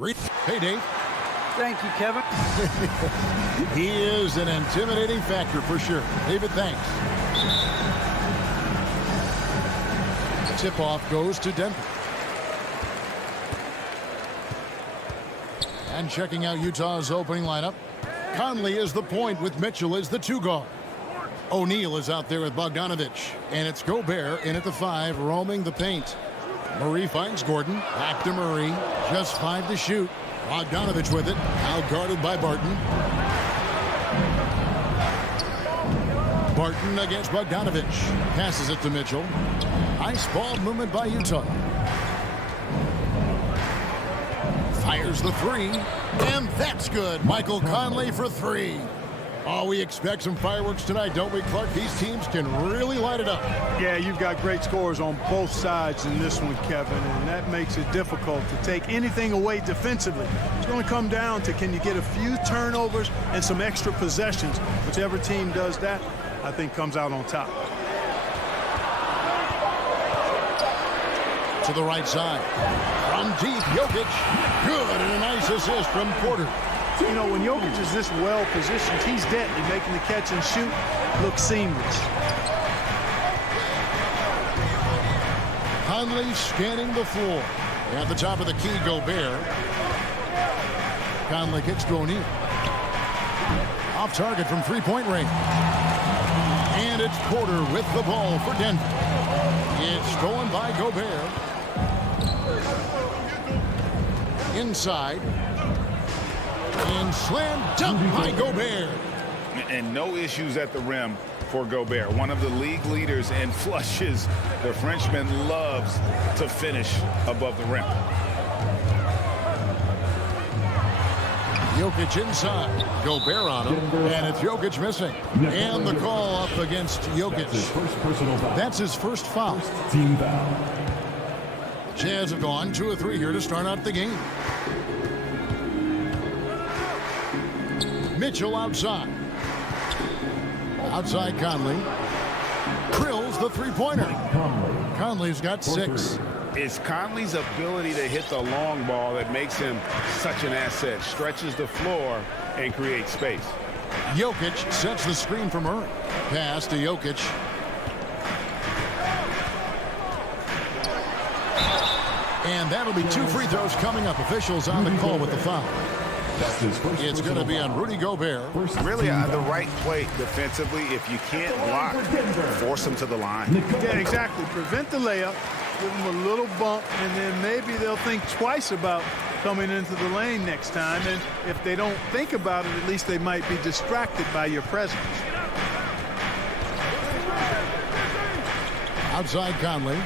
Hey, Dave. Thank you, Kevin. He is an intimidating factor for sure. David, thanks. Tip-off goes to Denver. And checking out Utah's opening lineup, Conley is the point with Mitchell as the 2 guard. O'Neal is out there with Bogdanovich. And it's Gobert in at the 5, roaming the paint. Murray finds Gordon. Back to Murray. Just 5 to shoot. Bogdanovich with it. Out guarded by Barton. Barton against Bogdanovich. Passes it to Mitchell. Nice ball movement by Utah. Fires the 3. And that's good. Michael Conley for 3. Oh, we expect some fireworks tonight, don't we, Clark? These teams can really light it up. Yeah, you've got great scores on both sides in this one, Kevin, and that makes it difficult to take anything away defensively. It's going to come down to, can you get a few turnovers and some extra possessions? Whichever team does that, I think comes out on top. To the right side. From deep, Jokic. Good, and a nice assist from Porter. You know, when Jokic is this well positioned, he's deadly, making the catch and shoot look seamless. Conley scanning the floor. At the top of the key, Gobert. Conley kicks to O'Neal. Off target from three-point range. And it's Porter with the ball for Denver. It's stolen by Gobert. Inside. And slam dunk by Gobert. And no issues at the rim for Gobert. One of the league leaders in flushes. The Frenchman loves to finish above the rim. Jokic inside. Gobert on him. And it's Jokic missing. And the call up against Jokic. That's his first foul. Team foul. Jazz have gone 2 of 3 here to start out the game. Mitchell outside. Outside Conley. Drills the three-pointer. Conley's got 6. It's Conley's ability to hit the long ball that makes him such an asset. Stretches the floor and creates space. Jokic sets the screen for Murray. Pass to Jokic. And that'll be 2 free throws coming up. Officials on the call with the foul. It's going to be on Rudy Gobert. Really the right play defensively. If you can't block, force him to the line. Yeah, exactly. Prevent the layup, give them a little bump, and then maybe they'll think twice about coming into the lane next time. And if they don't think about it, at least they might be distracted by your presence. Outside Conley.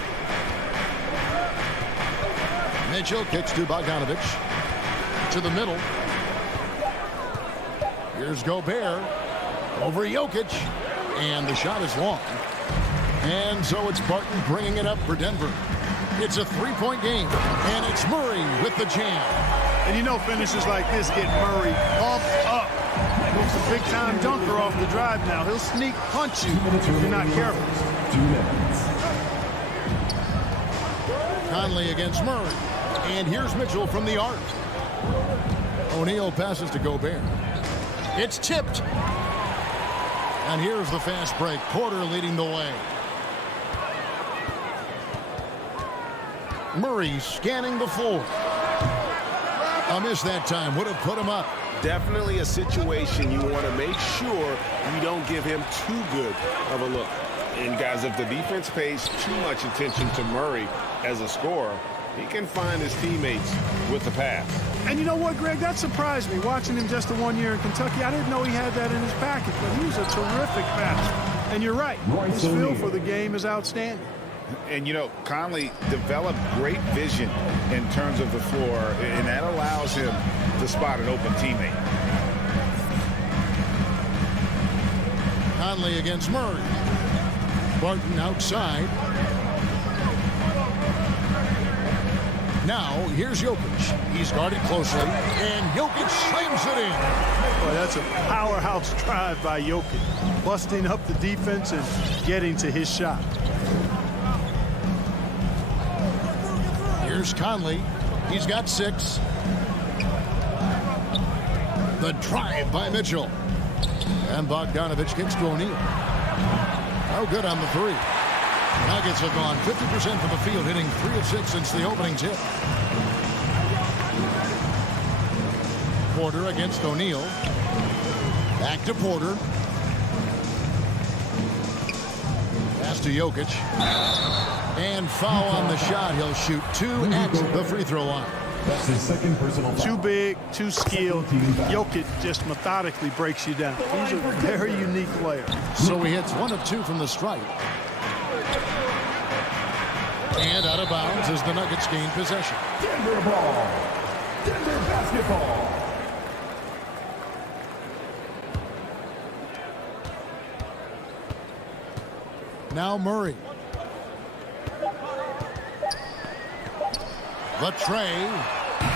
Mitchell kicks to Bogdanovich. To the middle. Here's Gobert over Jokic, and the shot is long. And so it's Barton bringing it up for Denver. It's a 3-point game, and it's Murray with the jam. And you know finishes like this get Murray pumped up. He's a big-time dunker off the drive now. He'll sneak punch you if you're not careful. 2 minutes. Conley against Murray. And here's Mitchell from the arc. O'Neal passes to Gobert. It's tipped. And here's the fast break. Porter leading the way. Murray scanning the floor. A miss that time. Would have put him up. Definitely a situation you want to make sure you don't give him too good of a look. And guys, if the defense pays too much attention to Murray as a scorer, he can find his teammates with the pass. And you know what, Greg? That surprised me, watching him just the 1 year in Kentucky. I didn't know he had that in his package, but he was a terrific passer. And you're right, his feel for the game is outstanding. And, you know, Conley developed great vision in terms of the floor, and that allows him to spot an open teammate. Conley against Murray. Barton outside. Now, here's Jokic. He's guarded closely, and Jokic slams it in. Boy, that's a powerhouse drive by Jokic, busting up the defense and getting to his shot. Here's Conley. He's got 6. The drive by Mitchell. And Bogdanovich kicks to O'Neal. Oh, good on the three. Nuggets have gone 50% from the field, hitting 3 of 6 since the opening tip. Porter against O'Neal. Back to Porter. Pass to Jokic. And foul on the shot. He'll shoot 2 at the free throw line. That's his second personal foul. Too big, too skilled. Jokic just methodically breaks you down. He's a very unique player. So he hits 1 of 2 from the stripe. And out of bounds as the Nuggets gain possession. Denver ball. Denver basketball. Now Murray. The tray.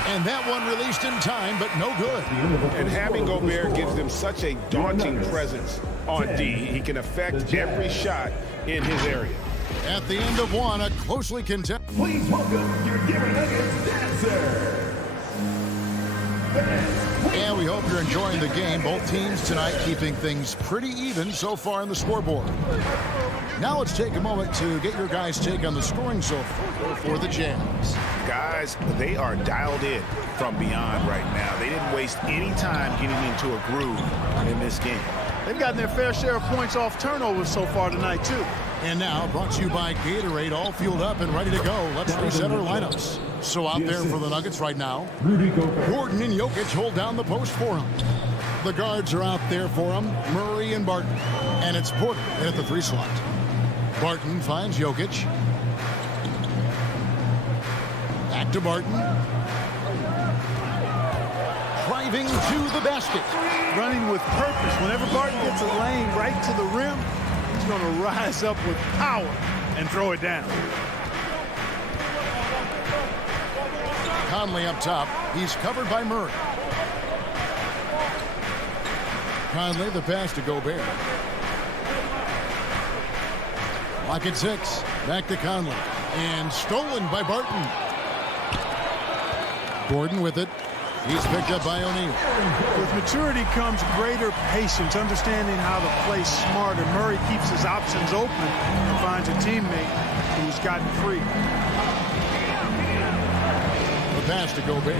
And that one released in time, but no good. And having Gobert gives them such a daunting presence on D. He can affect every shot in his area. At the end of one, a closely contested. Please welcome your Denver Nuggets dancer. And we hope you're enjoying the game. Both teams tonight keeping things pretty even so far on the scoreboard. Now let's take a moment to get your guys' take on the scoring so far for the Jazz. Guys, they are dialed in from beyond right now. They didn't waste any time getting into a groove in this game. They've gotten their fair share of points off turnovers so far tonight, too. And now, brought to you by Gatorade, all fueled up and ready to go. Let's reset our lineups. So out there for the Nuggets right now, Rudy Gobert. Gordon and Jokic hold down the post for him. The guards are out there for him, Murray and Barton. And it's Porter in at the 3 slot. Barton finds Jokic. Back to Barton. Driving to the basket. Running with purpose. Whenever Barton gets a lane right to the rim, he's going to rise up with power and throw it down. Conley up top. He's covered by Murray. Conley, the pass to Gobert. Lock at 6. Back to Conley. And stolen by Barton. Gordon with it. He's picked up by O'Neal. With maturity comes greater patience, understanding how to play smarter. Murray keeps his options open and finds a teammate who's gotten free. The pass to Gobert.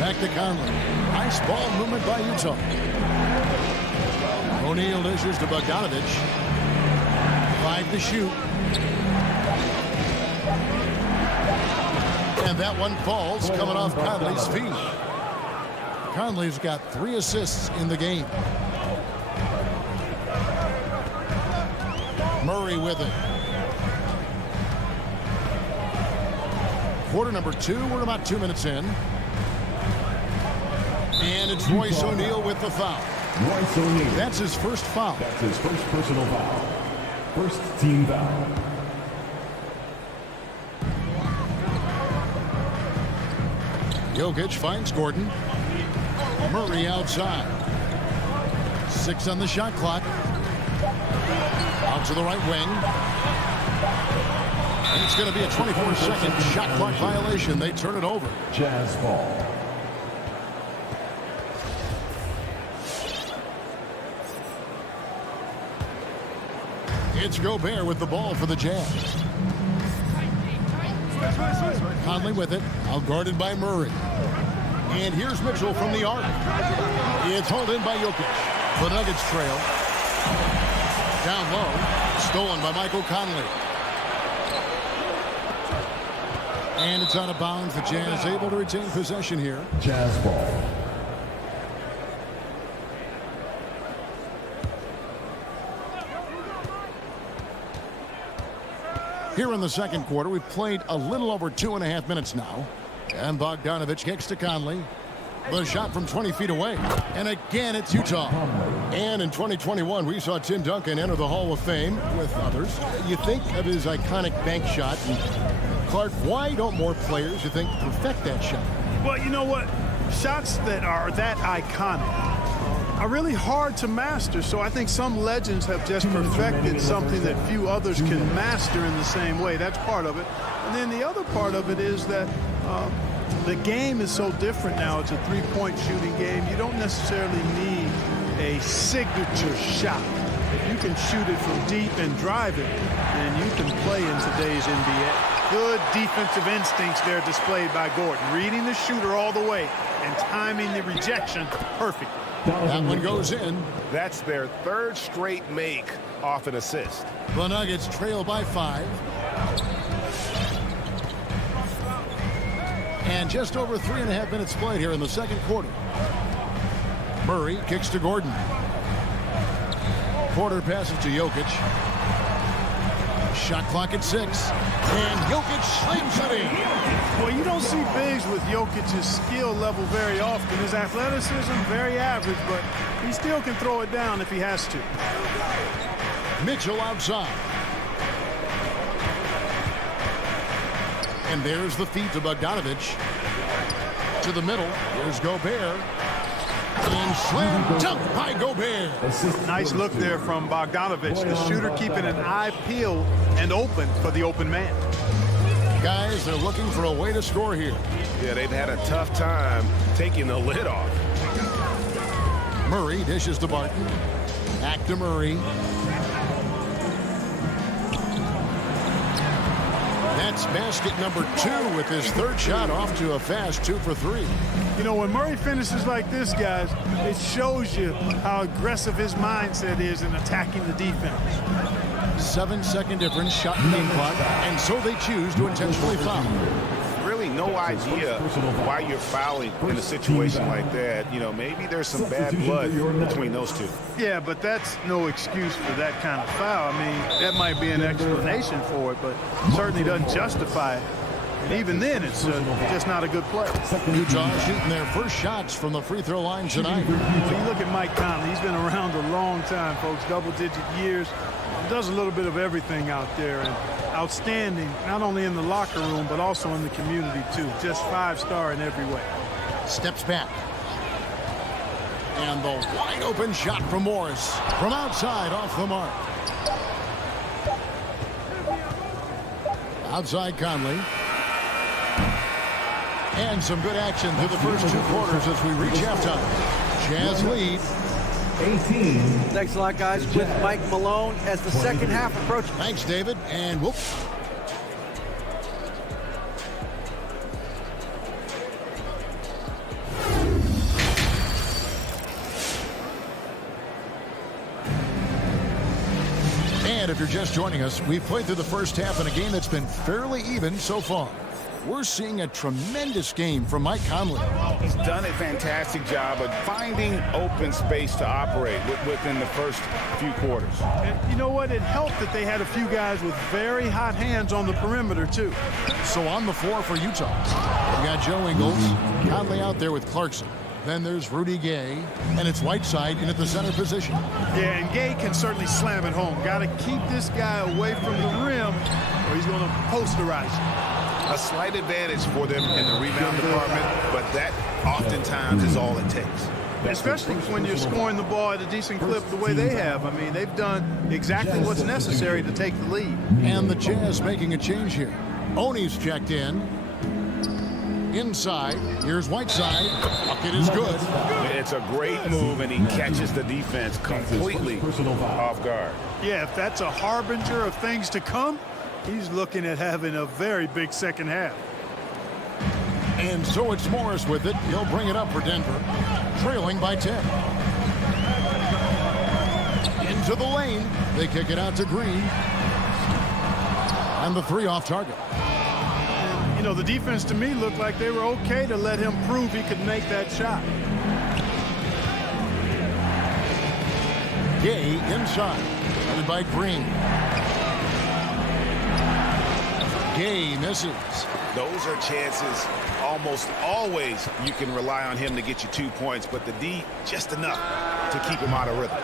Back to Conley. Nice ball movement by Utah. O'Neal dishes to Bogdanovich. 5 to shoot. And that one falls, coming off Conley's feet. Conley's got 3 assists in the game. Murray with it. Quarter number 2. We're about 2 minutes in. And it's Royce O'Neal with the foul. Royce O'Neal. That's his first foul. That's his first personal foul. First team foul. Jokic finds Gordon. Murray outside. 6 on the shot clock. Out to the right wing. And it's going to be a 24-second shot clock violation. They turn it over. Jazz ball. It's Gobert with the ball for the Jazz. Conley with it, out guarded by Murray. And here's Mitchell from the arc. It's hauled in by Jokic. The Nuggets trail. Down low, stolen by Michael Conley. And it's out of bounds. The Jazz able to retain possession here. Jazz ball. Here in the second quarter, we've played a little over 2.5 minutes now. And Bogdanovich kicks to Conley. The shot from 20 feet away. And again, it's Utah. And in 2021, we saw Tim Duncan enter the Hall of Fame with others. You think of his iconic bank shot. And Clark, why don't more players, you think, perfect that shot? Well, you know what? Shots that are that iconic are really hard to master. So I think some legends have just perfected something that few others can master in the same way. That's part of it. And then the other part of it is that The game is so different now. It's a three-point shooting game. You don't necessarily need a signature shot. If you can shoot it from deep and drive it, then you can play in today's NBA. Good defensive instincts there displayed by Gordon. Reading the shooter all the way and timing the rejection perfectly. That one goes in. That's their third straight make off an assist. The Nuggets trail by 5. And just over 3.5 minutes played here in the second quarter. Murray kicks to Gordon. Porter passes to Jokic. Shot clock at 6. And Jokic slams it in. Well, you don't see bigs with Jokic's skill level very often. His athleticism, very average, but he still can throw it down if he has to. Mitchell outside. And there's the feed to Bogdanovich. To the middle. Here's Gobert. And slam dunk by Gobert. Nice look there from Bogdanovich. The shooter keeping an eye peeled and open for the open man. Guys, they're looking for a way to score here. Yeah, they've had a tough time taking the lid off. Murray dishes to Barton. Back to Murray. That's basket number 2 with his third shot off to a fast 2 for 3. You know, when Murray finishes like this, guys, it shows you how aggressive his mindset is in attacking the defense. 7-second difference, shot and game clock, and so they choose to intentionally foul. Really no idea why you're fouling in a situation like that. You know, maybe there's some bad blood between those two. Yeah, but that's no excuse for that kind of foul. I mean, that might be an explanation for it, but certainly doesn't justify it. And even then, it's just not a good play. Utah shooting their first shots from the free throw line tonight. When you look at Mike Conley, he's been around a long time, folks, double-digit years. Does a little bit of everything out there, and outstanding, not only in the locker room, but also in the community, too. Just 5-star in every way. Steps back. And the wide open shot from Morris. From outside, off the mark. Outside Conley. And some good action through the first 2 quarters as we reach halftime. Jazz lead. 18. Thanks a lot, guys. With Mike Malone as the second half approaches. Thanks, David. And whoop. And if you're just joining us, we've played through the first half in a game that's been fairly even so far. We're seeing a tremendous game from Mike Conley. He's done a fantastic job of finding open space to operate within the first few quarters. And you know what? It helped that they had a few guys with very hot hands on the perimeter, too. So on the floor for Utah, we got Joe Ingles, Conley out there with Clarkson. Then there's Rudy Gay, and it's Whiteside in at the center position. Yeah, and Gay can certainly slam it home. Got to keep this guy away from the rim, or he's going to posterize you. A slight advantage for them in the rebound department, but that oftentimes is all it takes. Especially when you're scoring the ball at a decent clip the way they have. I mean, they've done exactly what's necessary to take the lead. And the Jazz making a change here. Oni's checked in. Inside, here's Whiteside. Bucket is good. It's a great move, and he catches the defense completely off guard. Yeah, if that's a harbinger of things to come, he's looking at having a very big second half. And so it's Morris with it. He'll bring it up for Denver, trailing by 10. Into the lane. They kick it out to Green. And the 3 off target. And, you know, the defense to me looked like they were okay to let him prove he could make that shot. Gay inside. Headed by Green. Gay misses. Those are chances almost always you can rely on him to get you 2 points, but the D just enough to keep him out of rhythm.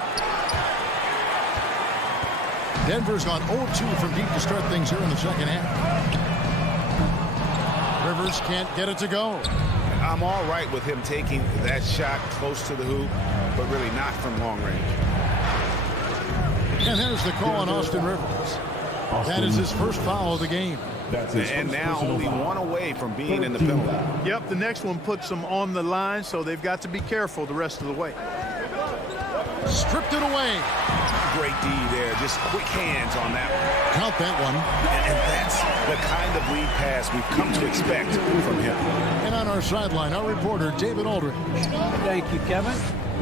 Denver's gone 0-2 from deep to start things here in the second half. Rivers can't get it to go. I'm all right with him taking that shot close to the hoop, but really not from long range. And there's the call on Austin Rivers. That is his first foul of the game. That's his And first now personal only foul. one away from being in the 13 penalty. foul. Yep, the next one puts them on the line, so they've got to be careful the rest of the way. Stripped it away. Great D there. Just quick hands on that one. Count that one. And that's the kind of lead pass we've come to expect from him. And on our sideline, our reporter, David Aldridge. Thank you, Kevin.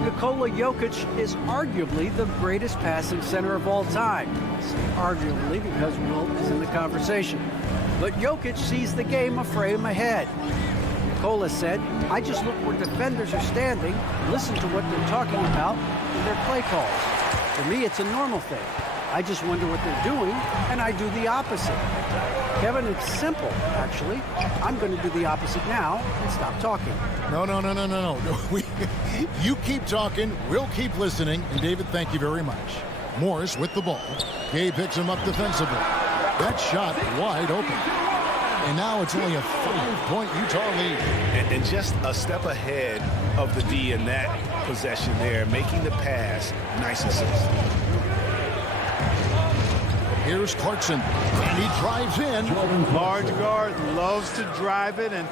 Nikola Jokic is arguably the greatest passing center of all time. Arguably because Wilt is in the conversation. But Jokic sees the game a frame ahead. Nikola said, I just look where defenders are standing, listen to what they're talking about in their play calls. For me, it's a normal thing. I just wonder what they're doing, and I do the opposite. Kevin, it's simple, actually. I'm going to do the opposite now and stop talking. No. You keep talking, we'll keep listening. And David, thank you very much. Morris with the ball. Gay picks him up defensively. That shot wide open. And now it's only a 5-point Utah lead. And just a step ahead of the D in that possession there, making the pass. Nice assist. Here's Clarkson, and he drives in. Large guard loves to drive it, and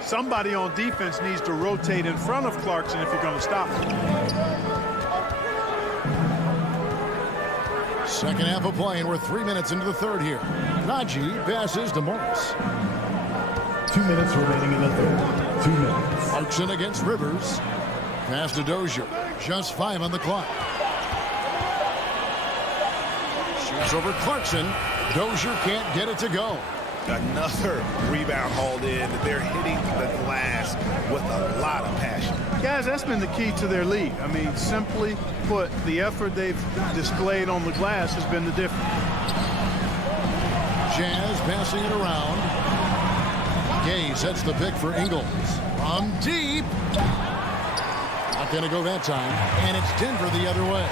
somebody on defense needs to rotate in front of Clarkson if you're going to stop him. Second half of play, and we're 3 minutes into the third here. Najee passes to Morris. 2 minutes remaining in the third. 2 minutes. Clarkson against Rivers. Pass to Dozier. Just 5 on the clock. Shoots over Clarkson. Dozier can't get it to go. Another rebound hauled in. They're hitting the glass with a lot of passion. Guys, that's been the key to their lead. I mean, simply put, the effort they've displayed on the glass has been the difference. Jazz passing it around. Gay sets the pick for Ingles. From deep. Not going to go that time. And it's Denver the other way.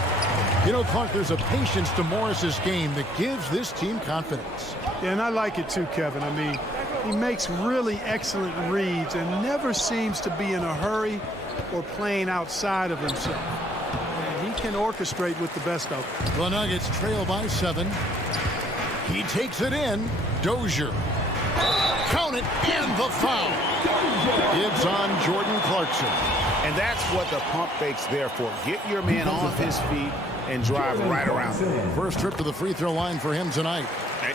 You know, Clark, there's a patience to Morris's game that gives this team confidence. Yeah, and I like it too, Kevin. I mean, he makes really excellent reads and never seems to be in a hurry or playing outside of himself. And he can orchestrate with the best of them. The Nuggets trail by 7. He takes it in. Dozier. Count it, and the foul. Gives on Jordan Clarkson. And that's what the pump fake's there for. Get your man off his feet and drive right around him. First trip to the free throw line for him tonight.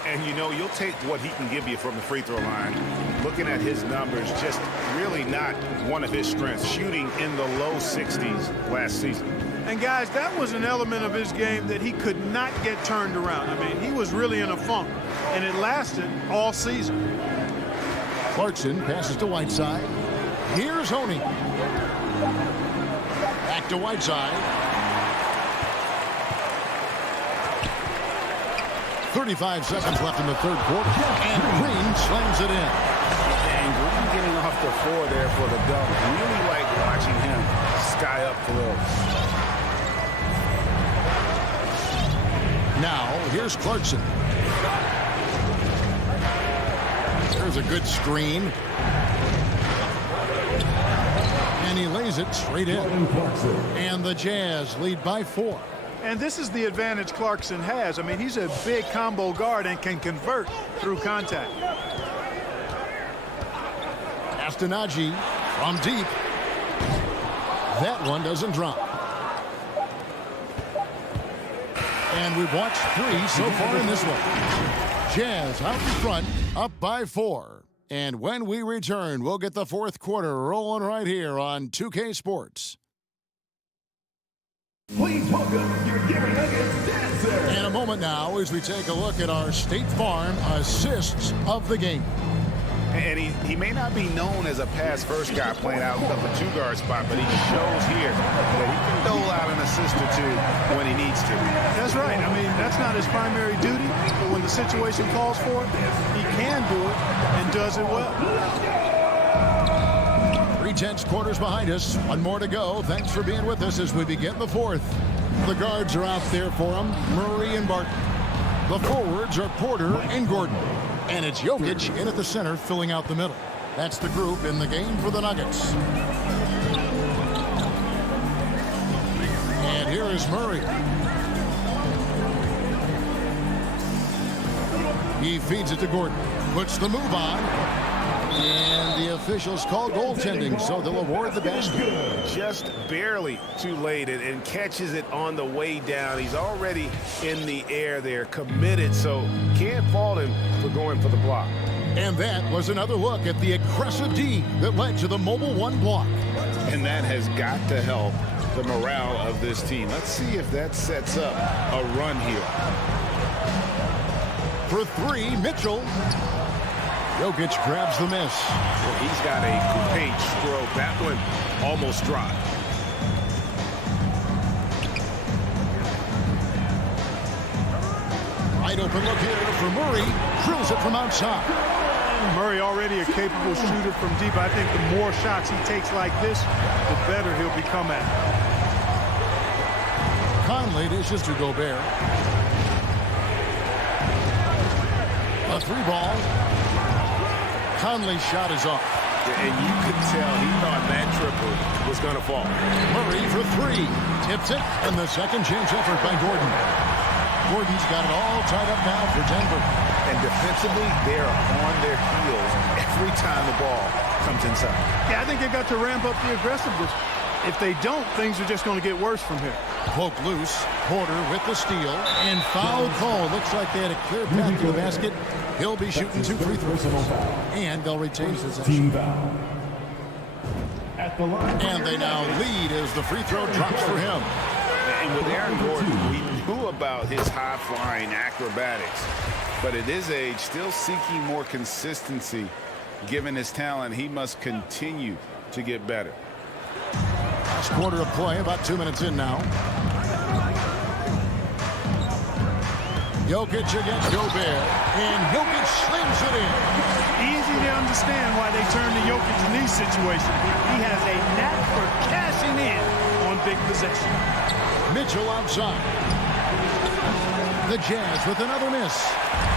And you know, you'll take what he can give you from the free throw line. Looking at his numbers, just really not one of his strengths. Shooting in the low 60s last season. And guys, that was an element of his game that he could not get turned around. I mean, he was really in a funk, and it lasted all season. Clarkson passes to Whiteside. Here's Honey. Back to Whiteside. 35 seconds left in the third quarter. And Green slams it in. And Green getting off the floor there for the dunk. Really like watching him sky up floor. Now, here's Clarkson. There's a good screen. And he lays it straight in. And the Jazz lead by 4. And this is the advantage Clarkson has. I mean, he's a big combo guard and can convert through contact. Pass to Najee from deep. That one doesn't drop. And we've watched 3 so far in this one. Jazz out in front, up by 4. And when we return, we'll get the fourth quarter rolling right here on 2K Sports. Please welcome your Gary Nuggets dancer. In a moment now, as we take a look at our State Farm assists of the game. And he may not be known as a pass-first guy playing out of the two-guard spot, but he shows here that he can dole out an assist or two when he needs to. That's right. I mean, that's not his primary duty, but when the situation calls for it, he can do it and does it well. 3/10 quarters behind us. One more to go. Thanks for being with us as we begin the fourth. The guards are out there for him, Murray and Barton. The forwards are Porter and Gordon. And it's Jokic in at the center, filling out the middle. That's the group in the game for the Nuggets. And here is Murray. He feeds it to Gordon. Puts the move on. And the officials call goaltending, so they'll award the basket. Just barely too late and catches it on the way down. He's already in the air there, committed, so can't fault him for going for the block. And that was another look at the aggressive D that led to the Mobile One block. And that has got to help the morale of this team. Let's see if that sets up a run here. For three, Mitchell. Jokic grabs the miss. Well, he's got a great stroke. That one almost dropped. Wide open look here for Murray. Drills it from outside. Murray already a capable shooter from deep. I think the more shots he takes like this, the better he'll become at it. Conley dishes to Gobert. A three ball. Conley's shot is off. And you could tell he thought that triple was going to fall. Murray for three. Tips it. And the second chance effort by Gordon. Gordon's got it all tied up now for Denver. And defensively, they're on their heels every time the ball comes inside. Yeah, I think they got to ramp up the aggressiveness. If they don't, things are just going to get worse from here. Poke loose. Porter with the steal. And foul call. Looks like they had a clear path to the basket. He'll be shooting 2 free throws. And they'll retain possession. Team foul. At the line. And they now lead as the free throw drops for him. And with Aaron Gordon, we knew about his high-flying acrobatics. But at his age, still seeking more consistency. Given his talent, he must continue to get better. Last quarter of play, about 2 minutes in now. Jokic against Gobert, and Jokic slams it in. Easy to understand why they turn to Jokic in these situations. He has a knack for cashing in on big possessions. Mitchell outside. The Jazz with another miss.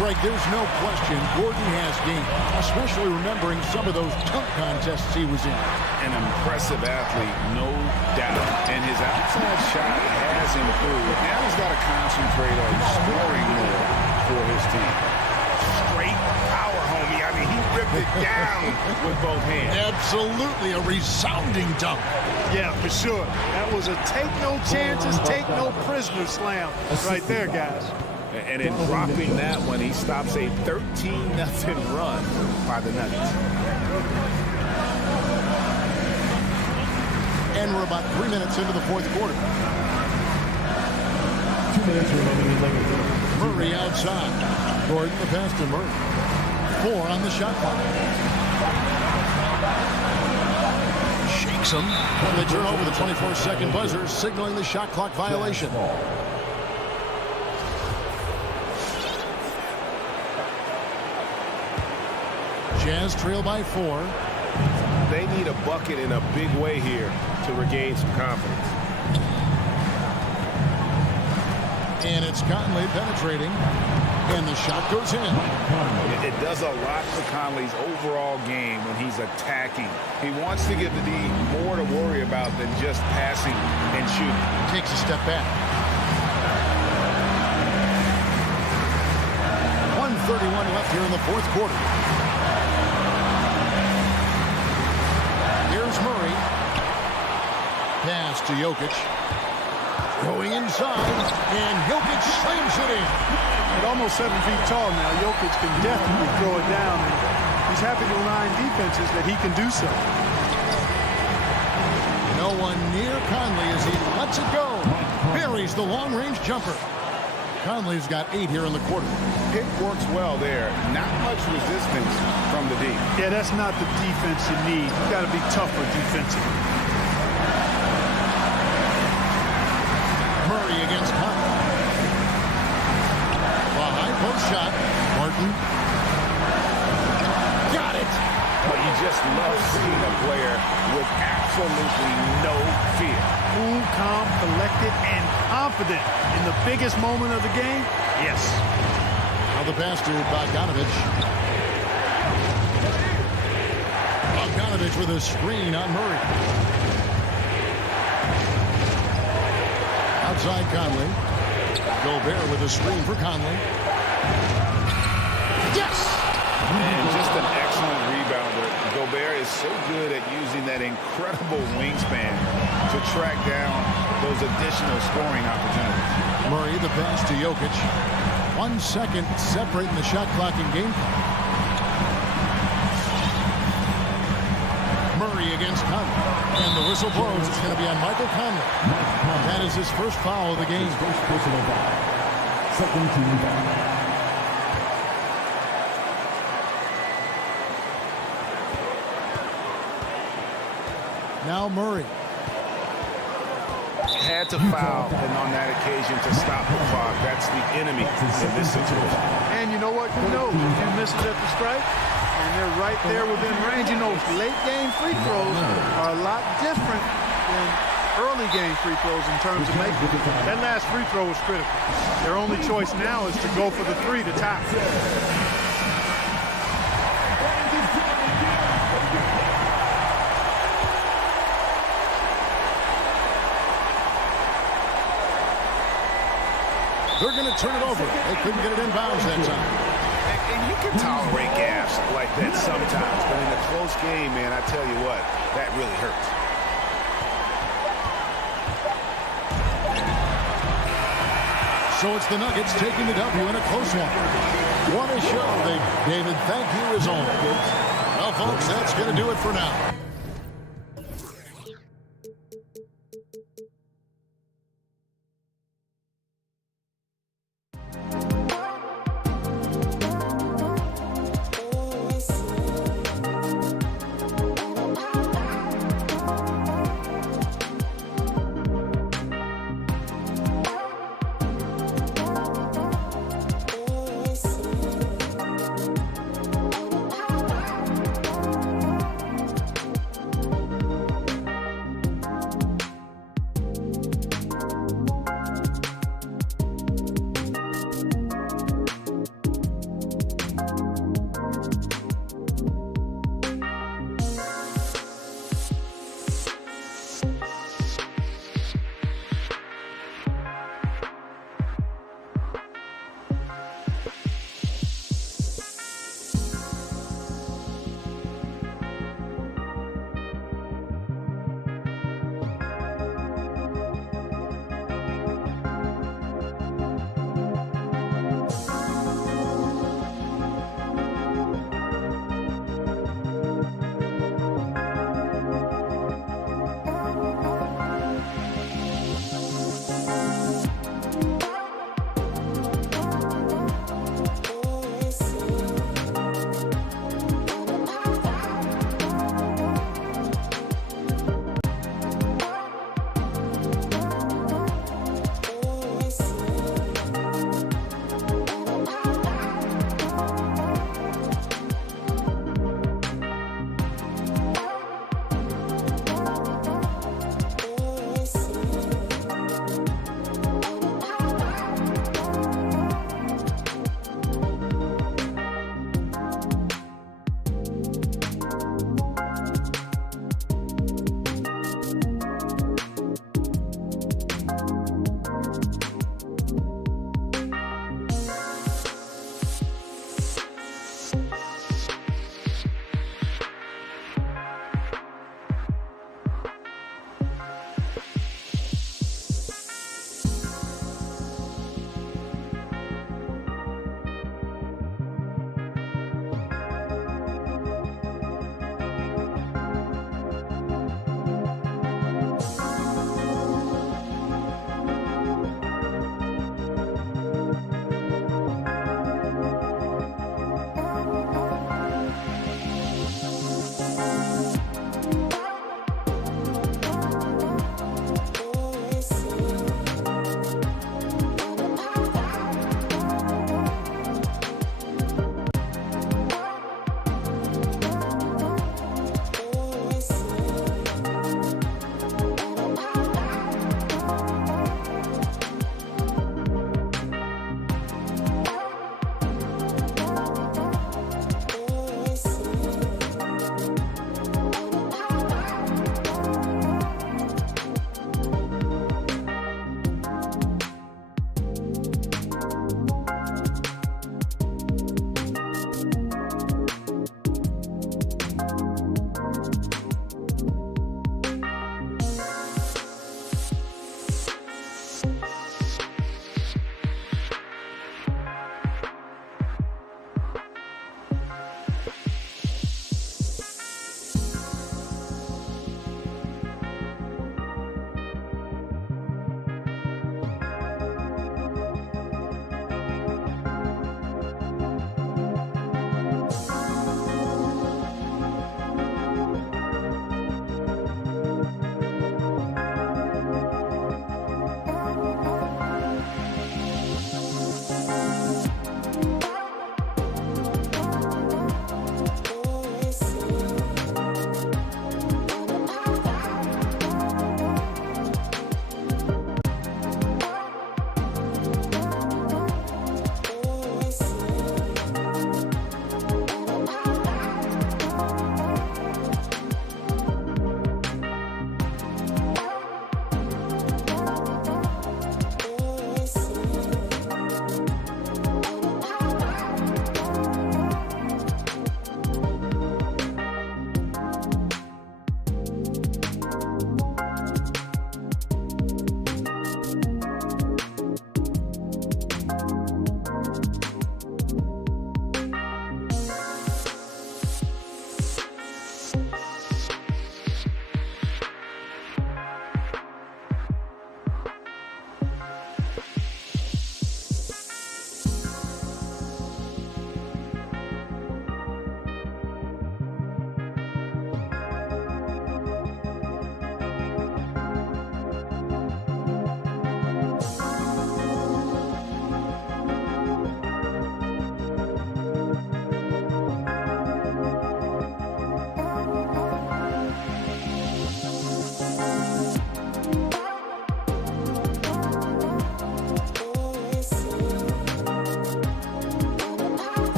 Greg, there's no question Gordon has game, especially remembering some of those dunk contests he was in. An impressive athlete, no doubt. And his outside shot has improved. Now he's got to concentrate on scoring more for his team. Straight power, homie. I mean, he ripped it down with both hands. Absolutely a resounding dunk. Yeah, for sure. That was a take no chances, take no prisoner slam right there, guys. And in dropping that one, he stops a 13-0 run by the Nuggets. And we're about 3 minutes into the fourth quarter. 2 minutes remaining in Lakers. Murray outside. Gordon the pass to Murray. 4 on the shot clock. Shakes him. And they turn over the 24-second buzzer, signaling the shot clock violation. Jazz trail by 4. They need a bucket in a big way here to regain some confidence. And it's Conley penetrating. And the shot goes in. It does a lot for Conley's overall game when he's attacking. He wants to give the D more to worry about than just passing and shooting. Takes a step back. 1:31 left here in the fourth quarter. Here's Murray. Pass to Jokic. Going inside, and Jokic slams it in. At almost 7 feet tall now, Jokic can definitely throw it down. And he's happy to remind defenses that he can do so. No one near Conley as he lets it go. Buries the long-range jumper. Conley's got 8 here in the quarter. Pick works well there. Not much resistance from the D. Yeah, that's not the defense you need. You got to be tougher defensively. Murray against Conley. A high post shot. Martin. Got it. But you just love seeing a player with absolutely no fear. Cool, calm, collected, and confident in the biggest moment of the game. Yes. Now the pass to Bogdanovich. Bogdanovich with a screen on Murray. Outside Conley. Gobert with a screen for Conley. Yes! And just an excellent rebounder. Gobert is so good at using that incredible wingspan to track down those additional scoring opportunities. Murray, the pass to Jokic. 1 second separating the shot clock and game clock. Murray against Conley. And the whistle blows. It's going to be on Michael Conley. That is his first foul of the game. First personal foul. Second team foul. Now Murray. Had to foul, and on that occasion to stop the clock. That's the enemy in this situation. And you know what? Who knows? If you miss it at the stripe, and they're right there within range. You know, late game free throws are a lot different than early game free throws in terms of making it. That last free throw was critical. Their only choice now is to go for the three to tie. They're going to turn it over. They couldn't get it inbounds that time. And you can tolerate gaps like that sometimes, but in a close game, man, I tell you what, that really hurts. So it's the Nuggets taking the W in a close one. What a show, David. Thank you as always. Well, folks, that's going to do it for now.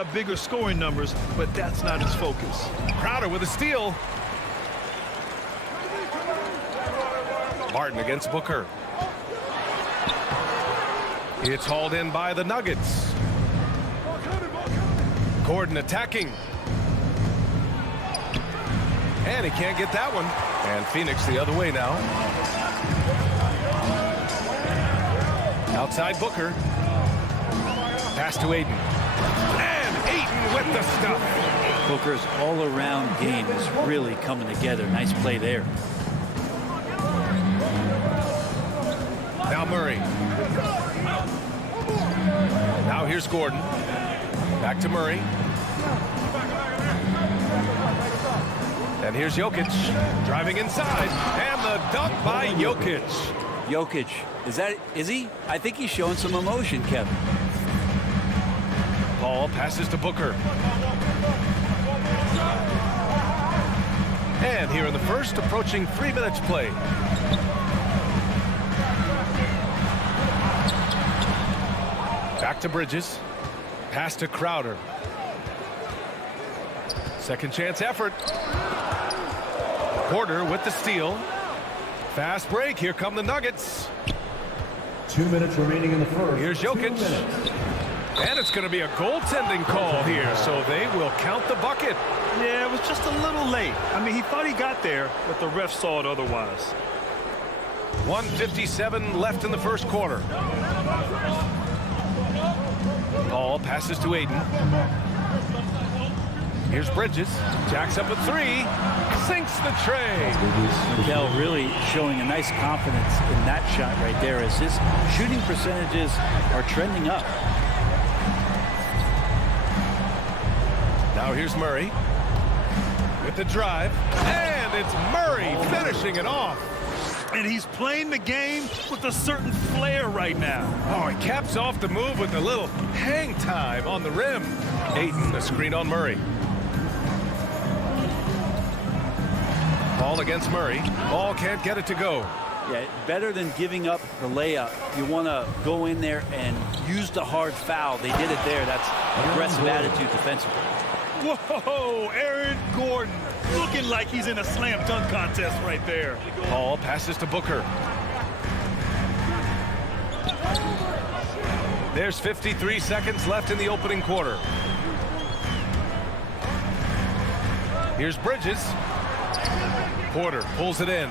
up bigger scoring numbers, but that's not his focus. Crowder with a steal. Martin against Booker. It's hauled in by the Nuggets. Gordon attacking. And he can't get that one. And Phoenix the other way now. Outside Booker. Pass to Ayton. And Ayton with the stuff. Booker's all-around game is really coming together. Nice play there. Now Murray. Now here's Gordon. Back to Murray. And here's Jokic driving inside. And the dunk by Jokic. Jokic, is he? I think he's showing some emotion, Kevin. Paul passes to Booker. And here in the first, approaching 3 minutes play. Back to Bridges. Pass to Crowder. Second chance effort. Porter with the steal. Fast break. Here come the Nuggets. 2 minutes remaining in the first. Here's Jokic. And it's going to be a goaltending call here, so they will count the bucket. Yeah, it was just a little late. I mean, he thought he got there, but the ref saw it otherwise. 1:57 left in the first quarter. Paul passes to Ayton. Here's Bridges. Jacks up a 3. Sinks the tray. Dell really showing a nice confidence in that shot right there as his shooting percentages are trending up. Now here's Murray with the drive. And it's Murray finishing it off. And he's playing the game with a certain flair right now. Oh, he caps off the move with a little hang time on the rim. Ayton, the screen on Murray. Paul against Murray. Ball can't get it to go. Yeah, better than giving up the layup. You want to go in there and use the hard foul. They did it there. That's aggressive attitude defensively. Whoa, Aaron Gordon looking like he's in a slam dunk contest right there. Paul passes to Booker. There's 53 seconds left in the opening quarter. Here's Bridges. Porter pulls it in.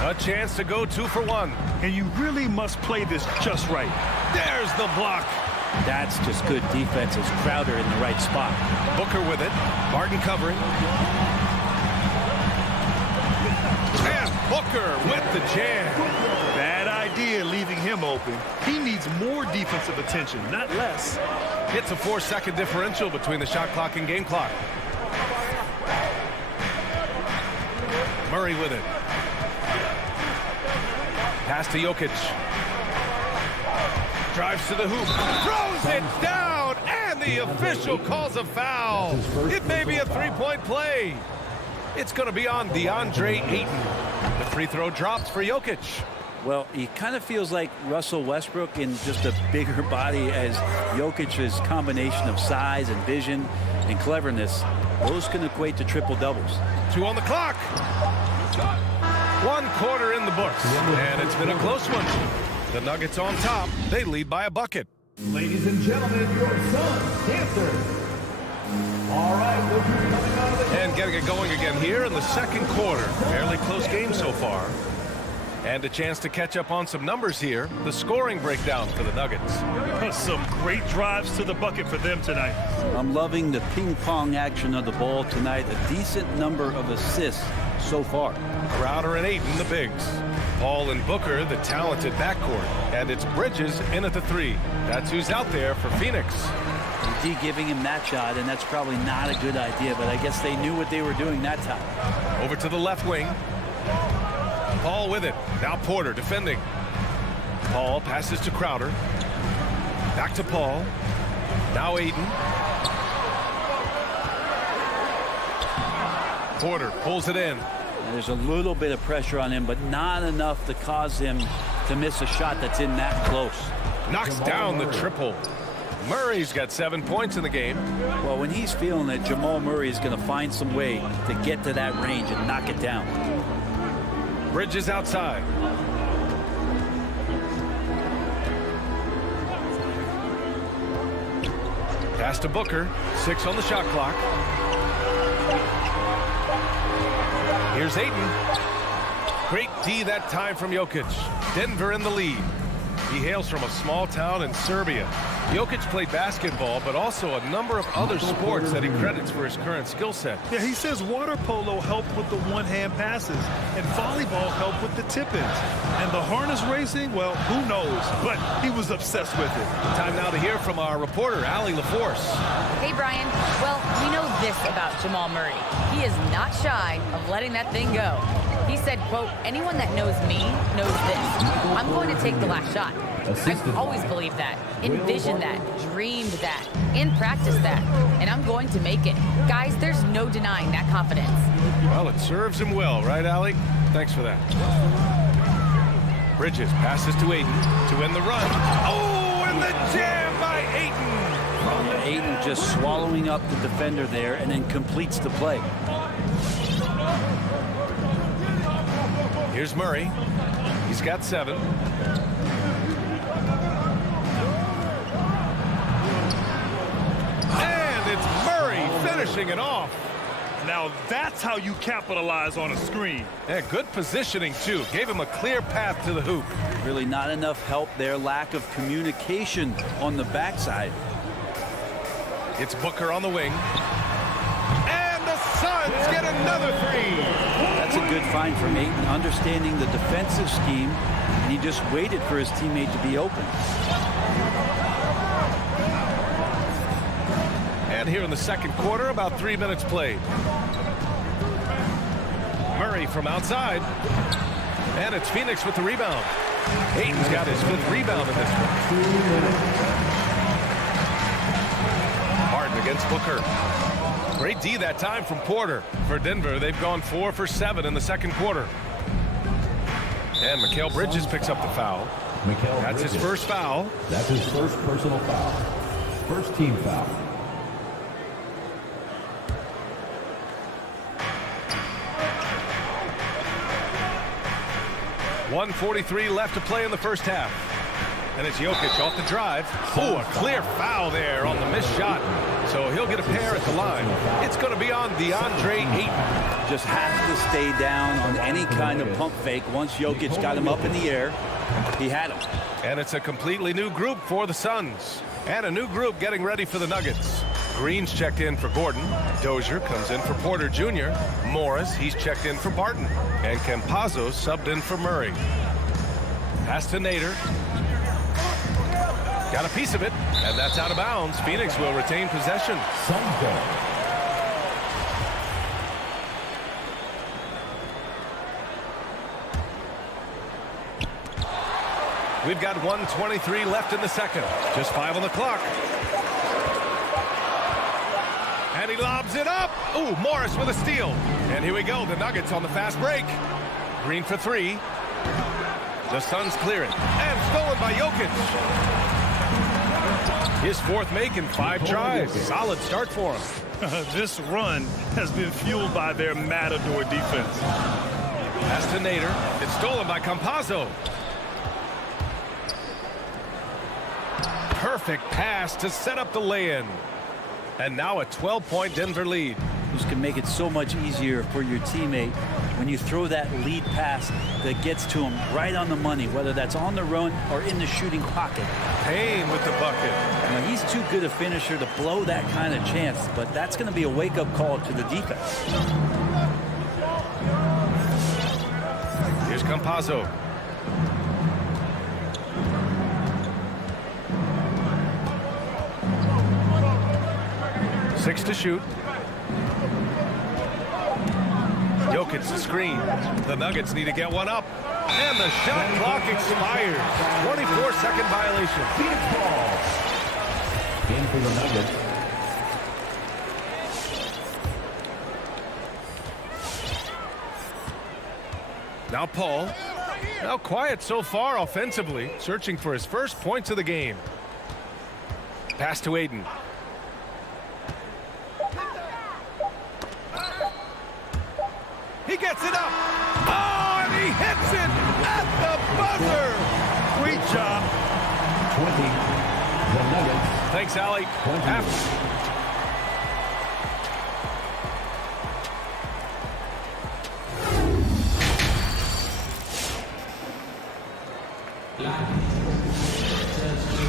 A chance to go 2 for 1. And you really must play this just right. There's the block. That's just good defense as Crowder in the right spot. Booker with it. Martin covering. And Booker with the jam. Bad idea leaving him open. He needs more defensive attention, not less. It's a 4-second differential between the shot clock and game clock. Murray with it. Pass to Jokic. Drives to the hoop. Throws it down. And the official calls a foul. It may be a 3-point play. It's going to be on DeAndre Ayton. The free throw drops for Jokic. Well, he kind of feels like Russell Westbrook in just a bigger body as Jokic's combination of size and vision and cleverness. Those can equate to triple doubles. 2 on the clock. 1 quarter in the books. And it's been a close one. The Nuggets on top. They lead by a bucket. Ladies and gentlemen, your Suns dancers. All right, we'll be coming out of the... And getting it going again here in the second quarter. Fairly close game so far. And a chance to catch up on some numbers here. The scoring breakdown for the Nuggets. Some great drives to the bucket for them tonight. I'm loving the ping pong action of the ball tonight. A decent number of assists so far. Crowder and Ayton, the bigs. Paul and Booker, the talented backcourt. And it's Bridges in at the 3. That's who's out there for Phoenix. D giving him that shot, and that's probably not a good idea, but I guess they knew what they were doing that time. Over to the left wing. Paul with it. Now Porter defending. Paul passes to Crowder. Back to Paul. Now Ayton. Porter pulls it in. There's a little bit of pressure on him, but not enough to cause him to miss a shot that's in that close. Knocks down the triple. Murray's got 7 points in the game. Well, when he's feeling it, Jamal Murray is going to find some way to get to that range and knock it down. Bridges outside. Pass to Booker. 6 on the shot clock. Here's Ayton. Great D that time from Jokic. Denver in the lead. He hails from a small town in Serbia. Jokic played basketball, but also a number of other sports that he credits for his current skill set. Yeah, he says water polo helped with the one-hand passes, and volleyball helped with the tip-ins. And the harness racing, well, who knows? But he was obsessed with it. Time now to hear from our reporter, Allie LaForce. Hey, Brian. Well, we know this about Jamal Murray. He is not shy of letting that thing go. He said, quote, anyone that knows me knows this. I'm going to take the last shot. I've always believed that, envisioned that, dreamed that, and practiced that. And I'm going to make it. Guys, there's no denying that confidence. Well, it serves him well, right, Allie? Thanks for that. Bridges passes to Ayton to end the run. Oh, and the jam by Ayton. Ayton just swallowing up the defender there and then completes the play. Here's Murray. He's got 7. And it's Murray finishing it off. Now that's how you capitalize on a screen. Yeah, good positioning, too. Gave him a clear path to the hoop. Really not enough help there. Lack of communication on the backside. It's Booker on the wing. And the Suns get another 3. That's a good find from Ayton, understanding the defensive scheme, and he just waited for his teammate to be open. And here in the second quarter, about 3 minutes played. Murray from outside. And it's Phoenix with the rebound. Ayton's got his 5th rebound in this one. Harden against Booker. Great D that time from Porter. For Denver, they've gone 4 for 7 in the second quarter. And Mikal Bridges picks up the foul. That's his first foul. That's his first personal foul. First team foul. .143 left to play in the first half. And it's Jokic off the drive. Oh, a clear foul there on the missed shot. So he'll get a pair at the line. It's going to be on DeAndre Ayton. Just has to stay down on any kind of pump fake. Once Jokic got him up in the air, he had him. And it's a completely new group for the Suns. And a new group getting ready for the Nuggets. Green's checked in for Gordon. Dozier comes in for Porter Jr. Morris, he's checked in for Barton. And Campazzo subbed in for Murray. Pass to Nader. Got a piece of it, and that's out of bounds. Phoenix will retain possession. We've got 1:23 left in the second. Just 5 on the clock. And he lobs it up. Ooh, Morris with a steal. And here we go, the Nuggets on the fast break. Green for 3. The Suns clear it. And stolen by Jokic. His 4th make in 5 tries. Solid start for him. This run has been fueled by their matador defense. Pass to Nader. It's stolen by Campazzo. Perfect pass to set up the lay-in. And now a 12-point Denver lead. This can make it so much easier for your teammate when you throw that lead pass that gets to him right on the money, whether that's on the run or in the shooting pocket. Payne with the bucket. Now, he's too good a finisher to blow that kind of chance, but that's going to be a wake-up call to the defense. Here's Campazzo. Six to shoot. Jokic the screen. The Nuggets need to get one up. And the shot clock expires. 24-second violation. Phoenix ball. In for the Nuggets. Now Paul. Now quiet so far offensively. Searching for his first points of the game. Pass to Aiden. He gets it up. Oh, and he hits it at the buzzer. Great job. 20. The Nuggets. Thanks, Allie. 20.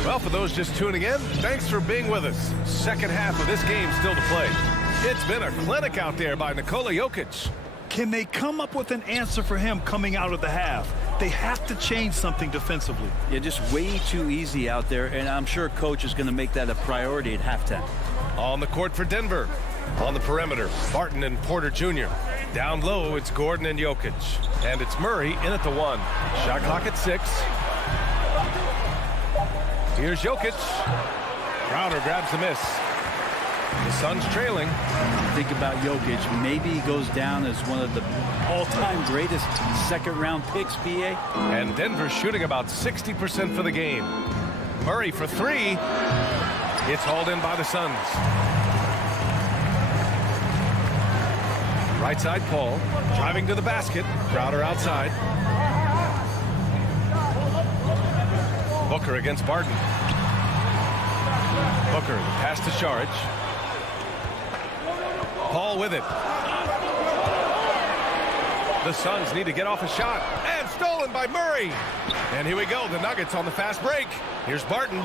Well, for those just tuning in, thanks for being with us. Second half of this game still to play. It's been a clinic out there by Nikola Jokic. Can they come up with an answer for him coming out of the half? They have to change something defensively. Yeah, just way too easy out there, and I'm sure coach is going to make that a priority at halftime. On the court for Denver. On the perimeter, Barton and Porter Jr. Down low, it's Gordon and Jokic. And it's Murray in at the 1. Shot clock at 6. Here's Jokic. Crowder grabs the miss. The Suns trailing. Think about Jokic. Maybe he goes down as one of the all-time greatest second-round picks, BA. And Denver shooting about 60% for the game. Murray for 3. It's hauled in by the Suns. Right side, Paul. Driving to the basket. Crowder outside. Booker against Barton. Booker, the pass to Saric. Paul with it. The Suns need to get off a shot. And stolen by Murray. And here we go. The Nuggets on the fast break. Here's Barton.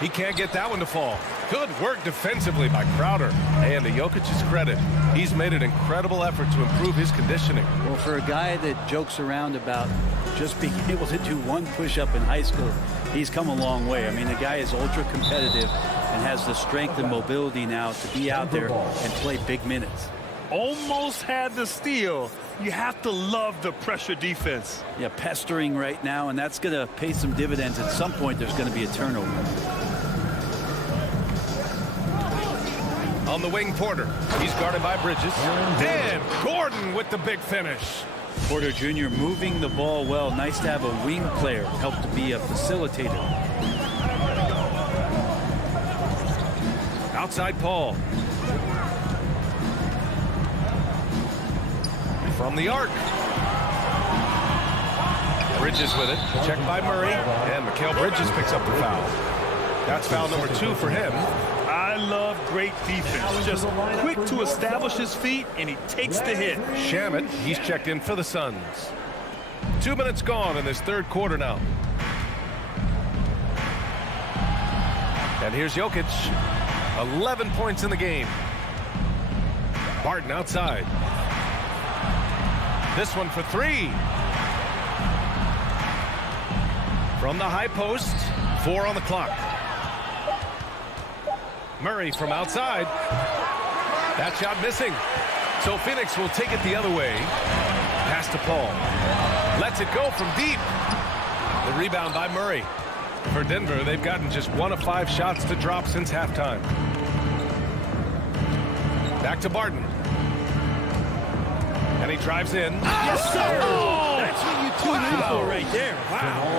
He can't get that one to fall. Good work defensively by Crowder. And to Jokic's credit, he's made an incredible effort to improve his conditioning. Well, for a guy that jokes around about just being able to do one push-up in high school, he's come a long way. I mean, the guy is ultra-competitive and has the strength and mobility now to be out there and play big minutes. Almost had the steal. You have to love the pressure defense. Yeah, pestering right now, and that's going to pay some dividends. At some point, there's going to be a turnover. On the wing, Porter. He's guarded by Bridges. And Gordon with the big finish. Porter Jr. moving the ball well. Nice to have a wing player help to be a facilitator. Outside Paul. From the arc. Bridges with it. Checked by Murray. And Mikal Bridges picks up the foul. That's foul number 2 for him. I love great defense. Just quick to establish his feet, and he takes the hit. Shamet, he's checked in for the Suns. 2 minutes gone in this third quarter now. And here's Jokic. 11 points in the game. Barton outside. This one for 3. From the high post, 4 on the clock. Murray from outside. That shot missing. So Phoenix will take it the other way. Pass to Paul. Lets it go from deep. The rebound by Murray. For Denver, they've gotten just 1 of 5 shots to drop since halftime. Back to Barton. And he drives in. Yes, sir! Oh, that's what you tune in for right there. Wow.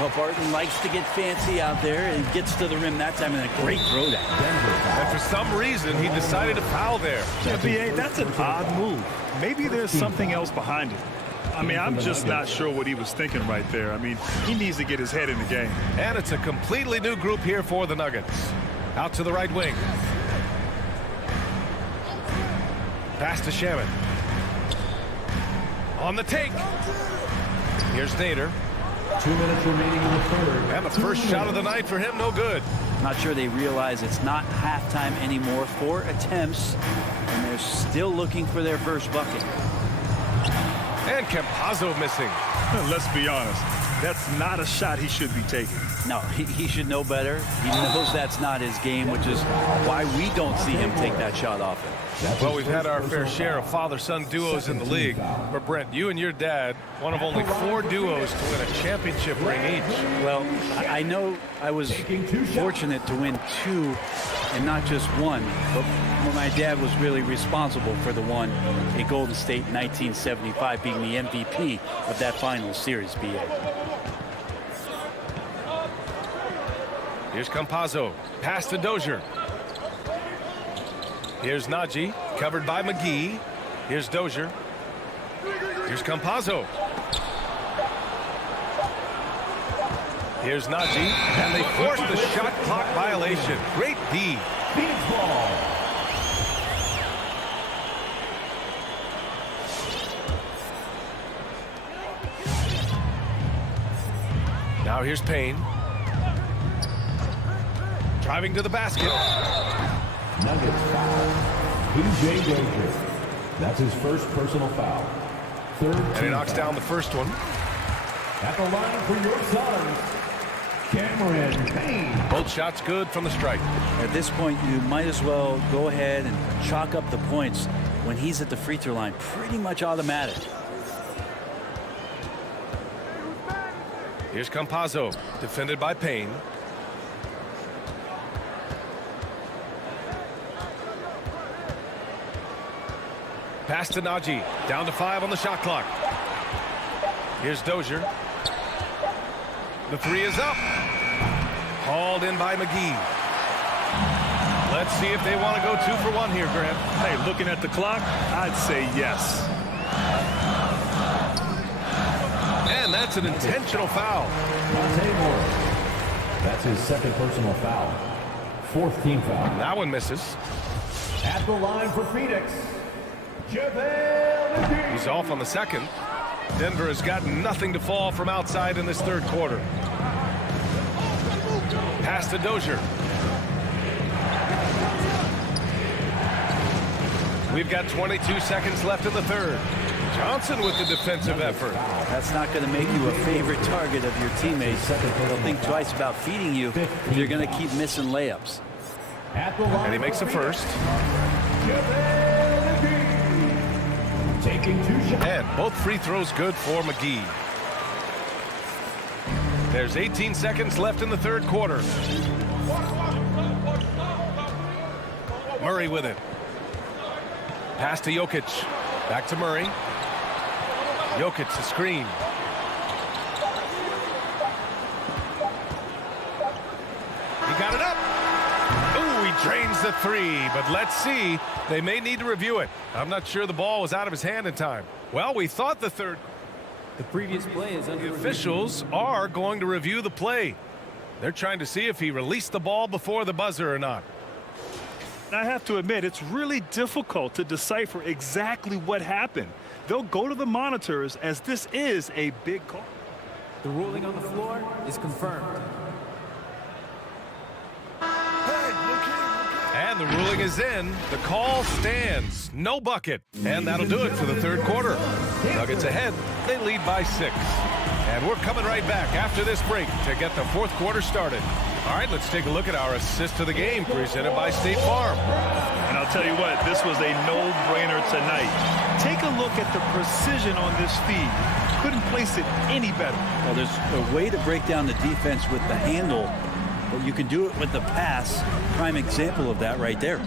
Well, Barton likes to get fancy out there and gets to the rim that time in a great throwdown. And for some reason, he decided to foul there. Yeah, BA, that's an odd move. Maybe there's something else behind it. I mean, I'm just not sure what he was thinking right there. I mean, he needs to get his head in the game. And it's a completely new group here for the Nuggets. Out to the right wing. Pass to Shamet. On the take. Here's Nader. 2 minutes remaining in the third. And the first shot of the night for him, no good. Not sure they realize it's not halftime anymore. 4 attempts, and they're still looking for their first bucket. And Campazzo missing. Let's be honest. That's not a shot he should be taking. No, he should know better. He knows that's not his game, which is why we don't see him take that shot often. Well, we've had our fair share of father-son duos in the league. But, Brent, you and your dad, one of only 4 duos to win a championship ring each. Well, I know I was fortunate to win 2 and not just 1. But my dad was really responsible for the one in Golden State in 1975, being the MVP of that final series, BA. Here's Campazzo. Pass to Dozier. Here's Nagy, covered by McGee. Here's Dozier. Here's Campazzo. Here's Nagy, and they force the shot clock violation. Great D. Phoenix ball. Now here's Payne. Driving to the basket. Nuggets foul. P.J. Dozier. That's his first personal foul. Third And he team knocks foul. down the first one. At the line for your Suns, Cameron Payne. Both shots good from the strike. At this point, you might as well go ahead and chalk up the points when he's at the free throw line. Pretty much automatic. Here's Campazzo, defended by Payne. Pass to Nagy, down to 5 on the shot clock. Here's Dozier. The 3 is up. Hauled in by McGee. Let's see if they want to go 2 for 1 here, Grant. Hey, looking at the clock, I'd say yes. And that's an intentional foul. Monte Morris. That's his second personal foul. Fourth team foul. That one misses. At the line for Phoenix, JaVale McGee. He's off on the second. Denver has got nothing to fall from outside in this third quarter. Pass to Dozier. We've got 22 seconds left in the third. Johnson with the defensive effort. That's not going to make you a favorite target of your teammates. They'll think twice about feeding you if you're going to keep missing layups. At the line And he makes the first. JaVale McGee. Taking 2 shots. And both free throws good for McGee. There's 18 seconds left in the third quarter. Murray with it. Pass to Jokic. Back to Murray. Jokic, the screen. He got it up. Ooh, he drains the 3. But let's see. They may need to review it. I'm not sure the ball was out of his hand in time. Well, we thought the third. The previous play is under The officials are going to review the play. They're trying to see if he released the ball before the buzzer or not. I have to admit, it's really difficult to decipher exactly what happened. They'll go to the monitors as this is a big call. The ruling on the floor is confirmed. And the ruling is in. The call stands. No bucket. And that'll do it for the third quarter. Nuggets ahead. They lead by 6. And we're coming right back after this break to get the fourth quarter started. All right, let's take a look at our assist to the game presented by State Farm. And I'll tell you what, this was a no-brainer tonight. Take a look at the precision on this feed. Couldn't place it any better. Well, there's a way to break down the defense with the handle, but you can do it with the pass. Prime example of that right there.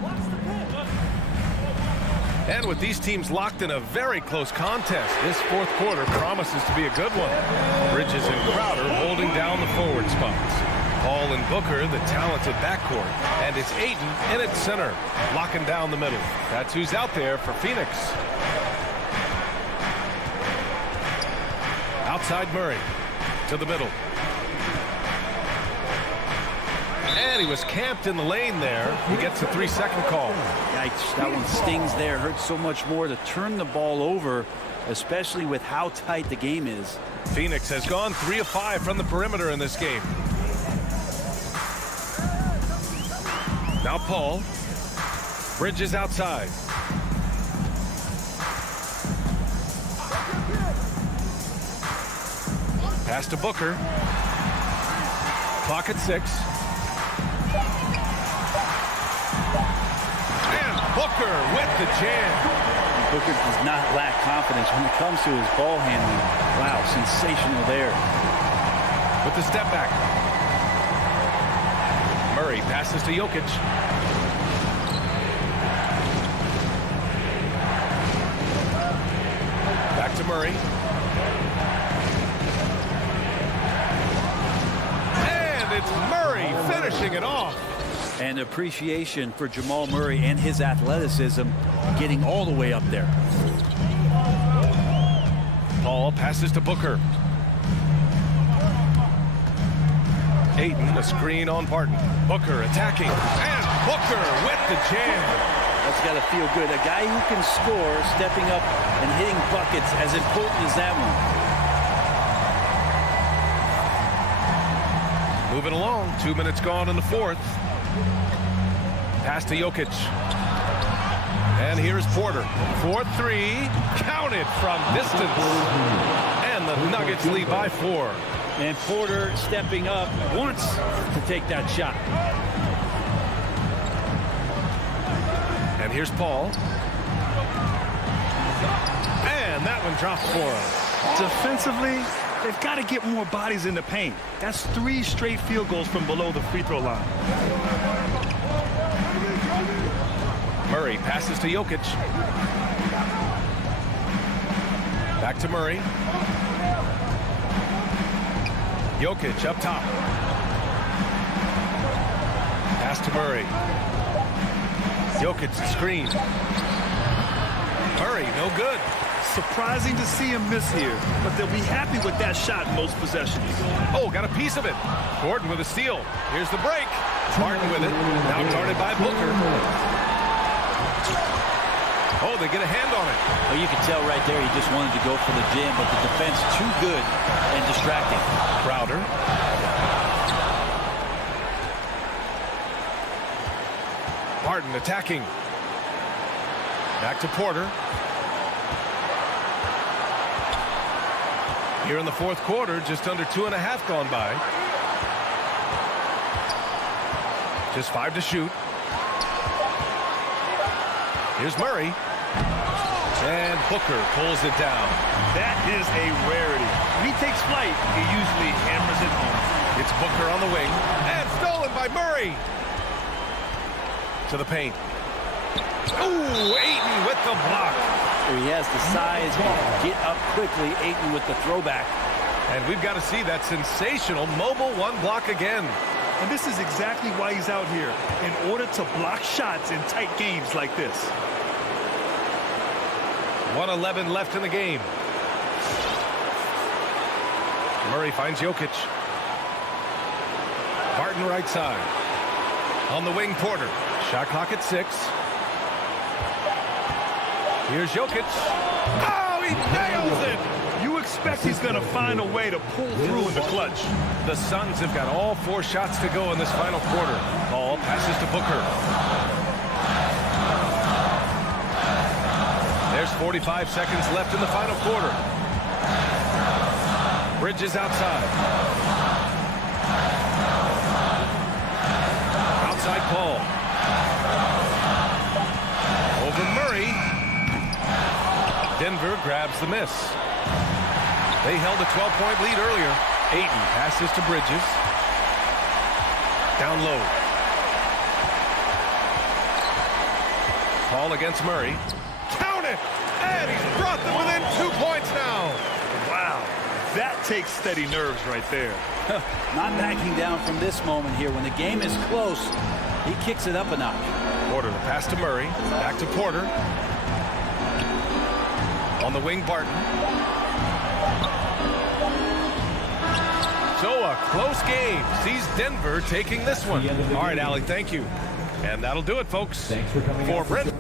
And with these teams locked in a very close contest, this fourth quarter promises to be a good one. Bridges and Crowder holding down the forward spots. Paul and Booker, the talented backcourt. And it's Ayton in at center, locking down the middle. That's who's out there for Phoenix. Outside Murray to the middle. And he was camped in the lane there. He gets a 3-second call. Yikes, that one stings there. Hurts so much more to turn the ball over, especially with how tight the game is. Phoenix has gone 3 of 5 from the perimeter in this game. Now Paul. Bridges outside. Pass to Booker. Clock at 6. And Booker with the jam. Booker does not lack confidence when it comes to his ball handling. Wow, sensational there. With the step back. Murray passes to Jokic. Back to Murray. And it's Murray finishing it off. And appreciation for Jamal Murray and his athleticism getting all the way up there. Paul passes to Booker. Ayton, a screen on Barton. Booker attacking. And Booker with the jam. That's got to feel good. A guy who can score, stepping up and hitting buckets, as important as that one. Moving along. 2 minutes gone in the fourth. Pass to Jokic. And here's Porter. 4-3. Counted from distance. And the Nuggets lead by 4. And Porter stepping up wants to take that shot. And here's Paul. And that one drops for him. Defensively, they've got to get more bodies in the paint. That's 3 straight field goals from below the free throw line. Murray passes to Jokic. Back to Murray. Jokic up top. Pass to Murray. Jokic screen. Murray, no good. Surprising to see him miss here, but they'll be happy with that shot in most possessions. Oh, got a piece of it. Gordon with a steal. Here's the break. Martin with it. Now guarded by Booker. Oh, they get a hand on it. Well, you can tell right there he just wanted to go for the jam, but the defense too good and distracting. Crowder. Barton attacking. Back to Porter. Here in the fourth quarter, just under 2.5 gone by. Just 5 to shoot. Here's Murray. And Booker pulls it down. That is a rarity. When he takes flight, he usually hammers it home. It's Booker on the wing. And stolen by Murray. To the paint. Ooh, Ayton with the block. He has the size to get up quickly. Ayton with the throwback. And we've got to see that sensational mobile one block again. And this is exactly why he's out here, in order to block shots in tight games like this. 1:11 left in the game. Murray finds Jokic. Barton right side. On the wing, Porter. Shot clock at 6. Here's Jokic. Oh, he nails it! You expect he's going to find a way to pull through in the clutch. The Suns have got all 4 shots to go in this final quarter. Ball passes to Booker. There's 45 seconds left in the final quarter. Bridges outside. Outside Paul. Over Murray. Denver grabs the miss. They held a 12-point lead earlier. Ayton passes to Bridges. Down low. Paul against Murray. Count it! And he's brought them within 2 points now. Wow. That takes steady nerves right there. Not backing down from this moment here. When the game is close, he kicks it up a notch. Porter, the pass to Murray. Back to Porter. On the wing, Barton. So a close game sees Denver taking this one. All right, Allie, thank you. And that'll do it, folks. Thanks for coming for Brent.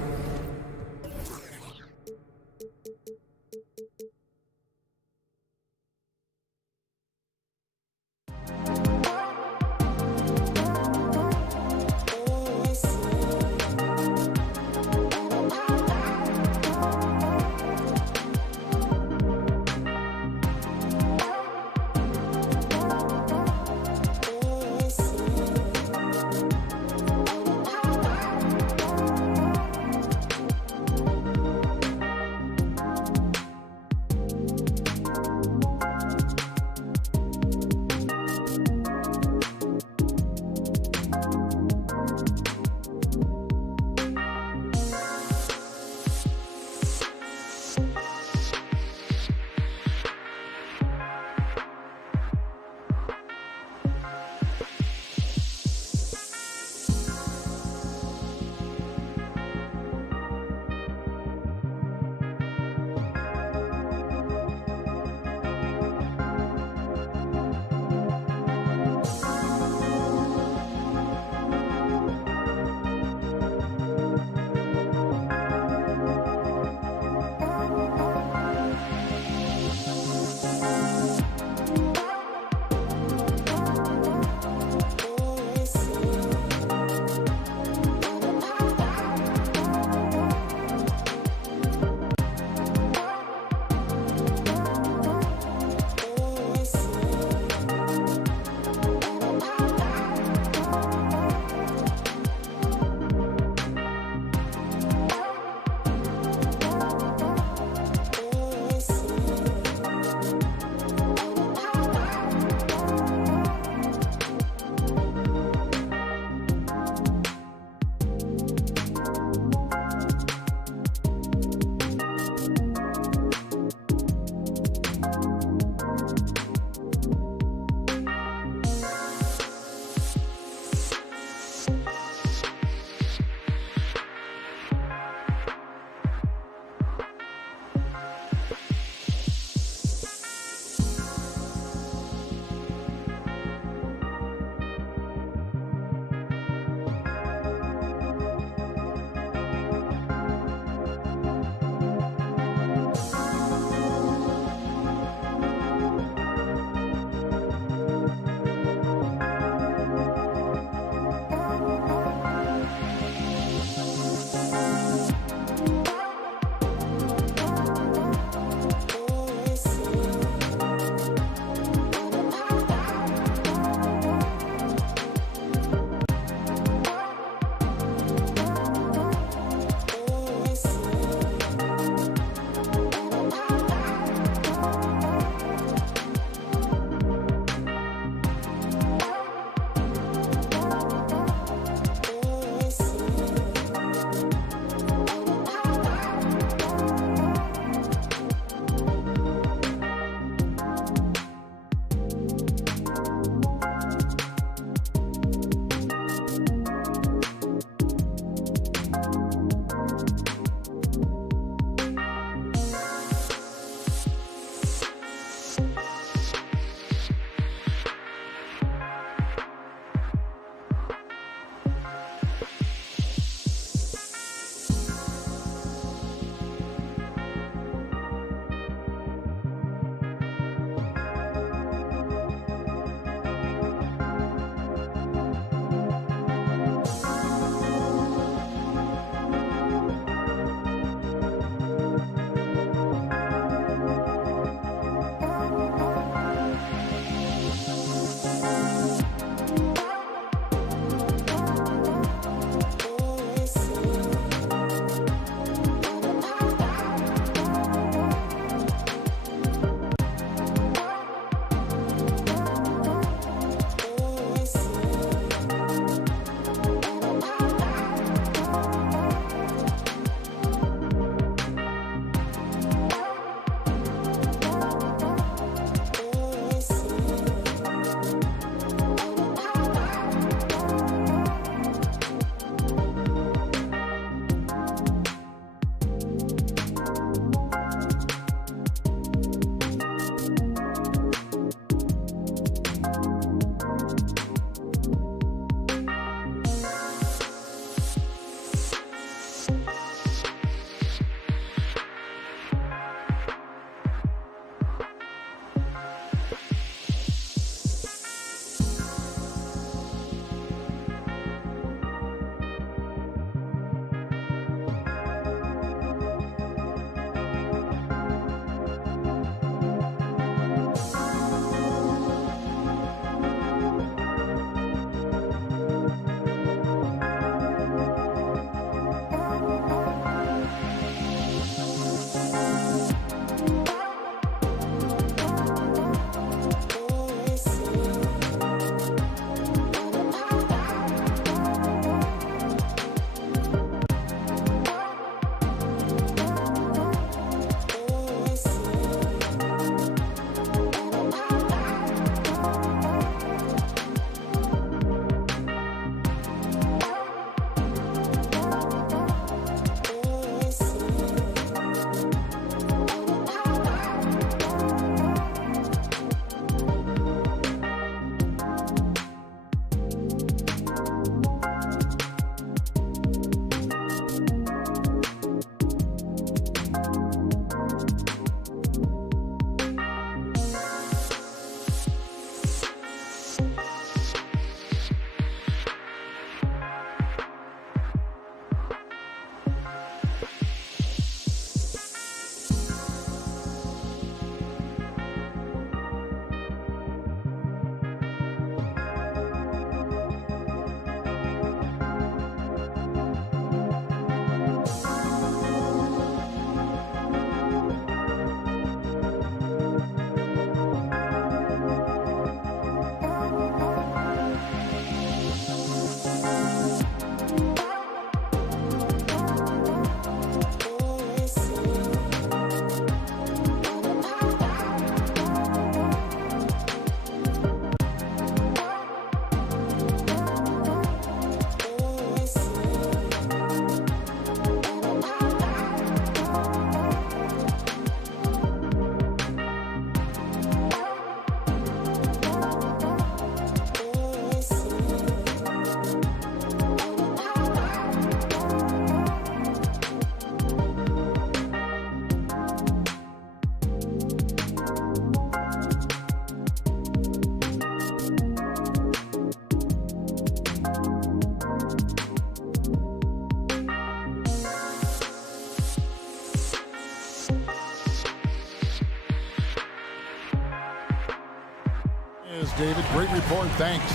David. Great report. Thanks.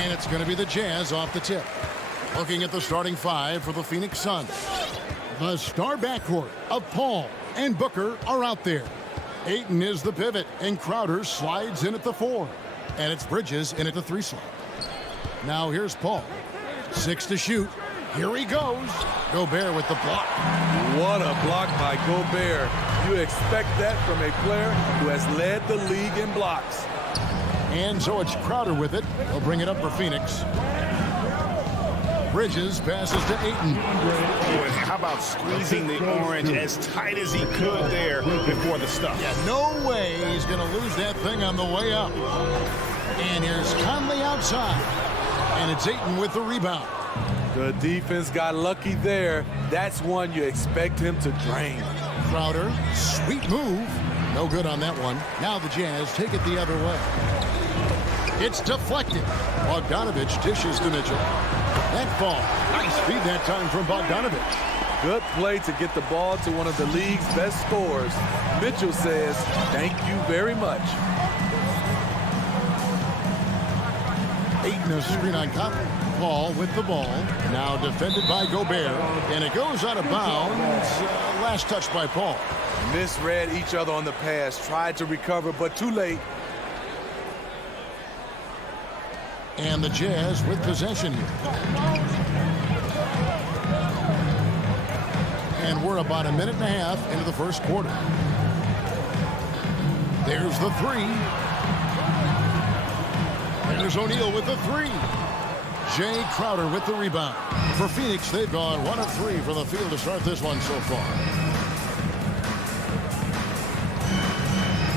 And it's going to be the Jazz off the tip. Looking at the starting five for the Phoenix Suns. The star backcourt of Paul and Booker are out there. Ayton is the pivot, and Crowder slides in at the 4. And it's Bridges in at the 3 slot. Now here's Paul. 6 to shoot. Here he goes. Gobert with the block. What a block by Gobert. You expect that from a player who has led the league in blocks. And so it's Crowder with it. He'll bring it up for Phoenix. Bridges passes to Ayton. How about squeezing the orange as tight as he could there before the stuff? Yeah, no way he's going to lose that thing on the way up. And here's Conley outside. And it's Ayton with the rebound. The defense got lucky there. That's one you expect him to drain. Crowder, sweet move. No good on that one. Now the Jazz take it the other way. It's deflected. Bogdanovich dishes to Mitchell. That ball. Nice feed that time from Bogdanovich. Good play to get the ball to one of the league's best scorers. Mitchell says, thank you very much. Ayton a screen on Conley. Paul with the ball. Now defended by Gobert. And it goes out of bounds. Last touch by Paul. Misread each other on the pass. Tried to recover, but too late. And the Jazz with possession here. And we're about a minute and a half into the first quarter. There's the 3. There's O'Neal with the 3. Jay Crowder with the rebound. For Phoenix, they've gone 1 of 3 from the field to start this one so far.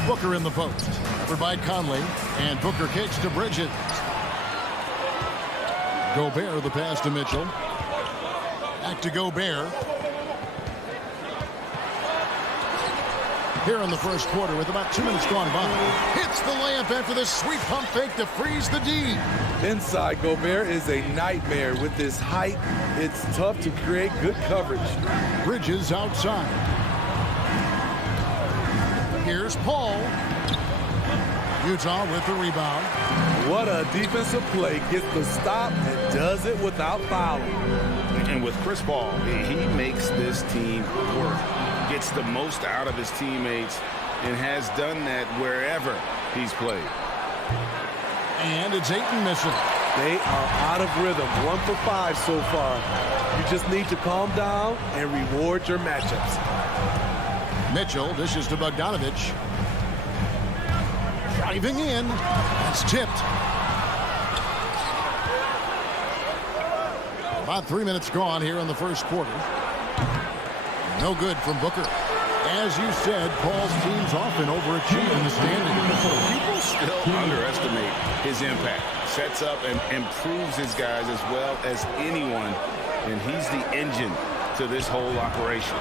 Booker in the post. Covered by Conley. And Booker kicks to Bridges. Gobert the pass to Mitchell. Back to Gobert. Here in the first quarter with about 2 minutes gone by. Hits the layup after the sweet pump fake to freeze the D. Inside Gobert is a nightmare. With his height, it's tough to create good coverage. Bridges outside. Here's Paul. Utah with the rebound. What a defensive play. Gets the stop and does it without fouling. And with Chris Paul, he makes this team work. Gets the most out of his teammates and has done that wherever he's played. And it's Ayton missing. They are out of rhythm. 1 for 5 so far. You just need to calm down and reward your matchups. Mitchell dishes to Bogdanovich. Driving in. It's tipped. About 3 minutes gone here in the first quarter. No good from Booker. As you said, Paul's teams often overachieve in the standings. People still underestimate his impact. Sets up and improves his guys as well as anyone. And he's the engine to this whole operation.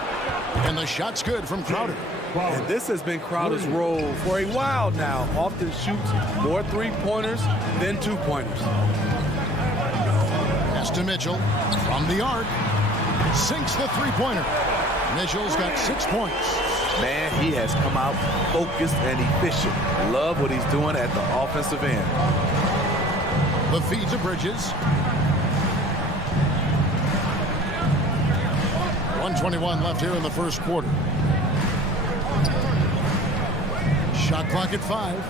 And the shot's good from Crowder. And this has been Crowder's role for a while now. Often shoots more 3-pointers than 2-pointers. Pass to Mitchell from the arc. Sinks the 3-pointer. Mitchell's got 6 points. Man, he has come out focused and efficient. Love what he's doing at the offensive end. The feed to Bridges. 1:21 left here in the first quarter. Shot clock at 5.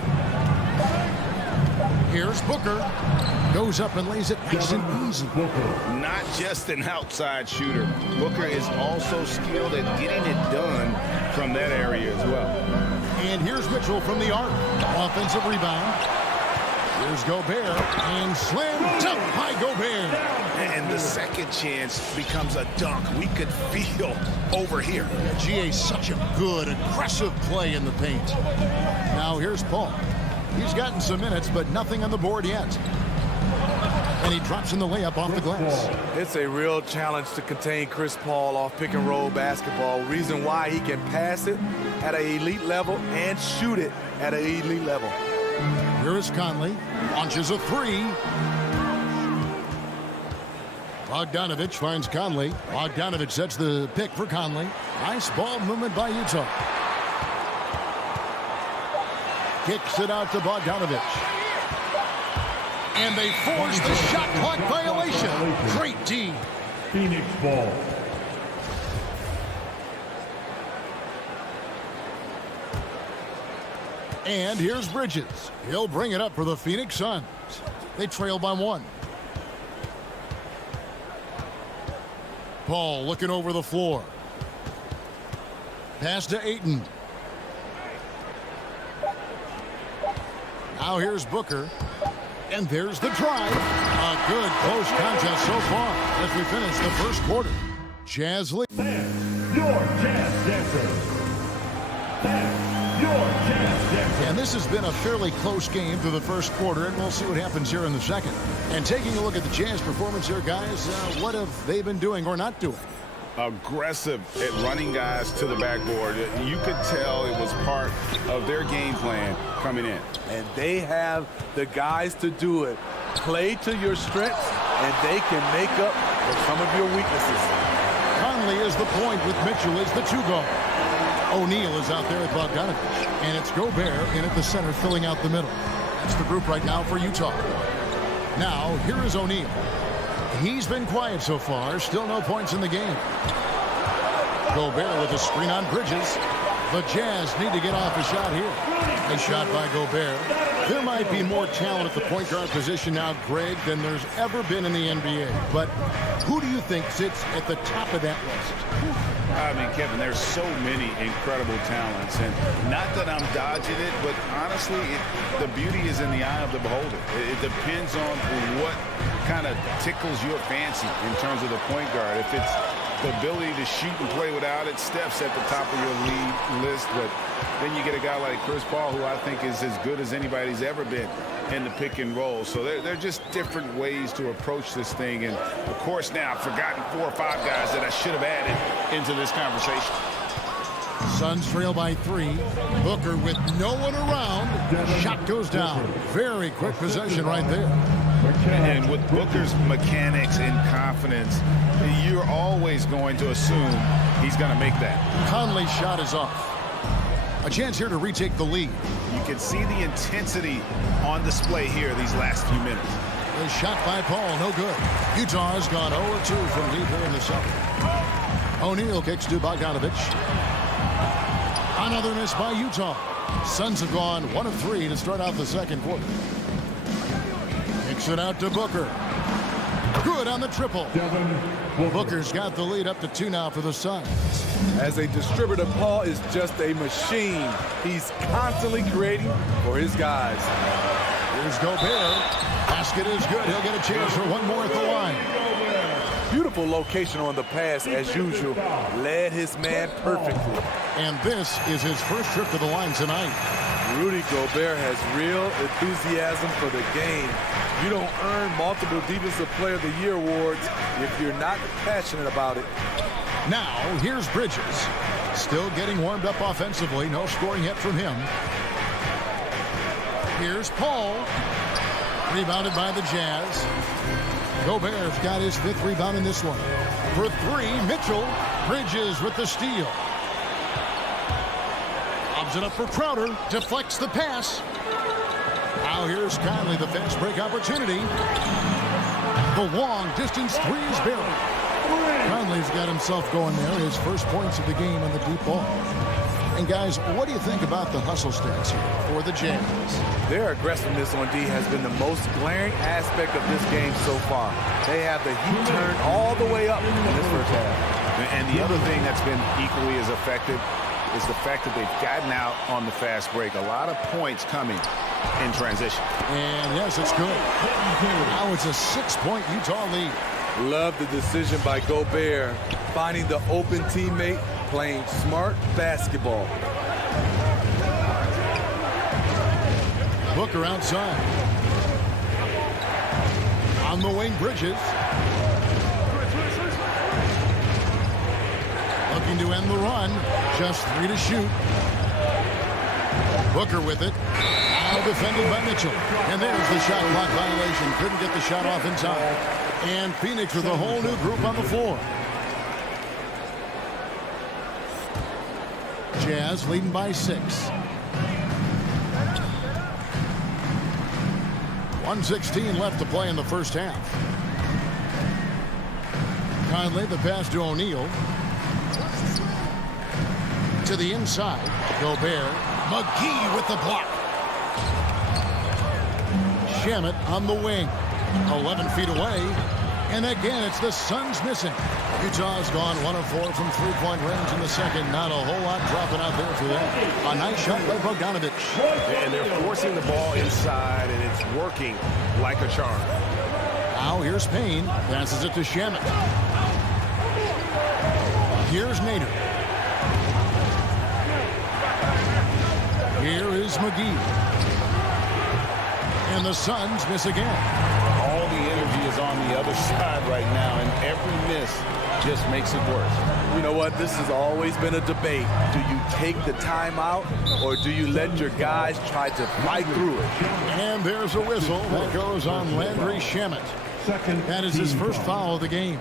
Here's Booker. Goes up and lays it nice and easy. Not just an outside shooter. Booker is also skilled at getting it done from that area as well. And here's Mitchell from the arc. Offensive rebound. Here's Gobert. And slam dunk by Gobert. And the second chance becomes a dunk. We could feel over here. GA, such a good, aggressive play in the paint. Now here's Paul. He's gotten some minutes, but nothing on the board yet. And he drops in the layup off the glass. It's a real challenge to contain Chris Paul off pick-and-roll basketball. Reason why he can pass it at an elite level and shoot it at an elite level. Here is Conley. Launches a 3. Bogdanovich finds Conley. Bogdanovich sets the pick for Conley. Nice ball movement by Utah. Kicks it out to Bogdanovich. And they force the shot clock violation. Great D. Phoenix ball. And here's Bridges. He'll bring it up for the Phoenix Suns. They trail by 1. Paul looking over the floor. Pass to Ayton. Now here's Booker. And there's the drive. A good close contest so far as we finish the first quarter. Jazz lead. Your Jazz Dancer. Your Jazz Dancer. And this has been a fairly close game through the first quarter, and we'll see what happens here in the second. And taking a look at the Jazz performance here, guys, what have they been doing or not doing? Aggressive at running guys to the backboard. You could tell it was part of their game plan coming in. And they have the guys to do it. Play to your strengths, and they can make up for some of your weaknesses. Conley is the point with Mitchell as the 2-guard. O'Neal is out there with Bogdanovich. And it's Gobert in at the center filling out the middle. That's the group right now for Utah. Now, here is O'Neal. He's been quiet so far. Still no points in the game. Gobert with a screen on Bridges. The Jazz need to get off a shot here. A shot by Gobert. There might be more talent at the point guard position now, Greg, than there's ever been in the NBA. But who do you think sits at the top of that list? I mean, Kevin, there's so many incredible talents. And not that I'm dodging it, but honestly, the beauty is in the eye of the beholder. It depends on what kind of tickles your fancy in terms of the point guard. If it's the ability to shoot and play without it, Steph's at the top of your league list. But then you get a guy like Chris Paul, who I think is as good as anybody's ever been in the pick and roll. So they're just different ways to approach this thing. And, of course, now I've forgotten 4 or 5 guys that I should have added into this conversation. Suns trail by 3. Booker with no one around. Shot goes down. Very quick possession right there. And with Booker's mechanics and confidence, you're always going to assume he's going to make that. Conley's shot is off. A chance here to retake the lead. You can see the intensity on display here these last few minutes. A shot by Paul, no good. Utah has gone 0-2 from deep here in the second. O'Neal kicks to Bogdanovich. Another miss by Utah. Suns have gone 1 of 3 to start out the second quarter. Kicks it out to Booker. Good on the triple. Booker's got the lead up to 2 now for the Suns. As a distributor, Paul is just a machine. He's constantly creating for his guys. Here's Gobert. Basket is good. He'll get a chance for one more at the line. Beautiful location on the pass, as usual. Led his man perfectly. And this is his first trip to the line tonight. Rudy Gobert has real enthusiasm for the game. You don't earn multiple Defensive Player of the Year awards if you're not passionate about it. Now, here's Bridges. Still getting warmed up offensively. No scoring yet from him. Here's Paul. Rebounded by the Jazz. Gobert's got his 5th rebound in this one. For 3, Mitchell. Bridges with the steal. Lobs it up for Crowder. Deflects the pass. Now here's Conley, the fast break opportunity. The long distance 3 is buried. Conley's got himself going there. His first points of the game on the deep ball. And guys, what do you think about the hustle stats here for the Jazz? Their aggressiveness on D has been the most glaring aspect of this game so far. They have the heat turned all the way up in this first half. And the other thing that's been equally as effective is the fact that they've gotten out on the fast break. A lot of points coming in transition. And yes, it's good. Now it's a 6-point Utah lead. Love the decision by Gobert, finding the open teammate, playing smart basketball. Booker outside. On the wing, Bridges. Looking to end the run. Just 3 to shoot. Booker with it. Now defended by Mitchell. And there's the shot clock violation. Couldn't get the shot off in time. And Phoenix with a whole new group on the floor. Jazz leading by 6. 1:16 left to play in the first half. Conley, the pass to O'Neal. To the inside. Gobert. McGee with the block. Shamet on the wing. 11 feet away. And again, it's the Suns missing. Utah's gone 1 of 4 from three-point range in the second. Not a whole lot dropping out there for them. A nice shot by Bogdanovic. And they're forcing the ball inside, and it's working like a charm. Now here's Payne. Passes it to Shamet. Here's Nader. Here is McGee. And the Suns miss again. All the energy is on the other side right now, and every miss just makes it worse. You know what? This has always been a debate. Do you take the timeout, or do you let your guys try to fight through it? And there's a whistle that goes on Landry Shamet. That is his first foul of the game.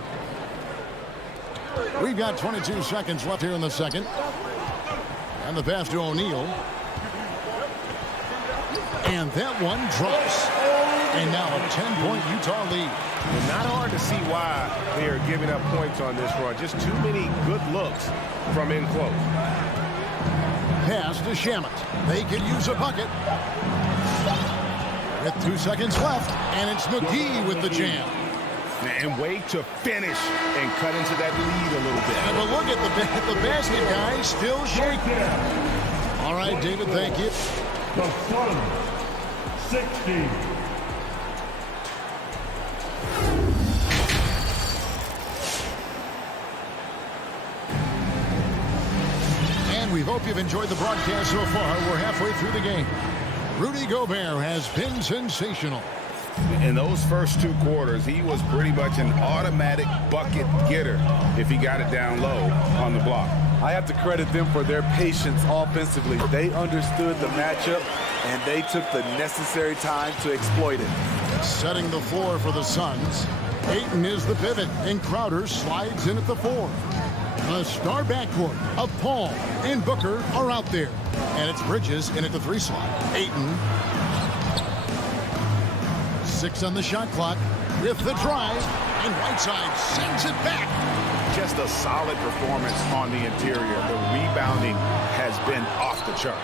We've got 22 seconds left here in the second. And the pass to O'Neal. And that one drops. And now a 10-point Utah lead. And not hard to see why they are giving up points on this run. Just too many good looks from in close. Pass to Shamet. They could use a bucket. With 2 seconds left, and it's McGee with the jam. And way to finish and cut into that lead a little bit. But look at the basket, guys, still shaking. All right, David, thank you. The Suns, 60. And we hope you've enjoyed the broadcast so far. We're halfway through the game. Rudy Gobert has been sensational. In those first 2 quarters, he was pretty much an automatic bucket getter if he got it down low on the block. I have to credit them for their patience offensively. They understood the matchup, and they took the necessary time to exploit it. Setting the floor for the Suns. Ayton is the pivot, and Crowder slides in at the 4. A star backcourt of Paul and Booker are out there. And it's Bridges in at the 3 slot. Ayton. 6 on the shot clock with the drive, and Whiteside sends it back. Just a solid performance on the interior. The rebounding has been off the chart.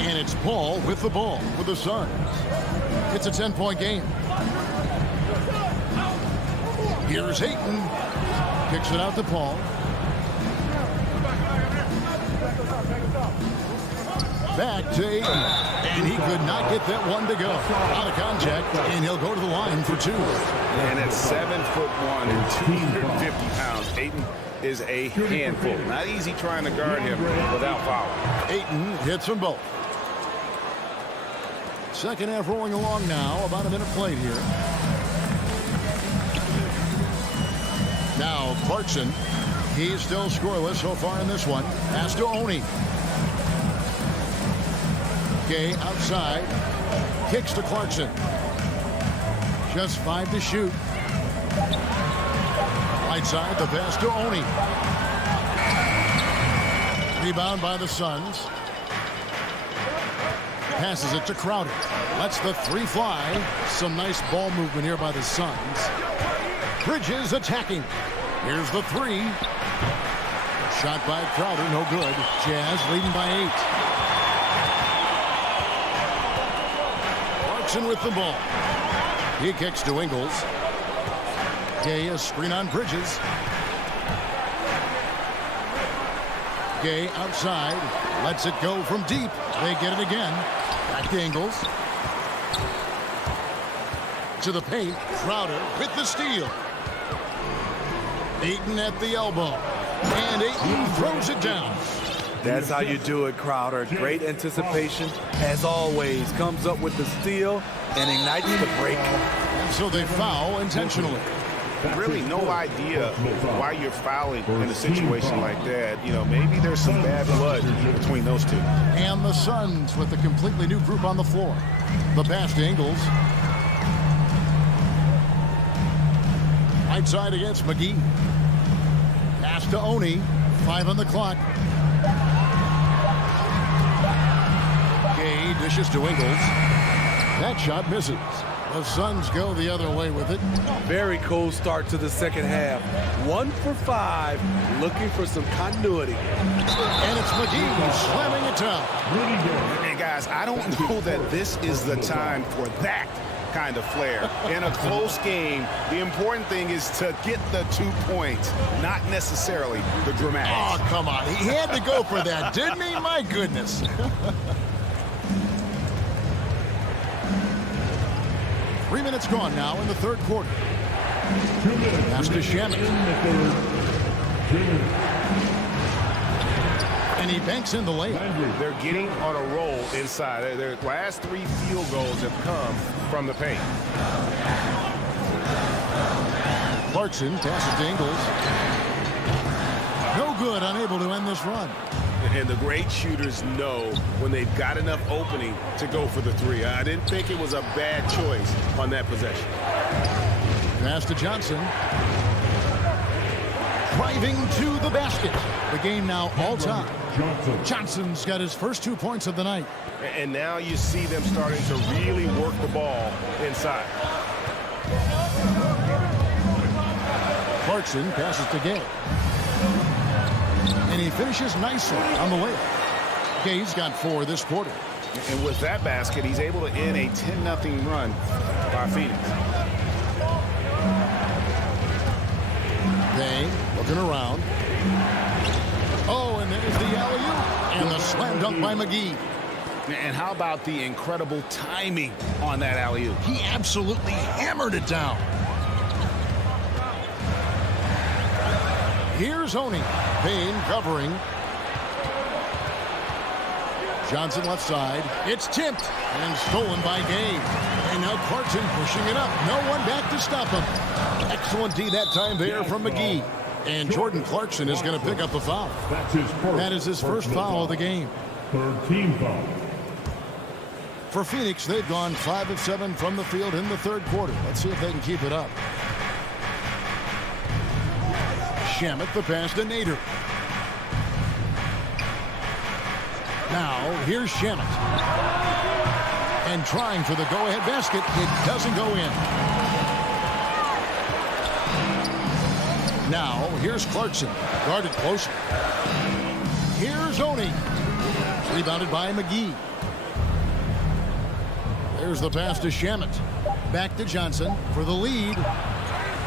And it's Paul with the ball for the Suns. It's a 10-point game. Here's Ayton. Kicks it out to Paul. Back to Ayton. And he could not get that one to go. Out of contact, and he'll go to the line for 2. And at 7'1" and 250 pounds, Ayton is a handful. Not easy trying to guard him without foul. Ayton hits them both. Second half rolling along now. About a minute played here. Now Clarkson. He's still scoreless so far in this one. Pass to Oni. Gay outside. Kicks to Clarkson. Just 5 to shoot. Right side, the pass to Oni. Rebound by the Suns. Passes it to Crowder. Lets the 3 fly. Some nice ball movement here by the Suns. Bridges attacking. Here's the 3. Shot by Crowder, no good. Jazz leading by 8. Clarkson with the ball. He kicks to Ingles. Gay, a screen on Bridges. Gay outside. Lets it go from deep. They get it again. Back to Ingles. To the paint. Crowder with the steal. Ayton at the elbow. And Ayton throws it down. That's how you do it, Crowder. Great anticipation, as always. Comes up with the steal and ignites the break. And so they foul intentionally. really no idea why you're fouling in a situation like that. You know, maybe there's some bad blood between those two. And the Suns with a completely new group on the floor. The pass to Ingles. Right side against McGee. Pass to Oni. 5 on the clock. Gay dishes to Ingles. That shot misses. The Suns go the other way with it. Very cold start to the second half. 1 for 5, looking for some continuity. And it's McGee slamming it down. And guys, I don't know that this is the time for that kind of flair. In a close game, the important thing is to get the 2 points, not necessarily the dramatics. Oh, come on. He had to go for that, didn't he? My goodness. 3 minutes gone now in the third quarter. Pass to Shamet. And he banks in the layup. They're getting on a roll inside. Their last 3 field goals have come from the paint. Clarkson passes to Ingles. No good, unable to end this run. And the great shooters know when they've got enough opening to go for the 3. I didn't think it was a bad choice on that possession. Pass to Johnson. Driving to the basket. The game now all time. Johnson's got his first 2 points of the night. And now you see them starting to really work the ball inside. Clarkson passes to Gay. And he finishes nicely on the layup. Gay's got 4 this quarter. And with that basket, he's able to end a 10-0 run by Phoenix. Gay looking around. Oh, and there's the alley-oop. And the slam dunk by McGee. And how about the incredible timing on that alley-oop? He absolutely hammered it down. Here's Oni. Payne covering. Johnson left side. It's tipped and stolen by Gay. And now Clarkson pushing it up. No one back to stop him. Excellent D that time there from McGee. And Jordan Clarkson is going to pick up the foul. That is his first foul of the game. Third team foul. For Phoenix, they've gone 5 of 7 from the field in the third quarter. Let's see if they can keep it up. Shamet, the pass to Nader. Now, here's Shamet. And trying for the go-ahead basket. It doesn't go in. Now, here's Clarkson. Guarded closer. Here's Oni. Rebounded by McGee. There's the pass to Shamet. Back to Johnson for the lead.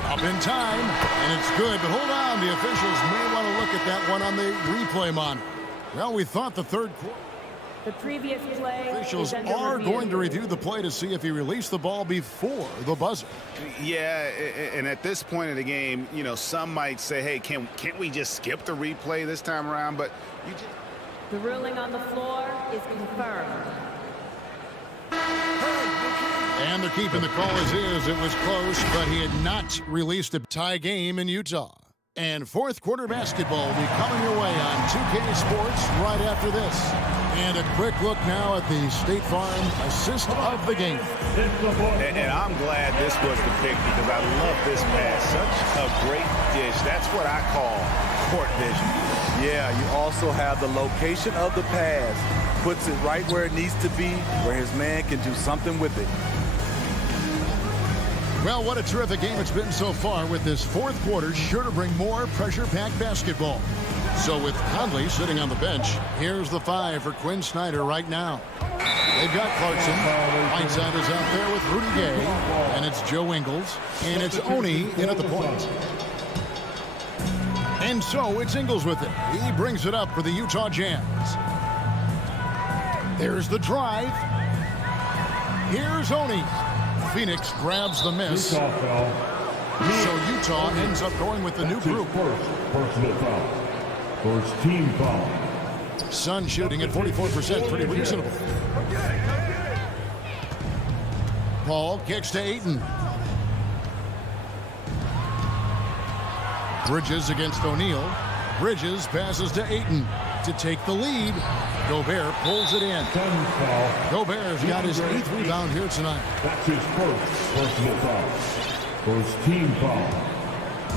Up in time, and it's good, but hold on. The officials may want to look at that one on the replay monitor. Well, we thought the third quarter. The previous play. Officials are going to review the play to see if he released the ball before the buzzer. Yeah, and at this point in the game, you know, some might say, hey, can't we just skip the replay this time around? But you just... The ruling on the floor is confirmed. And they're keeping the call as is. It was close, but he had not released a tie game in Utah. And fourth quarter basketball will be coming your way on 2K Sports right after this. And a quick look now at the State Farm assist of the game. And I'm glad this was the pick because I love this pass. Such a great dish. That's what I call court vision. Yeah, you also have the location of the pass. Puts it right where it needs to be, where his man can do something with it. Well, what a terrific game it's been so far, with this fourth quarter sure to bring more pressure-packed basketball. So with Conley sitting on the bench, here's the 5 for Quinn Snyder right now. They've got Clarkson. Whiteside is out there with Rudy Gay. And it's Joe Ingles. And it's Oni in at the point. And so it's Ingles with it. He brings it up for the Utah Jazz. There's the drive. Here's Oni. Phoenix grabs the miss. So Utah ends up going with the new group. Personal foul. First team foul. Sun shooting at 44%, pretty reasonable. Paul kicks to Ayton. Bridges against O'Neal. Bridges passes to Ayton to take the lead. Gobert pulls it in. Gobert's got his 8th rebound here tonight. That's his first personal foul. First team foul.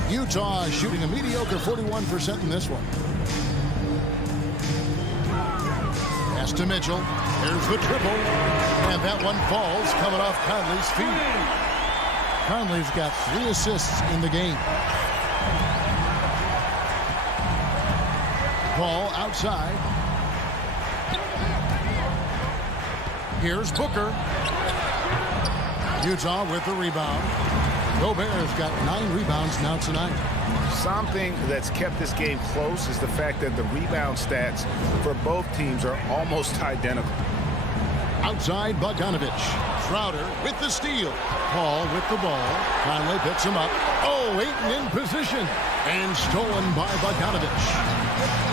Utah shooting a mediocre 41% in this one. Pass to Mitchell. There's the triple. And that one falls coming off Conley's feet. Conley's got 3 assists in the game. Ball outside. Here's Booker. Utah with the rebound. Gobert's got 9 rebounds now tonight. Something that's kept this game close is the fact that the rebound stats for both teams are almost identical. Outside Bogdanovich. Crowder with the steal. Paul with the ball. Conley picks him up. Oh, Ayton in position. And stolen by Bogdanovich.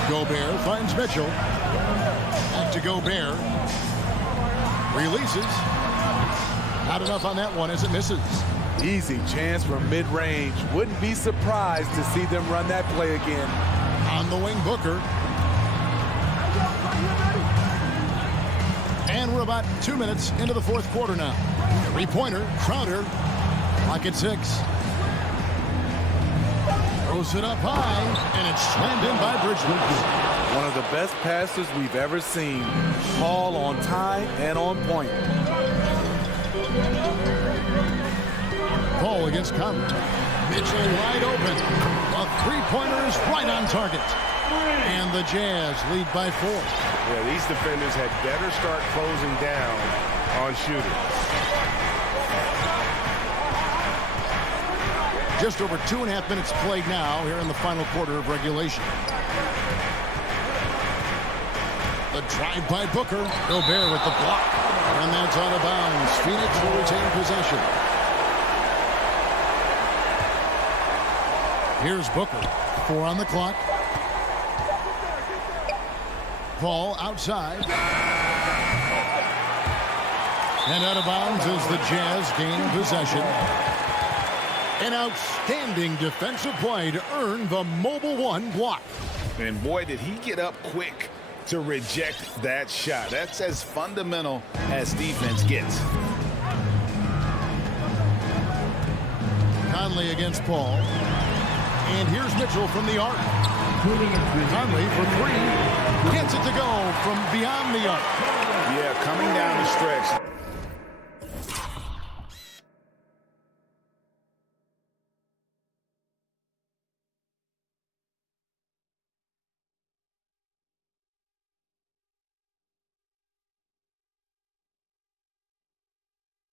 Gobert finds Mitchell. Back to Gobert. Releases. Not enough on that one as it misses. Easy chance from mid-range. Wouldn't be surprised to see them run that play again. On the wing, Booker. And we're about 2 minutes into the 4th quarter now. 3-pointer, Crowder. Clock at 6. Throws it up high, and it's slammed in by Bridges. One of the best passes we've ever seen. Paul on time and on point. Paul against Conley. Mitchell wide open. A 3-pointer is right on target. And the Jazz lead by 4. Yeah, these defenders had better start closing down on shooting. Just over 2.5 minutes played now here in the final quarter of regulation. The drive by Booker. Gobert with the block. And that's out of bounds. Phoenix will retain possession. Here's Booker. 4 on the clock. Paul outside. And out of bounds as the Jazz gain possession. An outstanding defensive play to earn the Mobile One block. And boy, did he get up quick to reject that shot. That's as fundamental as defense gets. Conley against Paul. And here's Mitchell from the arc. Conley for 3. Gets it to go from beyond the arc. Yeah, coming down the stretch.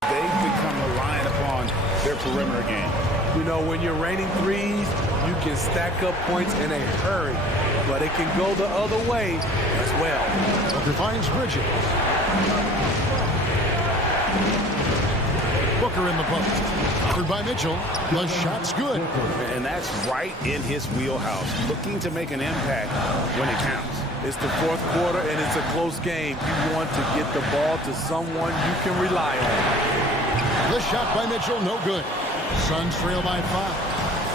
They've become reliant upon their perimeter game. You know, when you're raining threes, you can stack up points in a hurry, but it can go the other way as well. Booker finds Bridges. Booker in the post. Covered by Mitchell. The shot's good. And that's right in his wheelhouse. Looking to make an impact when it counts. It's the 4th quarter, and it's a close game. You want to get the ball to someone you can rely on. The shot by Mitchell, no good. Suns trail by 5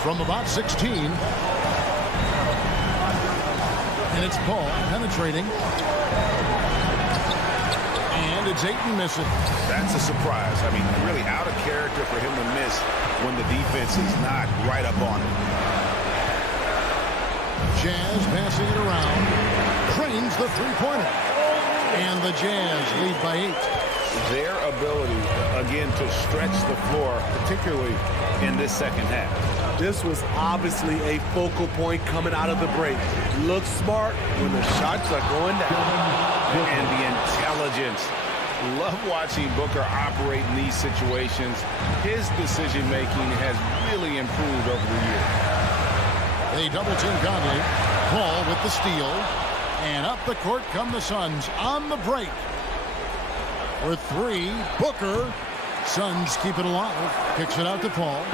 from about 16. And it's Paul penetrating. And it's Ayton missing. That's a surprise. I mean, really out of character for him to miss when the defense is not right up on him. Jazz passing it around. Cranes the 3-pointer. And the Jazz lead by 8. Their ability, again, to stretch the floor, particularly in this second half. This was obviously a focal point coming out of the break. Look smart when the shots are going down. And the intelligence. Love watching Booker operate in these situations. His decision-making has really improved over the years. They double-team Conley. Paul with the steal. And up the court come the Suns on the break. For 3, Booker. Suns keep it alive. Kicks it out to Paul.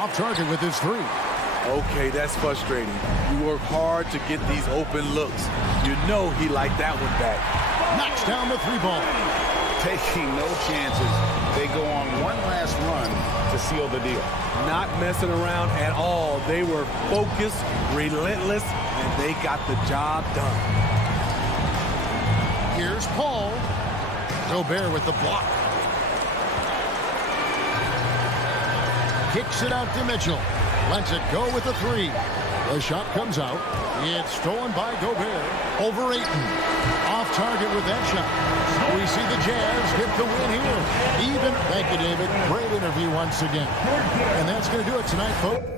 Off target with his 3. Okay, that's frustrating. You work hard to get these open looks. You know he liked that one back. Knocks down the 3 ball. Taking no chances they go on one last run to seal the deal. Not messing around at all. They were focused, relentless, and they got the job done. Here's Paul. Gobert with the block. Kicks it out to Mitchell. Lets it go with the three. The shot comes out. It's stolen by Gobert. Over Ayton. Off target with that shot. So we see the Jazz get the win here. Even. Thank you, David. Great interview once again. And that's going to do it tonight, folks.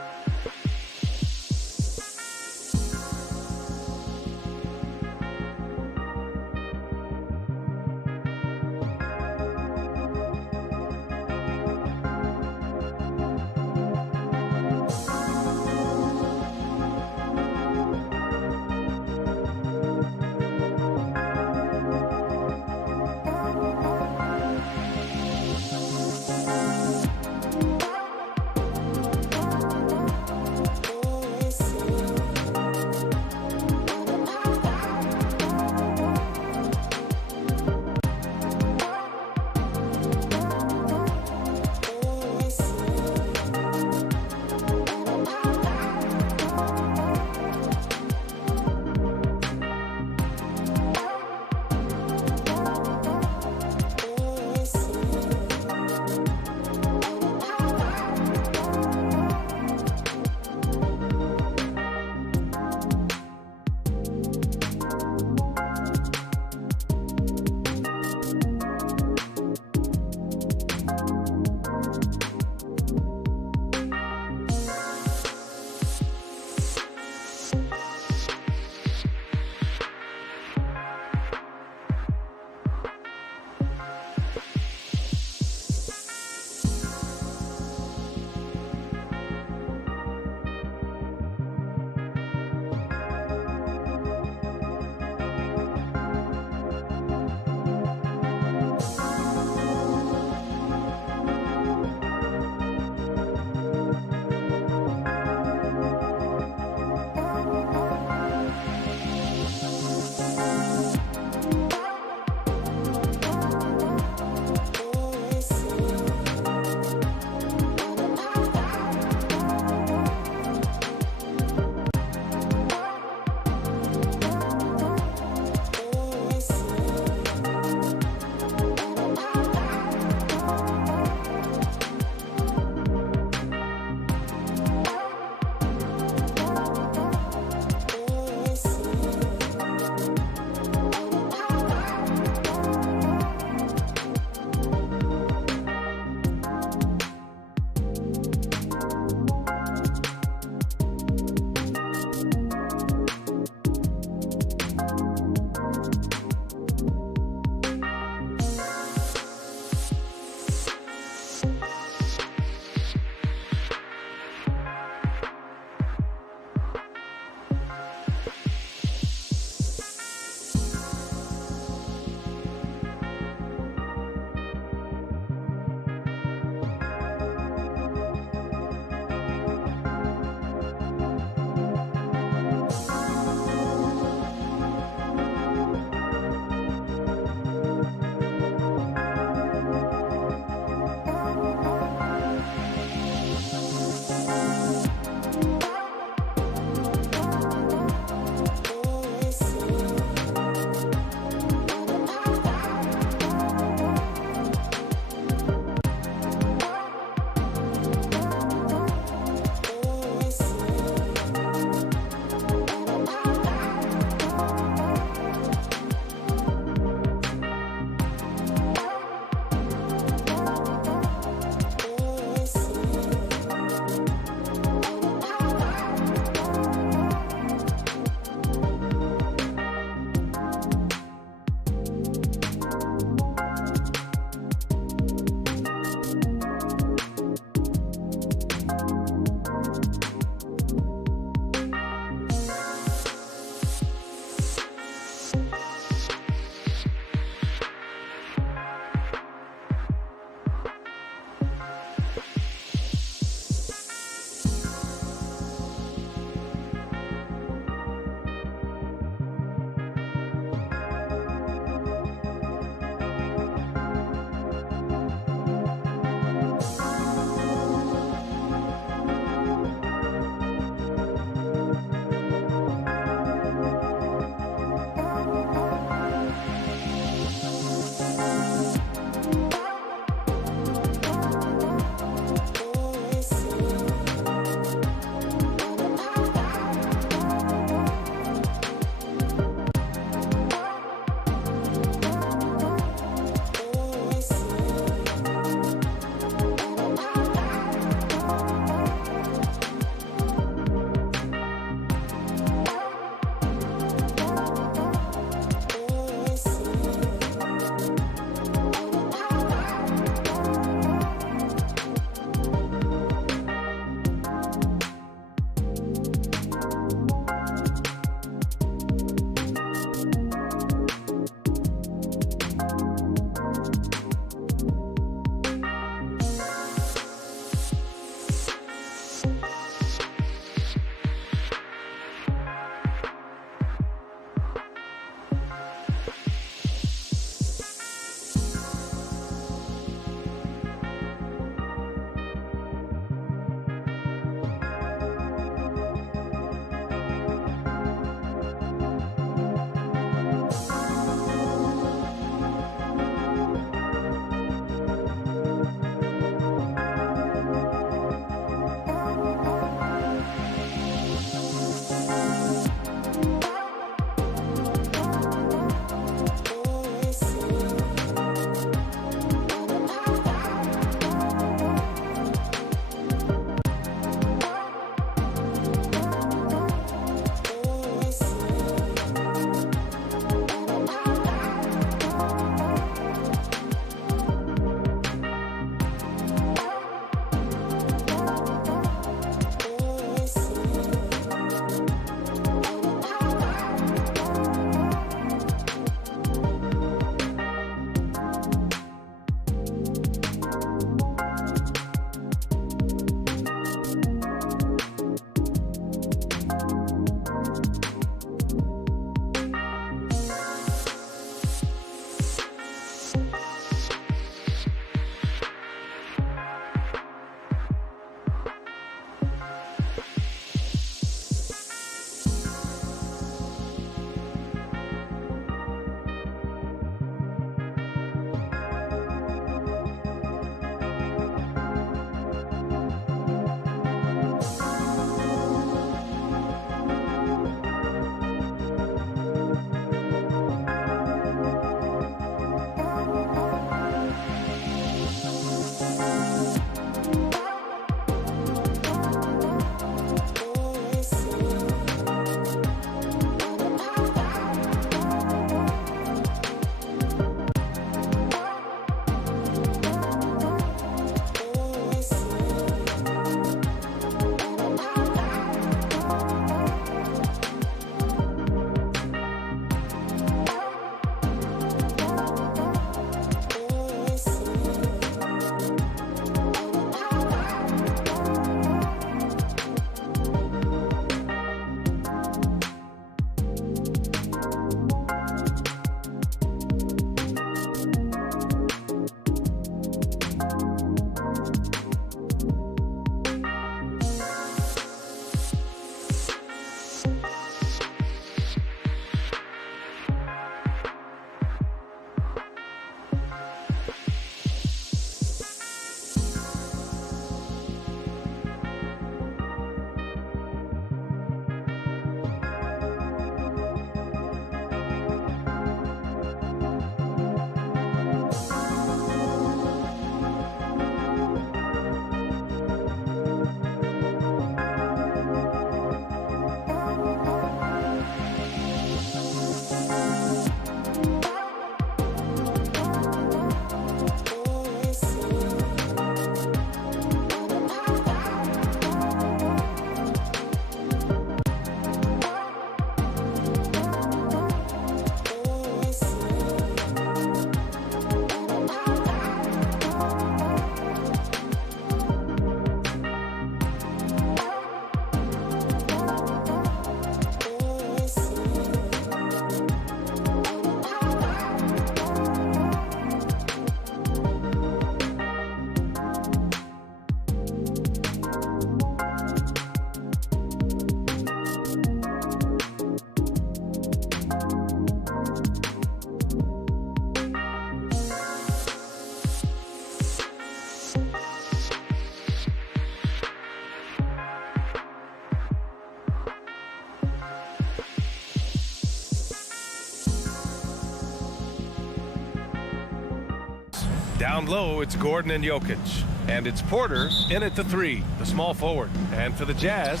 Down low, it's Gordon and Jokic. And it's Porter in at the 3, the small forward. And for the Jazz,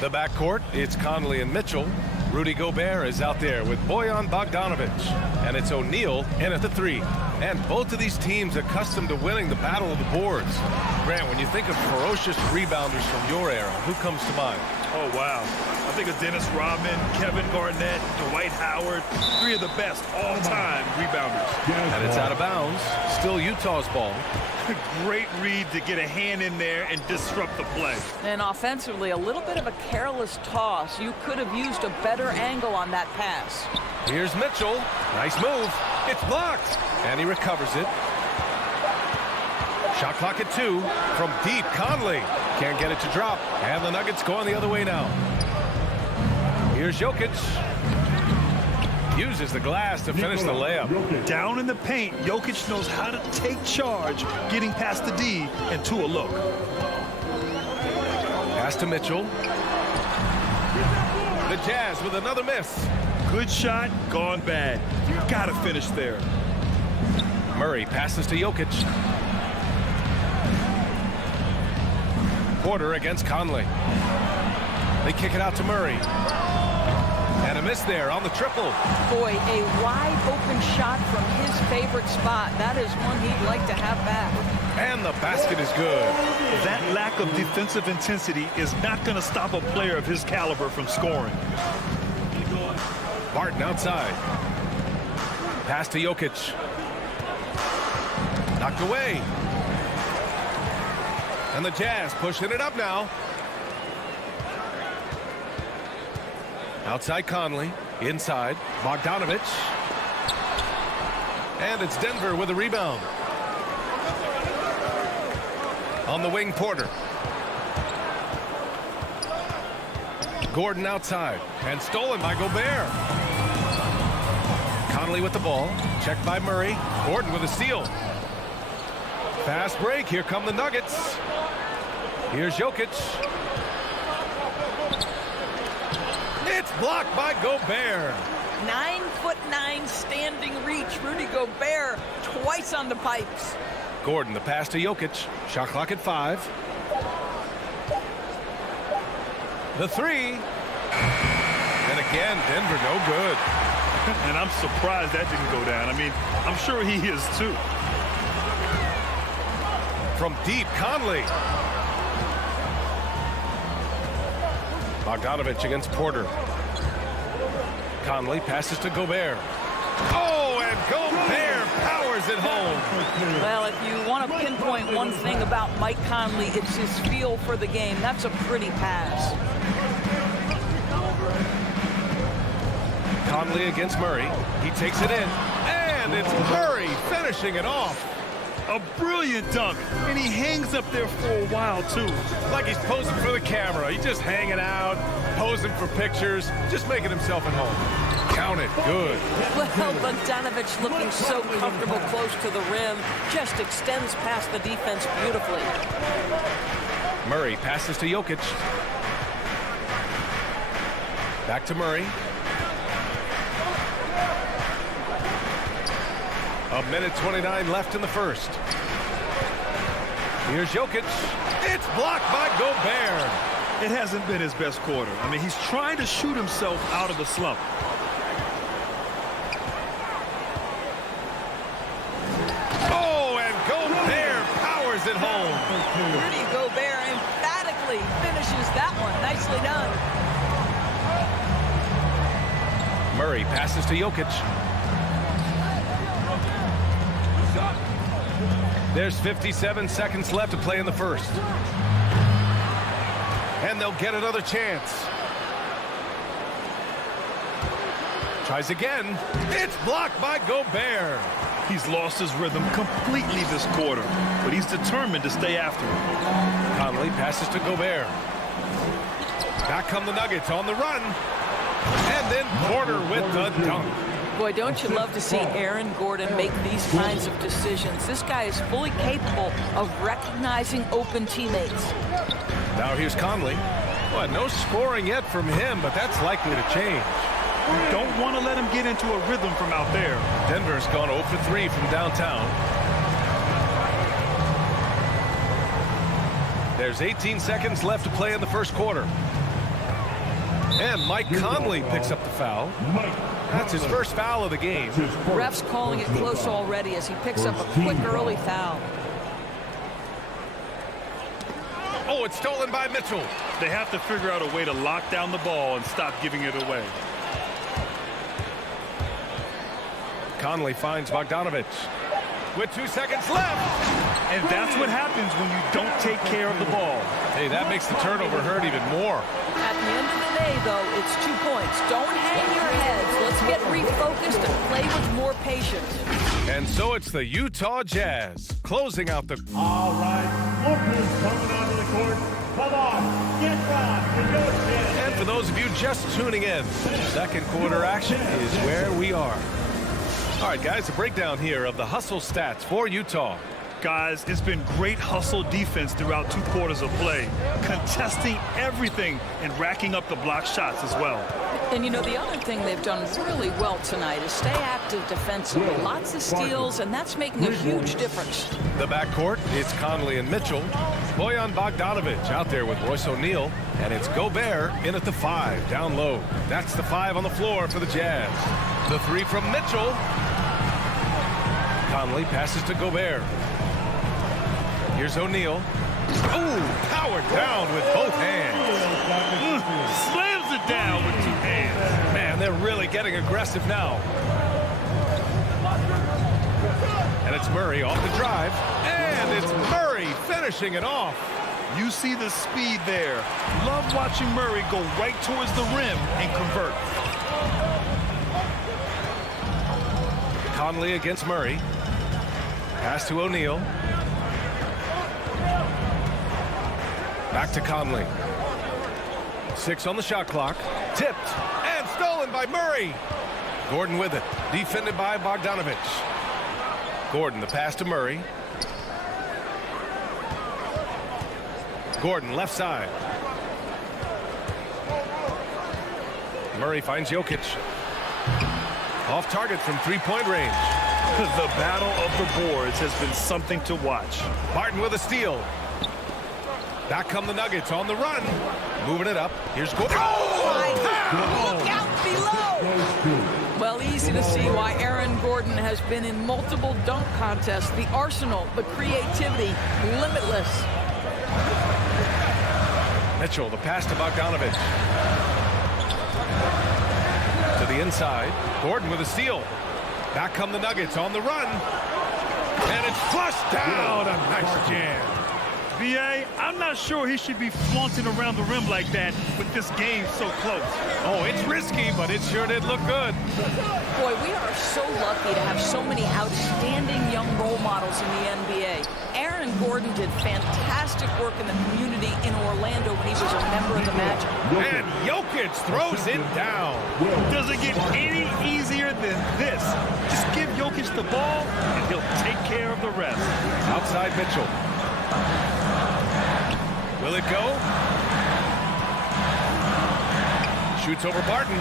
the backcourt, it's Conley and Mitchell. Rudy Gobert is out there with Bojan Bogdanovic. And it's O'Neal in at the 3. And both of these teams accustomed to winning the battle of the boards. Grant, when you think of ferocious rebounders from your era, who comes to mind? Oh, wow. I think of Dennis Rodman, Kevin Garnett, Dwight Howard, 3 of the best all-time rebounders. And it's out of bounds. Still Utah's ball. Great read to get a hand in there and disrupt the play. And offensively, a little bit of a careless toss. You could have used a better angle on that pass. Here's Mitchell. Nice move. It's blocked. And he recovers it. Shot clock at 2 from deep. Conley can't get it to drop. And the Nuggets going the other way now. Here's Jokic. Uses the glass to finish the layup. Down in the paint, Jokic knows how to take charge, getting past the D and to a look. Pass to Mitchell. The Jazz with another miss. Good shot, gone bad. You gotta finish there. Murray passes to Jokic. Porter against Conley. They kick it out to Murray. And a miss there on the triple. Boy, a wide open shot from his favorite spot. That is one he'd like to have back. And the basket is good. That lack of defensive intensity is not going to stop a player of his caliber from scoring. Barton outside. Pass to Jokic. Knocked away. And the Jazz pushing it up now. Outside Conley. Inside Bogdanovic. And it's Denver with a rebound. On the wing, Porter. Gordon outside. And stolen by Gobert. Conley with the ball. Checked by Murray. Gordon with a steal. Fast break. Here come the Nuggets. Here's Jokic. It's blocked by Gobert. 9'9" standing reach. Rudy Gobert twice on the pipes. Gordon, the pass to Jokic. Shot clock at 5. The 3. And again, Denver no good. And I'm surprised that didn't go down. I mean, I'm sure he is too. From deep, Conley. Bogdanovic against Porter. Conley passes to Gobert. Oh, and Gobert powers it home. Well, if you want to pinpoint one thing about Mike Conley, it's his feel for the game. That's a pretty pass. Conley against Murray. He takes it in. And it's Murray finishing it off. A brilliant dunk, and he hangs up there for a while, too. Like he's posing for the camera. He's just hanging out, posing for pictures, just making himself at home. Count it. Good. Well, Bogdanovic looking so comfortable close to the rim, just extends past the defense beautifully. Murray passes to Jokic. Back to Murray. A minute 29 left in the first. Here's Jokic. It's blocked by Gobert. It hasn't been his best quarter. I mean, he's trying to shoot himself out of the slump. Oh, and Gobert powers it home. Rudy Gobert emphatically finishes that one. Nicely done. Murray passes to Jokic. There's 57 seconds left to play in the first. And they'll get another chance. Tries again. It's blocked by Gobert. He's lost his rhythm completely this quarter, but he's determined to stay after it. Conley passes to Gobert. Back come the Nuggets on the run. And then Porter with the dunk. Boy, don't you love to see Aaron Gordon make these kinds of decisions. This guy is fully capable of recognizing open teammates. Now here's Conley. Well, no scoring yet from him, but that's likely to change. You don't want to let him get into a rhythm from out there. Denver's gone 0 for 3 from downtown. There's 18 seconds left to play in the first quarter. And Mike Conley picks up the foul. That's his first foul of the game. Ref's calling it close already as he picks up a quick early foul. Oh, it's stolen by Mitchell. They have to figure out a way to lock down the ball and stop giving it away. Conley finds Bogdanovich with 2 seconds left. And that's what happens when you don't take care of the ball. Hey, that makes the turnover hurt even more. At the end of the day, though, it's 2 points. Don't hang your heads. Let's get refocused and play with more patience. And so it's the Utah Jazz closing out the... All right, Lucas coming onto the court. Come on, get back. And for those of you just tuning in, second quarter action is where we are. All right, guys, a breakdown here of the hustle stats for Utah. Guys, it's been great hustle defense throughout 2 quarters of play, contesting everything and racking up the block shots as well. And, you know, the other thing they've done really well tonight is stay active defensively. Lots of steals, and that's making a huge difference. The backcourt, it's Conley and Mitchell. Bojan Bogdanovich out there with Royce O'Neal. And it's Gobert in at the 5, down low. That's the 5 on the floor for the Jazz. The 3 from Mitchell. Conley passes to Gobert. Here's O'Neal. Ooh, powered down with both hands. Slams it down with 2 hands. Man, they're really getting aggressive now. And it's Murray off the drive. And it's Murray finishing it off. You see the speed there. Love watching Murray go right towards the rim and convert. Conley against Murray. Pass to O'Neal. Back to Conley. 6 on the shot clock. Tipped and stolen by Murray. Gordon with it. Defended by Bogdanovich. Gordon, the pass to Murray. Gordon, left side. Murray finds Jokic. Off target from 3-point range. The battle of the boards has been something to watch. Martin with a steal. Back come the Nuggets on the run. Moving it up. Here's Gordon. Oh, look out below. Well, easy to see why Aaron Gordon has been in multiple dunk contests. The arsenal, the creativity, limitless. Mitchell, the pass to Bogdanovich. To the inside. Gordon with a steal. Back come the Nuggets on the run. And it's flushed down. A nice jam. B.A., I'm not sure he should be flaunting around the rim like that with this game so close. Oh, it's risky, but it sure did look good. Boy, we are so lucky to have so many outstanding young role models in the NBA. Aaron Gordon did fantastic work in the community in Orlando when he was a member of the Magic. And Jokic throws it down. Does it get any easier than this? Just give Jokic the ball, and he'll take care of the rest. Outside Mitchell. Will it go? Shoots over Barton.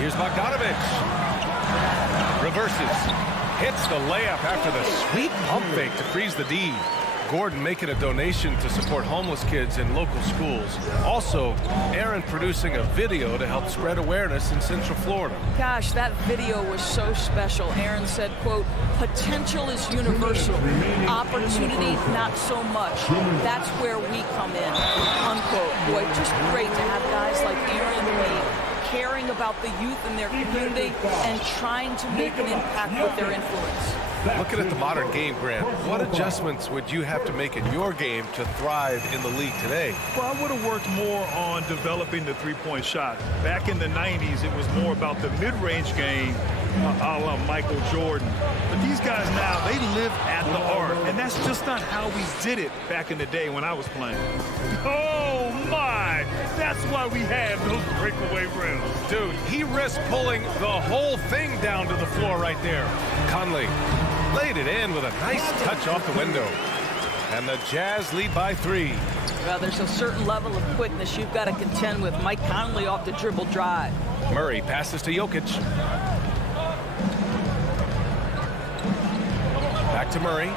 Here's Bogdanovich. Reverses. Hits the layup after the sweet pump fake to freeze the D. Gordon making a donation to support homeless kids in local schools. Also, Aaron producing a video to help spread awareness in Central Florida. Gosh, that video was so special. Aaron said, quote, potential is universal. Opportunity, not so much. That's where we come in, unquote. Boy, just great to have guys like Aaron Lee caring about the youth in their community and trying to make an impact with their influence. Looking at the modern game, Grant, what adjustments would you have to make in your game to thrive in the league today? Well, I would have worked more on developing the three-point shot. Back in the 90s, it was more about the mid-range game, a la Michael Jordan. But these guys now, they live at the art, and that's just not how we did it back in the day when I was playing. Oh, my! That's why we have those breakaway rims. Dude, he risked pulling the whole thing down to the floor right there. Conley laid it in with a nice touch off the window. And the Jazz lead by 3. Well, there's a certain level of quickness you've got to contend with. Mike Conley off the dribble drive. Murray passes to Jokic. Back to Murray.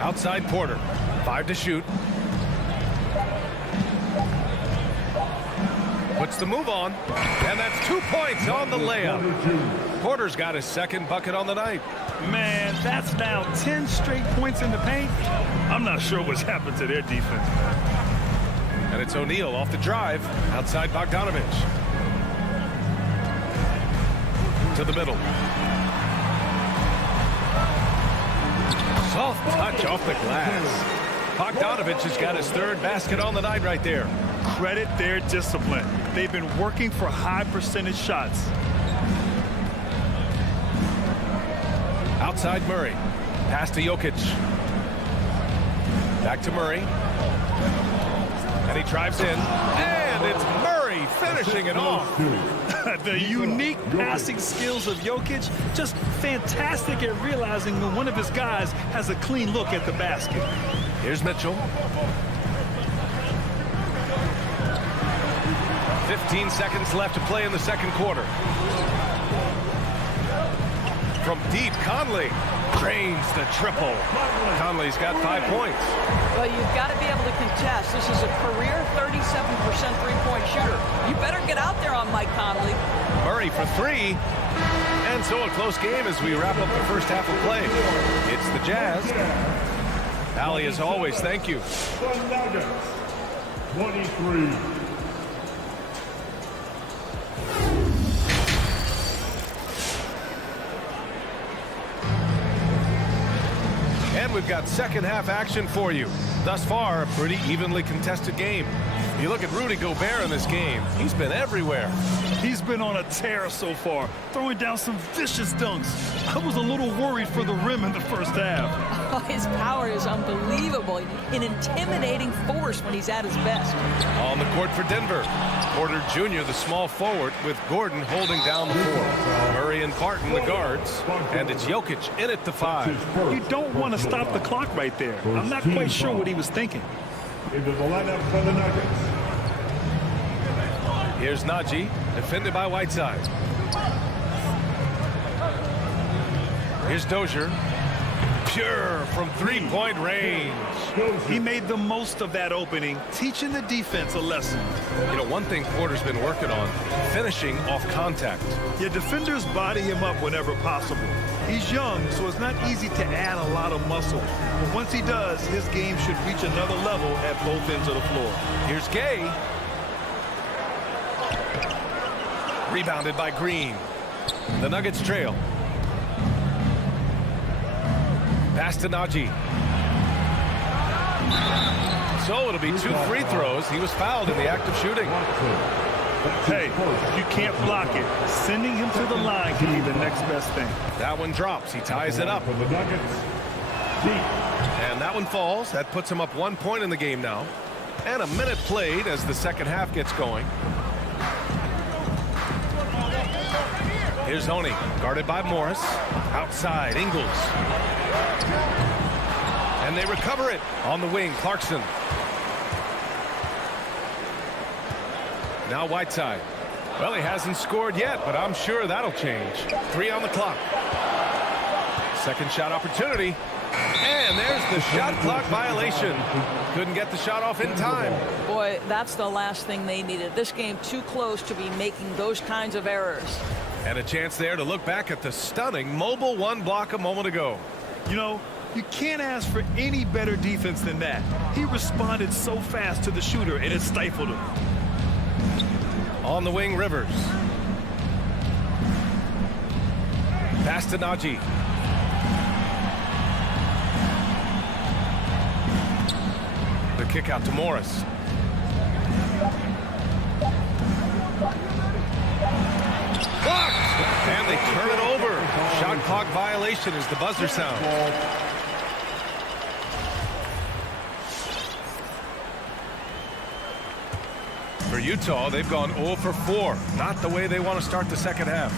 Outside Porter. 5 to shoot. Puts the move on. And that's 2 points on the layup. Porter's got his second bucket on the night. Man, that's now 10 straight points in the paint. I'm not sure what's happened to their defense. And it's O'Neal off the drive. Outside Bogdanovich. To the middle. Soft touch off the glass. Bogdanovich has got his third basket on the night right there. Credit their discipline. They've been working for high percentage shots. Outside Murray. Pass to Jokic. Back to Murray. And he drives in. And it's Murray finishing it off. The unique passing skills of Jokic, just fantastic at realizing when one of his guys has a clean look at the basket. Here's Mitchell. 15 seconds left to play in the second quarter. From deep, Conley drains the triple. Conley's got 5 points. Well, you've got to be able to contest. This is a career 37% three-point shooter. You better get out there on Mike Conley. Murray for 3. And so a close game as we wrap up the first half of play. It's the Jazz. Allie, as always, thank you. 23. And we've got second half action for you. Thus far, a pretty evenly contested game. You look at Rudy Gobert in this game. He's been everywhere. He's been on a tear so far, throwing down some vicious dunks. I was a little worried for the rim in the first half. Oh, his power is unbelievable. An intimidating force when he's at his best. On the court for Denver. Porter Jr., the small forward, with Gordon holding down the 4. Murray and Barton, the guards. And it's Jokic in at the 5. You don't want to stop the clock right there. I'm not quite sure what he was thinking. Into the lineup for the Nuggets. Here's Najee, defended by Whiteside. Here's Dozier. Pure from three-point range. He made the most of that opening, teaching the defense a lesson. You know, one thing Porter's been working on, finishing off contact. Yeah, defenders body him up whenever possible. He's young, so it's not easy to add a lot of muscle. But once he does, his game should reach another level at both ends of the floor. Here's Gay. Rebounded by Green. The Nuggets trail. Pass to Najee. So it'll be 2 free throws. He was fouled in the act of shooting. Hey, you can't block it. Sending him to the line can be the next best thing. That one drops. He ties it up. And that one falls. That puts him up 1 point in the game now. And a minute played as the second half gets going. Here's Honey, guarded by Morris. Outside, Ingles. And they recover it on the wing, Clarkson. Now Whiteside. Well, he hasn't scored yet, but I'm sure that'll change. 3 on the clock. Second shot opportunity. And there's the shot clock violation. Couldn't get the shot off in time. Boy, that's the last thing they needed. This game too close to be making those kinds of errors. And a chance there to look back at the stunning mobile 1 block a moment ago. You know, you can't ask for any better defense than that. He responded so fast to the shooter, and it stifled him. On the wing, Rivers. Pass to Najee. The kick out to Morris. Blocked! And they turn it over. Shot clock violation as the buzzer sounds. For Utah, they've gone 0 for 4. Not the way they want to start the second half.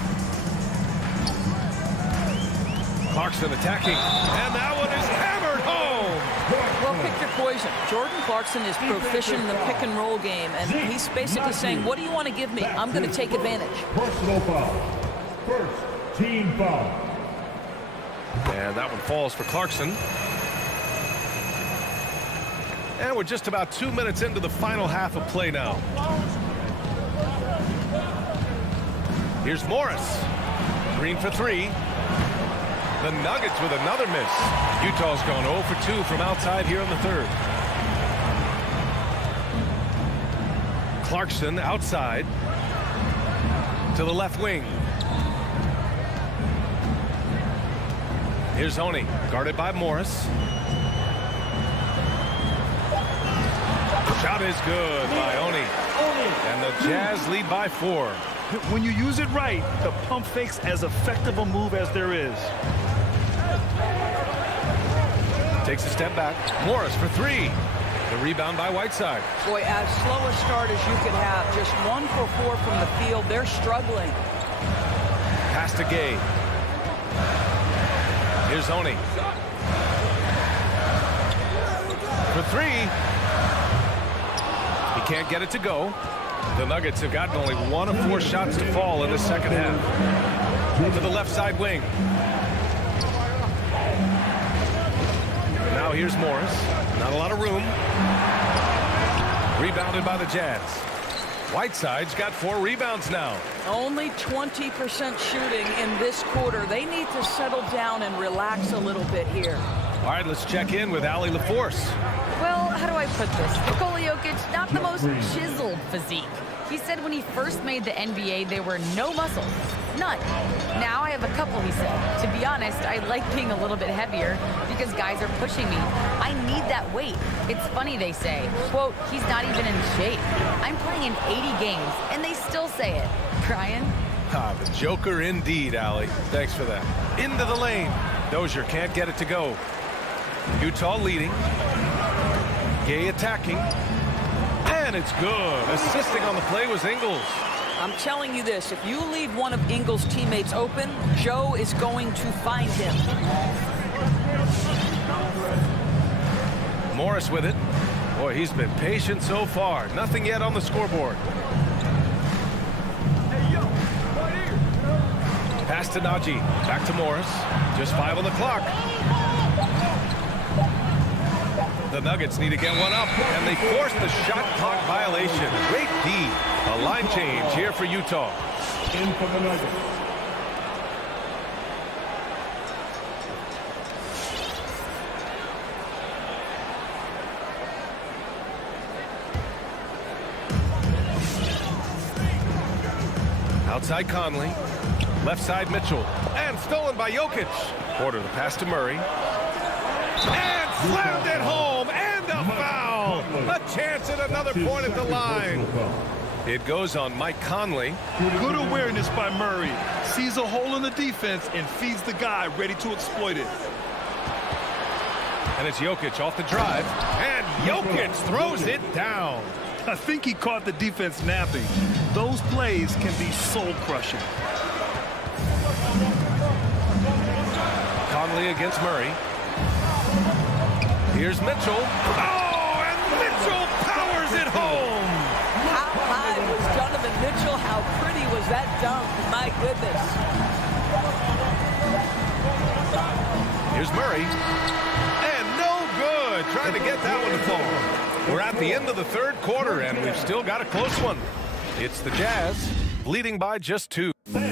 Clarkson attacking. And that one is hammered home. Well, pick your poison. Jordan Clarkson is proficient in the pick and roll game, and he's basically saying, what do you want to give me? I'm going to take advantage. Personal foul. First team foul. And that one falls for Clarkson. And we're just about 2 minutes into the final half of play now. Here's Morris. Green for 3. The Nuggets with another miss. Utah's gone 0 for 2 from outside here in the third. Clarkson outside to the left wing. Here's Oni, guarded by Morris. Shot is good by Oni. And the Jazz lead by 4. When you use it right, the pump fake's as effective a move as there is. Takes a step back. Morris for 3. The rebound by Whiteside. Boy, as slow a start as you could have. Just 1 for 4 from the field. They're struggling. Pass to Gay. Here's Oni. For 3. He can't get it to go. The Nuggets have gotten only 1 of 4 shots to fall in the second half. To the left side wing. Now here's Morris. Not a lot of room. Rebounded by the Jazz. Whiteside's got 4 rebounds now. Only 20% shooting in this quarter. They need to settle down and relax a little bit here. All right, let's check in with Allie LaForce. Well, how do I put this? Nikola Jokic, not the most chiseled physique. He said when he first made the NBA, there were no muscles. None. Now I have a couple, he said. To be honest, I like being a little bit heavier because guys are pushing me. I need that weight. It's funny they say, quote, he's not even in shape. I'm playing in 80 games, and they still say it. Brian? Ah, the Joker indeed, Allie. Thanks for that. Into the lane. Dozier can't get it to go. Utah leading. Gay attacking. And it's good. Assisting on the play was Ingles. I'm telling you this, if you leave one of Ingles' teammates open, Joe is going to find him. Morris with it. Boy, he's been patient so far. Nothing yet on the scoreboard. Pass to Najee. Back to Morris. Just 5 on the clock. The Nuggets need to get one up, and they force the shot clock violation. Great D. A line change here for Utah. In for the Nuggets. Outside Conley. Left side Mitchell. And stolen by Jokic. Porter the pass to Murray. And slammed it home. And a foul. A chance at another point at the line. It goes on Mike Conley. Good awareness by Murray. Sees a hole in the defense and feeds the guy ready to exploit it. And it's Jokic off the drive. And Jokic throws it down. I think he caught the defense napping. Those plays can be soul-crushing. Conley against Murray. Here's Mitchell. Oh, and Mitchell powers it home. How high was Donovan Mitchell? How pretty was that dunk? My goodness. Here's Murray. And no good. Trying to get that one to fall. We're at the end of the third quarter, and we've still got a close one. It's the Jazz, leading by just 2. Your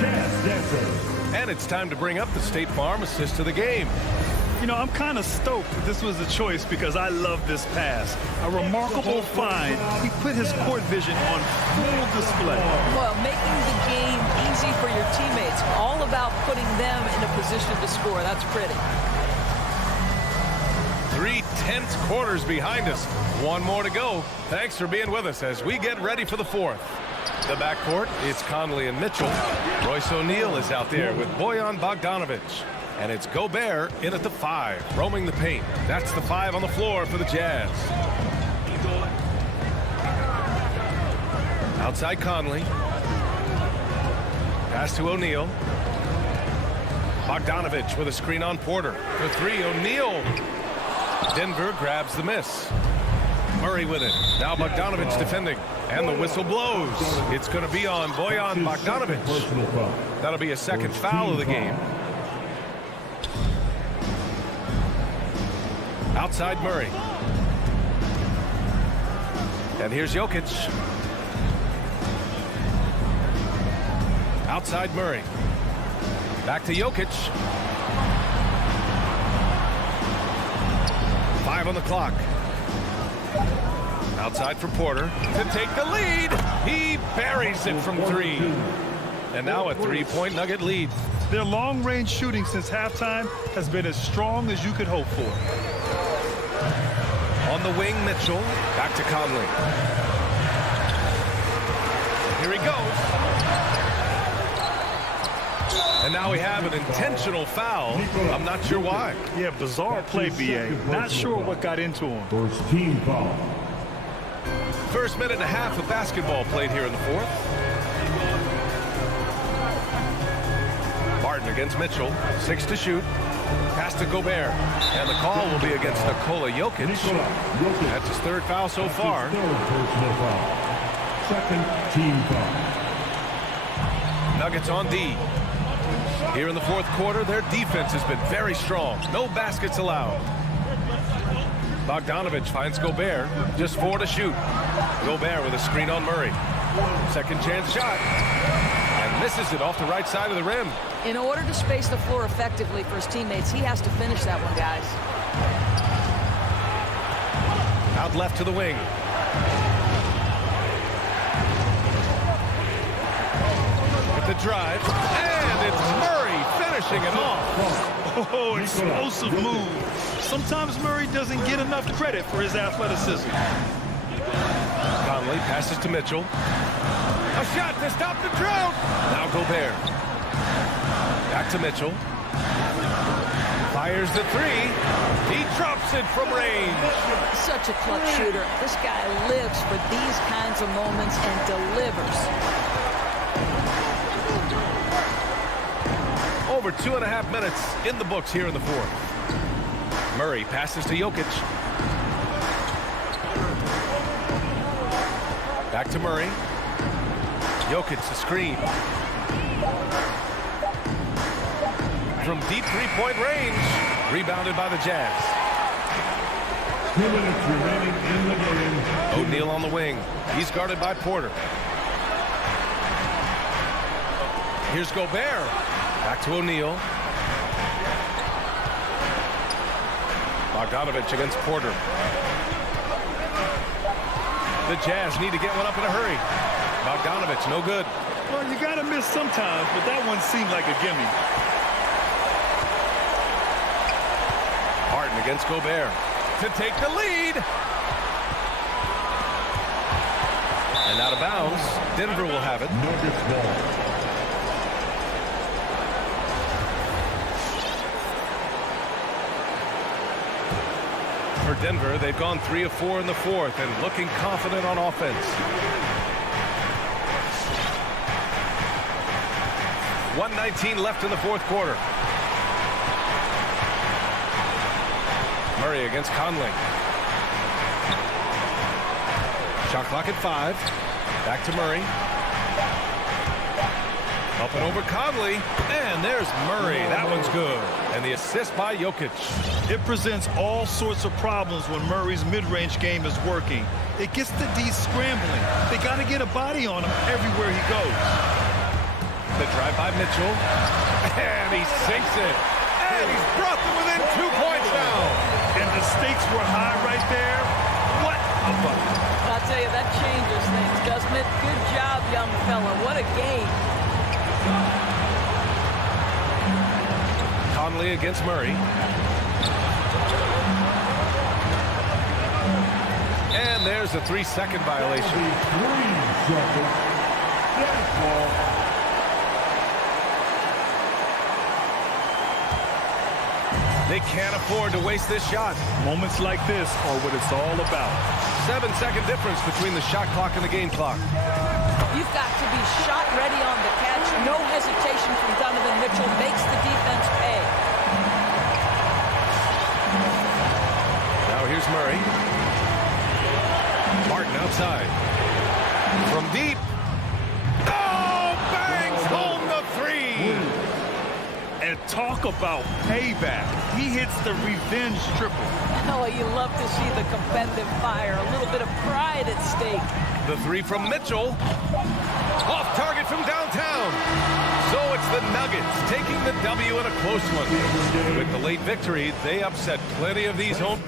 Jazz Dancers. And it's time to bring up the State Farm assist of the game. You know, I'm kind of stoked that this was a choice because I love this pass. A remarkable find. He put his court vision on full display. Well, making the game easy for your teammates. All about putting them in a position to score. That's pretty. 3 tense quarters behind us. One more to go. Thanks for being with us as we get ready for the fourth. The backcourt, it's Conley and Mitchell. Royce O'Neal is out there with Bojan Bogdanovic. And it's Gobert in at the 5, roaming the paint. That's the 5 on the floor for the Jazz. Outside Conley. Pass to O'Neal. Bogdanovic with a screen on Porter. For 3, O'Neal. Denver grabs the miss. Murray with it. Now Bogdanovic defending. And the whistle blows. It's going to be on Bojan Bogdanovic. That'll be a second foul of the game. Outside Murray. And here's Jokic. Outside Murray. Back to Jokic. 5 on the clock. Outside for Porter to take the lead. He buries it from 3. And now a 3-point Nugget lead. Their long-range shooting since halftime has been as strong as you could hope for. On the wing, Mitchell. Back to Conley. Here he goes. And now we have an intentional foul. I'm not sure why. Yeah, bizarre play, B.A. Not sure what got into him. First team foul. First minute and a half of basketball played here in the 4th. Martin against Mitchell. 6 to shoot. Pass to Gobert. And the call will be against Nikola Jokic. That's his 3rd foul so far. Third personal foul. Second team foul. Nuggets on D. Here in the 4th quarter, their defense has been very strong. No baskets allowed. Bogdanovich finds Gobert. Just 4 to shoot. Gobert with a screen on Murray. Second chance shot. And misses it off the right side of the rim. In order to space the floor effectively for his teammates, he has to finish that one, guys. Out left to the wing. With the drive. And it's Murray finishing it off. Oh, explosive move. Sometimes Murray doesn't get enough credit for his athleticism. Conley passes to Mitchell. A shot to stop the drought. Now Gobert. Back to Mitchell. Fires the 3. He drops it from range. Such a clutch shooter. This guy lives for these kinds of moments and delivers. Over 2.5 minutes in the books here in the 4th. Murray passes to Jokic. Back to Murray. Jokic, the screen. From deep 3-point range. Rebounded by the Jazz. 2 minutes remaining in the game. O'Neal on the wing. He's guarded by Porter. Here's Gobert. Back to O'Neal. Bogdanovich against Porter. The Jazz need to get one up in a hurry. Bogdanovich, no good. Well, you got to miss sometimes, but that one seemed like a gimme. Harden against Gobert to take the lead. And out of bounds. Denver will have it. Nuggets ball. For Denver, they've gone 3 of 4 in the 4th and looking confident on offense. 1:19 left in the 4th quarter. Murray against Conley. Shot clock at 5. Back to Murray. Up and over Conley. And there's Murray. That one's good. And the assist by Jokic. It presents all sorts of problems when Murray's mid-range game is working. It gets the D scrambling. They got to get a body on him everywhere he goes. The drive by Mitchell. And he sinks it. And he's brought them within 2 points now. And the stakes were high right there. What a bucket. I'll tell you, that changes things, doesn't it? Good job, young fella. What a game. Conley against Murray. And there's a 3-second violation. 3 seconds. That's ball. They can't afford to waste this shot. Moments like this are what it's all about. 7-second difference between the shot clock and the game clock. You've got to be shot ready on the catch. No hesitation from Donovan Mitchell. Makes the defense pay. Now here's Murray. Martin outside. From deep. Oh, bangs home the 3. And talk about payback. He hits the revenge triple. Oh, you love to see the competitive fire. A little bit of pride at stake. The three from Mitchell. Off target from downtown. So it's the Nuggets taking the W in a close one. With the late victory, they upset plenty of these home.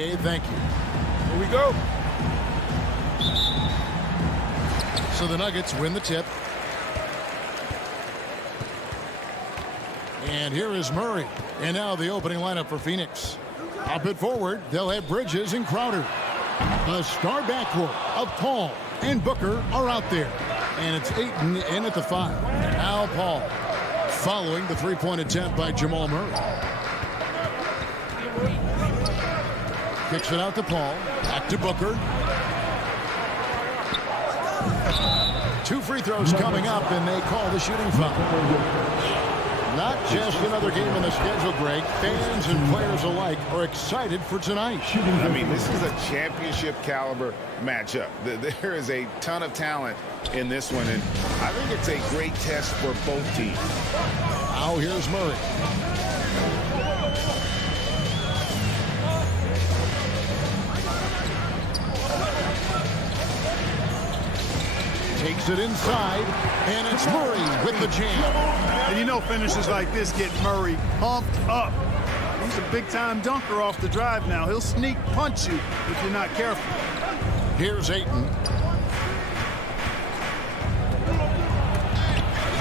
Okay, thank you. Here we go. So the Nuggets win the tip. And here is Murray. And now the opening lineup for Phoenix. Up and forward, they'll have Bridges and Crowder. The star backcourt of Paul and Booker are out there. And it's Ayton in at the 5. Now Paul following the three-point attempt by Jamal Murray. Kicks it out to Paul. Back to Booker. 2 free throws coming up, and they call the shooting foul. Not just another game in the schedule, Greg. Fans and players alike are excited for tonight. I mean, this is a championship caliber matchup. There is a ton of talent in this one, and I think it's a great test for both teams. Now here's Murray. Takes it inside, and it's Murray with the jam. And you know finishes like this get Murray pumped up. He's a big-time dunker off the drive now. He'll sneak punch you if you're not careful. Here's Ayton.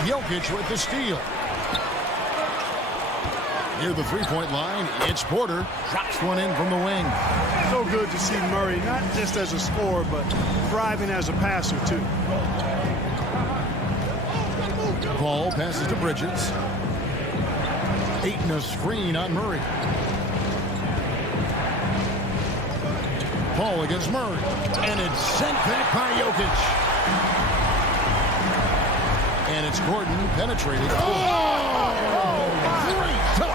Jokic with the steal. Near the three-point line, it's Porter. Drops one in from the wing. So good to see Murray, not just as a scorer, but thriving as a passer, too. Paul passes to Bridges. Ayton a screen on Murray. Paul against Murray. And it's sent back by Jokic. And it's Gordon penetrating.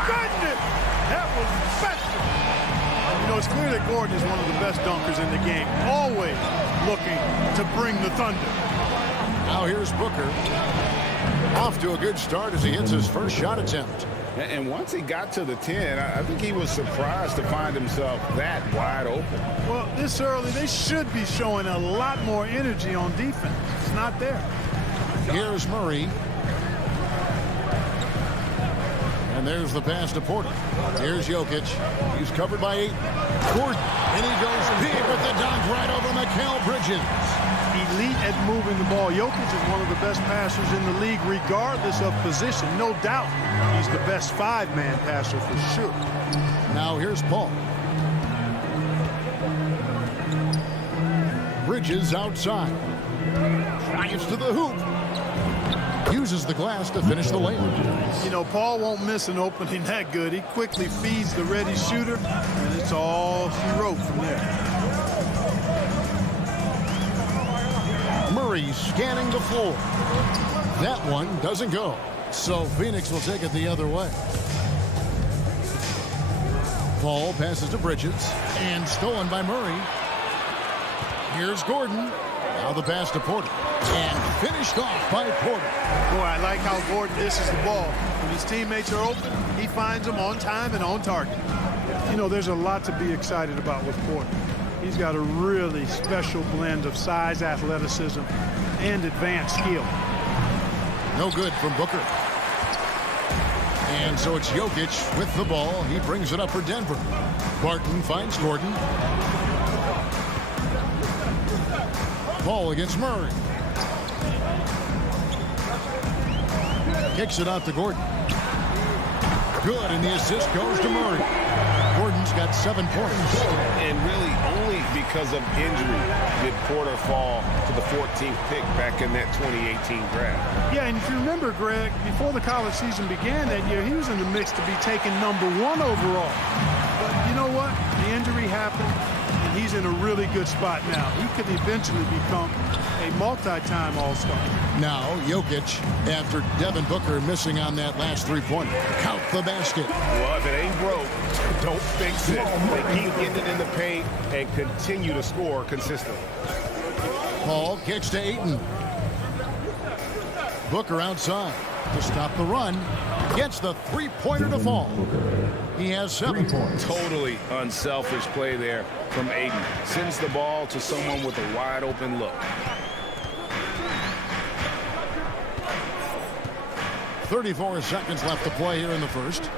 Goodness! That was special. You know, it's clear that Gordon is one of the best dunkers in the game. Always looking to bring the thunder. Now here's Booker. Off to a good start as he hits his first shot attempt. And once he got to the 10, I think he was surprised to find himself that wide open. Well, this early, they should be showing a lot more energy on defense. It's not there. Here's Murray. And there's the pass to Porter. Here's Jokic. He's covered by Ayton. Gordon. And he goes big with the dunk right over Mikal Bridges. Elite at moving the ball. Jokic is one of the best passers in the league regardless of position. No doubt he's the best 5-man passer for sure. Now here's Paul. Bridges outside. Drives to the hoop. Uses the glass to finish the layup. You know, Paul won't miss an opening that good. He quickly feeds the ready shooter, and it's all she wrote from there. Murray scanning the floor. That one doesn't go. So Phoenix will take it the other way. Paul passes to Bridges and stolen by Murray. Here's Gordon. Now the pass to Porter. And finished off by Porter. Boy, I like how Gordon dishes the ball. When his teammates are open, he finds them on time and on target. You know, there's a lot to be excited about with Porter. He's got a really special blend of size, athleticism, and advanced skill. No good from Booker. And so it's Jokic with the ball. He brings it up for Denver. Barton finds Gordon. Paul against Murray. Kicks it out to Gordon. Good, and the assist goes to Murray. Gordon's got 7 points. And really only because of injury did Porter fall to the 14th pick back in that 2018 draft. Yeah, and if you remember, Greg, before the college season began that year, he was in the mix to be taken #1 overall. But you know what? The injury happened, and he's in a really good spot now. He could eventually become a multi-time All-Star. Now, Jokic, after Devin Booker missing on that last three-pointer. Count the basket. Well, if it ain't broke, don't fix it. They keep getting it in the paint and continue to score consistently. Paul kicks to Ayton. Booker outside to stop the run. Gets the three-pointer to fall. He has 7 points. Totally unselfish play there from Ayton. Sends the ball to someone with a wide-open look. 34 seconds left to play here in the first.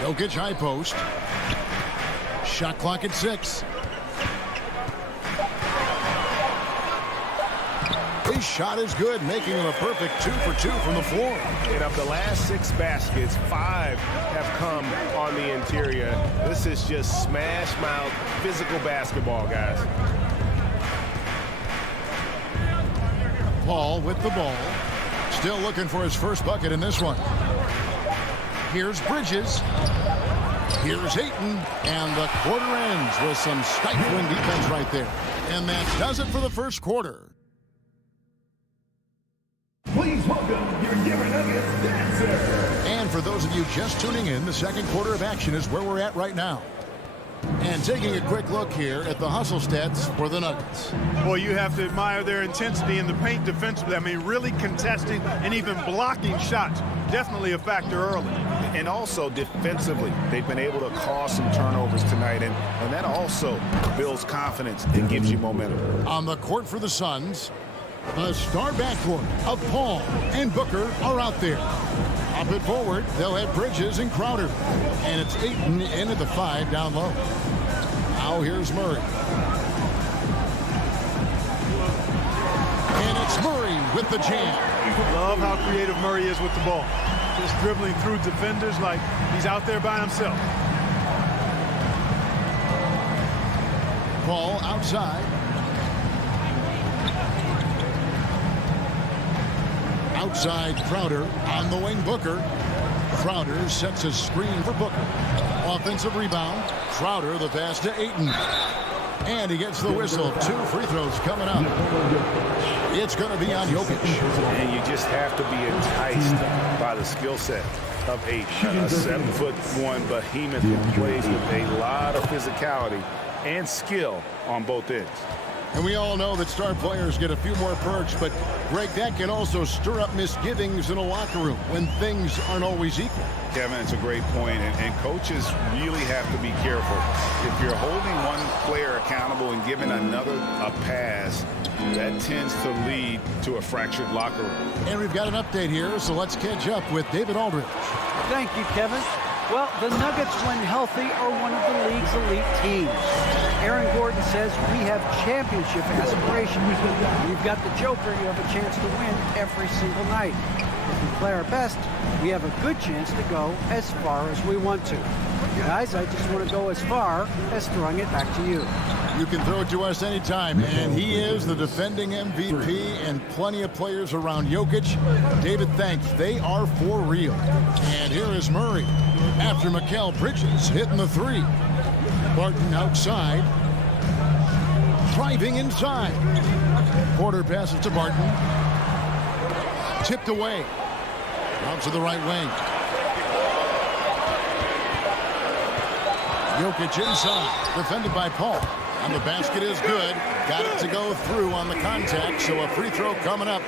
Jokic high post. Shot clock at 6. His shot is good, making him a perfect 2 for 2 from the floor. And of the last 6 baskets, 5 have come on the interior. This is just smash mouth physical basketball, guys. Paul with the ball. Still looking for his first bucket in this one. Here's Bridges. Here's Ayton. And the quarter ends with some stifling defense right there. And that does it for the first quarter. Please welcome your Denver Nuggets dancer. And for those of you just tuning in, the second quarter of action is where we're at right now. And taking a quick look here at the hustle stats for the Nuggets. Boy, you have to admire their intensity in the paint defensively. I mean, really contesting and even blocking shots. Definitely a factor early. And also defensively, they've been able to cause some turnovers tonight, and that also builds confidence and gives you momentum. On the court for the Suns, the star backcourt of Paul and Booker are out there. Up and forward, they'll have Bridges and Crowder. And it's Ayton in at the 5 down low. Now here's Murray. And it's Murray with the jam. Love how creative Murray is with the ball. Just dribbling through defenders like he's out there by himself. Paul outside. Outside Crowder on the wing. Booker. Crowder sets a screen for Booker. Offensive rebound. Crowder the pass to Ayton. And he gets the whistle. 2 free throws coming up. It's going to be on Jokic. And you just have to be enticed by the skill set of Ayton. A 7'1" behemoth who plays with a lot of physicality and skill on both ends. And we all know that star players get a few more perks, but Greg, that can also stir up misgivings in a locker room when things aren't always equal. Kevin, it's a great point, and coaches really have to be careful. If you're holding one player accountable and giving another a pass, that tends to lead to a fractured locker room. And we've got an update here, so let's catch up with David Aldridge. Thank you, Kevin. Well, the Nuggets, when healthy, are one of the league's elite teams. Aaron Gordon says we have championship aspirations. We've got the Joker. You have a chance to win every single night. If we play our best, we have a good chance to go as far as we want to. Guys, I just want to go as far as throwing it back to you. You can throw it to us anytime, and he is the defending MVP and plenty of players around Jokic. David, thanks. They are for real. And here is Murray after Mikal Bridges hitting the 3. Barton outside. Driving inside. Porter passes to Barton. Tipped away. Out to the right wing. Jokic inside. Defended by Paul. And the basket is good. Got it to go through on the contact, so a free throw coming up.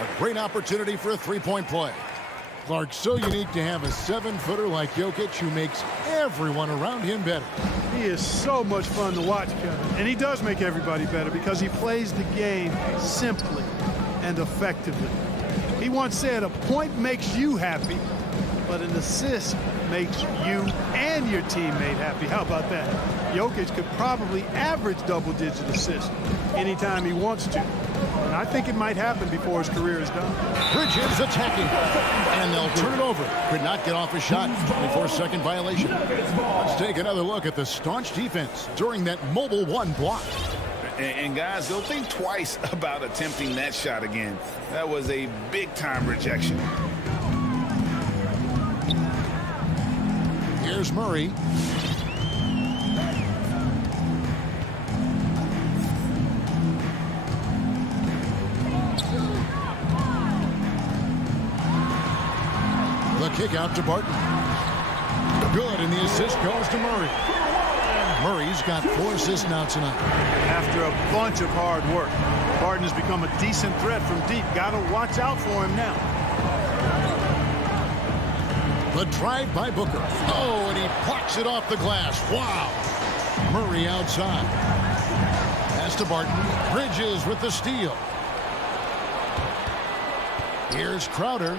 A great opportunity for a three-point play. Clark, so unique to have a 7-footer like Jokic who makes everyone around him better. He is so much fun to watch, Kevin. And he does make everybody better because he plays the game simply and effectively. He once said, a point makes you happy, but an assist makes you and your teammate happy. How about that? Jokic could probably average double-digit assists anytime he wants to. And I think it might happen before his career is done. Bridges attacking. And they'll turn it over. Could not get off a shot. 24-second violation. Let's take another look at the staunch defense during that mobile 1 block. And guys, they'll think twice about attempting that shot again. That was a big-time rejection. Here's Murray. The kick out to Barton. Good, and the assist goes to Murray. Murray's got 4 assists now tonight. After a bunch of hard work, Barton has become a decent threat from deep. Got to watch out for him now. The drive by Booker. Oh, and he plucks it off the glass. Wow. Murray outside. Pass to Barton. Bridges with the steal. Here's Crowder.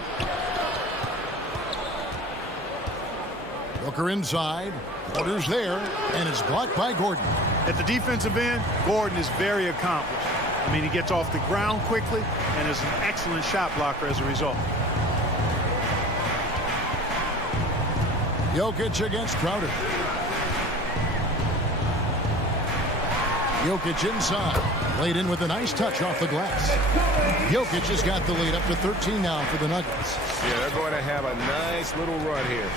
Booker inside. Porter's there, and it's blocked by Gordon. At the defensive end, Gordon is very accomplished. I mean, he gets off the ground quickly and is an excellent shot blocker as a result. Jokic against Crowder. Jokic inside. Laid in with a nice touch off the glass. Jokic has got the lead up to 13 now for the Nuggets. Yeah, they're going to have a nice little run here.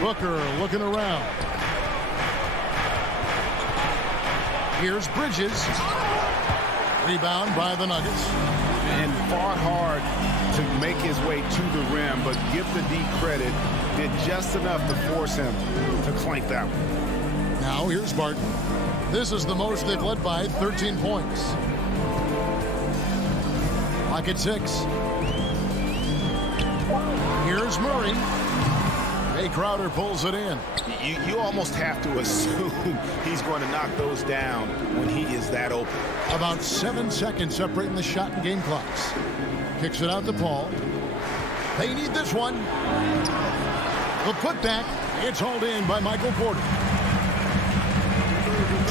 Booker looking around. Here's Bridges. Rebound by the Nuggets. And fought hard to make his way to the rim, but give the D credit. Did just enough to force him to clank that one. Now here's Barton. This is the most they've led by, 13 points. Clock at 6. Here's Murray. Jay Crowder pulls it in. You almost have to assume he's going to knock those down when he is that open. About 7 seconds separating the shot and game clocks. Kicks it out to Paul. They need this one. The putback. It's hauled in by Michael Porter.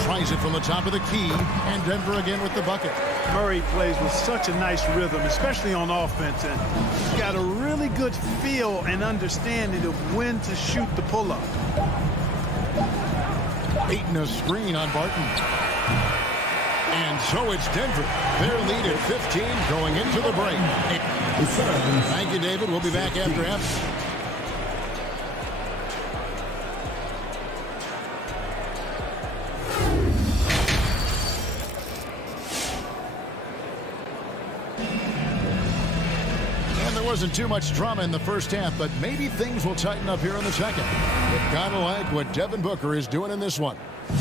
Tries it from the top of the key, and Denver again with the bucket. Murray plays with such a nice rhythm, especially on offense, and he's got a really good feel and understanding of when to shoot the pull-up. Beating a screen on Barton. And so it's Denver. Their lead at 15 going into the break. Thank you, David. We'll be back after half. Wasn't too much drama in the first half, but maybe things will tighten up here in the second. But gotta like what Devin Booker is doing in this one.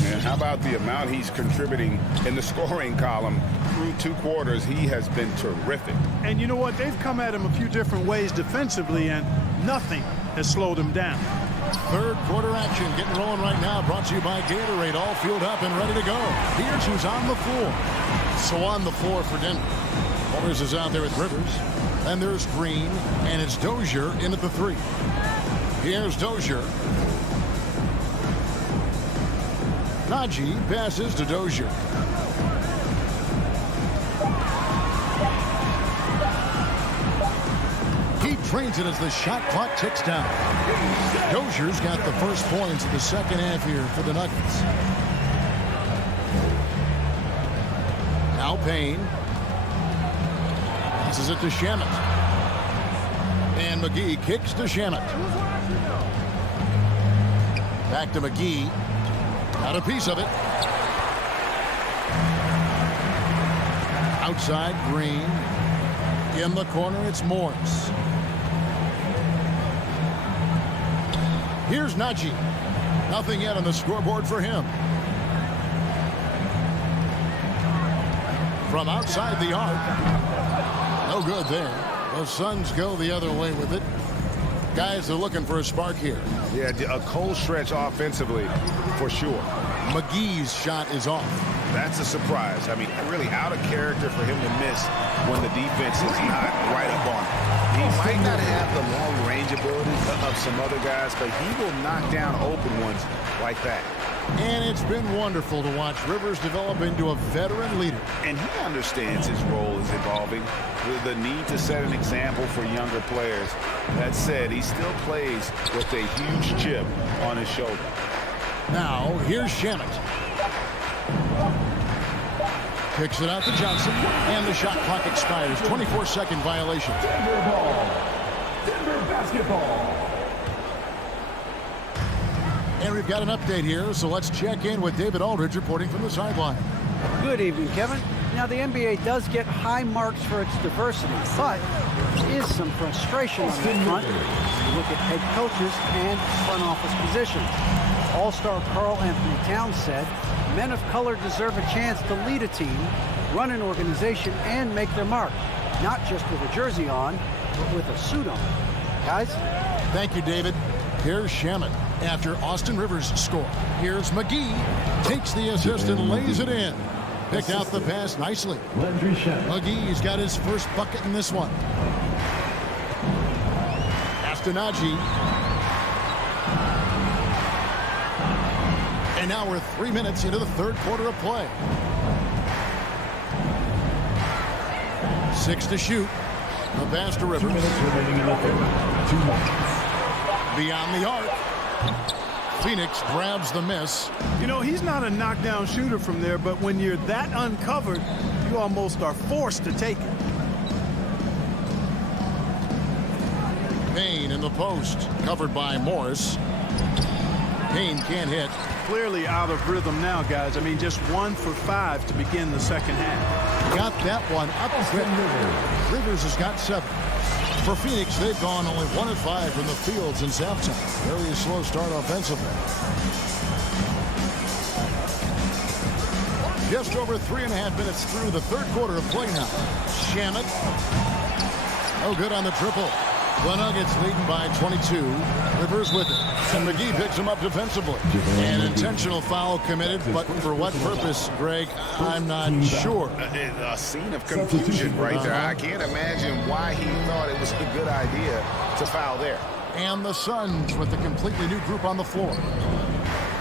And how about the amount he's contributing in the scoring column through 2 quarters? He has been terrific. And you know what? They've come at him a few different ways defensively, and nothing has slowed him down. Third quarter action getting rolling right now, brought to you by Gatorade, all fueled up and ready to go. Here's who's on the floor. So on the floor for Denver. Walters is out there with Rivers. And there's Green, and it's Dozier in at the 3. Here's Dozier. Najee passes to Dozier. He trains it as the shot clock ticks down. Dozier's got the first points of the second half here for the Nuggets. Now Payne. Passes it to Shamet. And McGee kicks to Shamet. Back to McGee. Got a piece of it. Outside, Green. In the corner, it's Morris. Here's Najee. Nothing yet on the scoreboard for him. From outside the arc. No good there. The Suns go the other way with it. Guys are looking for a spark here. Yeah, a cold stretch offensively for sure. McGee's shot is off. That's a surprise. I mean, really out of character for him to miss when the defense is not right up on him. He might not have the long range ability of some other guys, but he will knock down open ones like that. And it's been wonderful to watch Rivers develop into a veteran leader. And he understands his role is evolving, with the need to set an example for younger players. That said, he still plays with a huge chip on his shoulder. Now, here's Shamet. Kicks it out to Johnson, and the shot clock expires. 24-second violation. Denver ball. Denver basketball. And we've got an update here, so let's check in with David Aldridge reporting from the sideline. Good evening, Kevin. Now, the NBA does get high marks for its diversity, but there is some frustration on the front. You look at head coaches and front office positions. All-star Karl Anthony Towns said, men of color deserve a chance to lead a team, run an organization, and make their mark. Not just with a jersey on, but with a suit on. Guys? Thank you, David. Here's Shamet after Austin Rivers score. Here's McGee. Takes the assist and lays it in. Picked out the pass nicely. McGee's got his first bucket in this one. to Najee. And now we're 3 minutes into the third quarter of play. 6 to shoot. The pass to Rivers. 2 minutes remaining in the third. 2 minutes. Beyond the arc. Phoenix grabs the miss. You know, he's not a knockdown shooter from there, but when you're that uncovered, you almost are forced to take it. Payne in the post, covered by Morris. Payne can't hit. Clearly out of rhythm now, guys. I mean, just 1 for 5 to begin the second half. Got that one up quick. Rivers has got 7. For Phoenix, they've gone only 1 of 5 from the field since halftime. Very slow start offensively. Just over 3.5 minutes through the third quarter of play now. Shannon. No good on the triple. The Nuggets leading by 22. Rivers with it. And McGee picks him up defensively. An intentional foul committed, but for what purpose, Greg, I'm not sure. A scene of confusion right there. I can't imagine why he thought it was a good idea to foul there. And the Suns with a completely new group on the floor.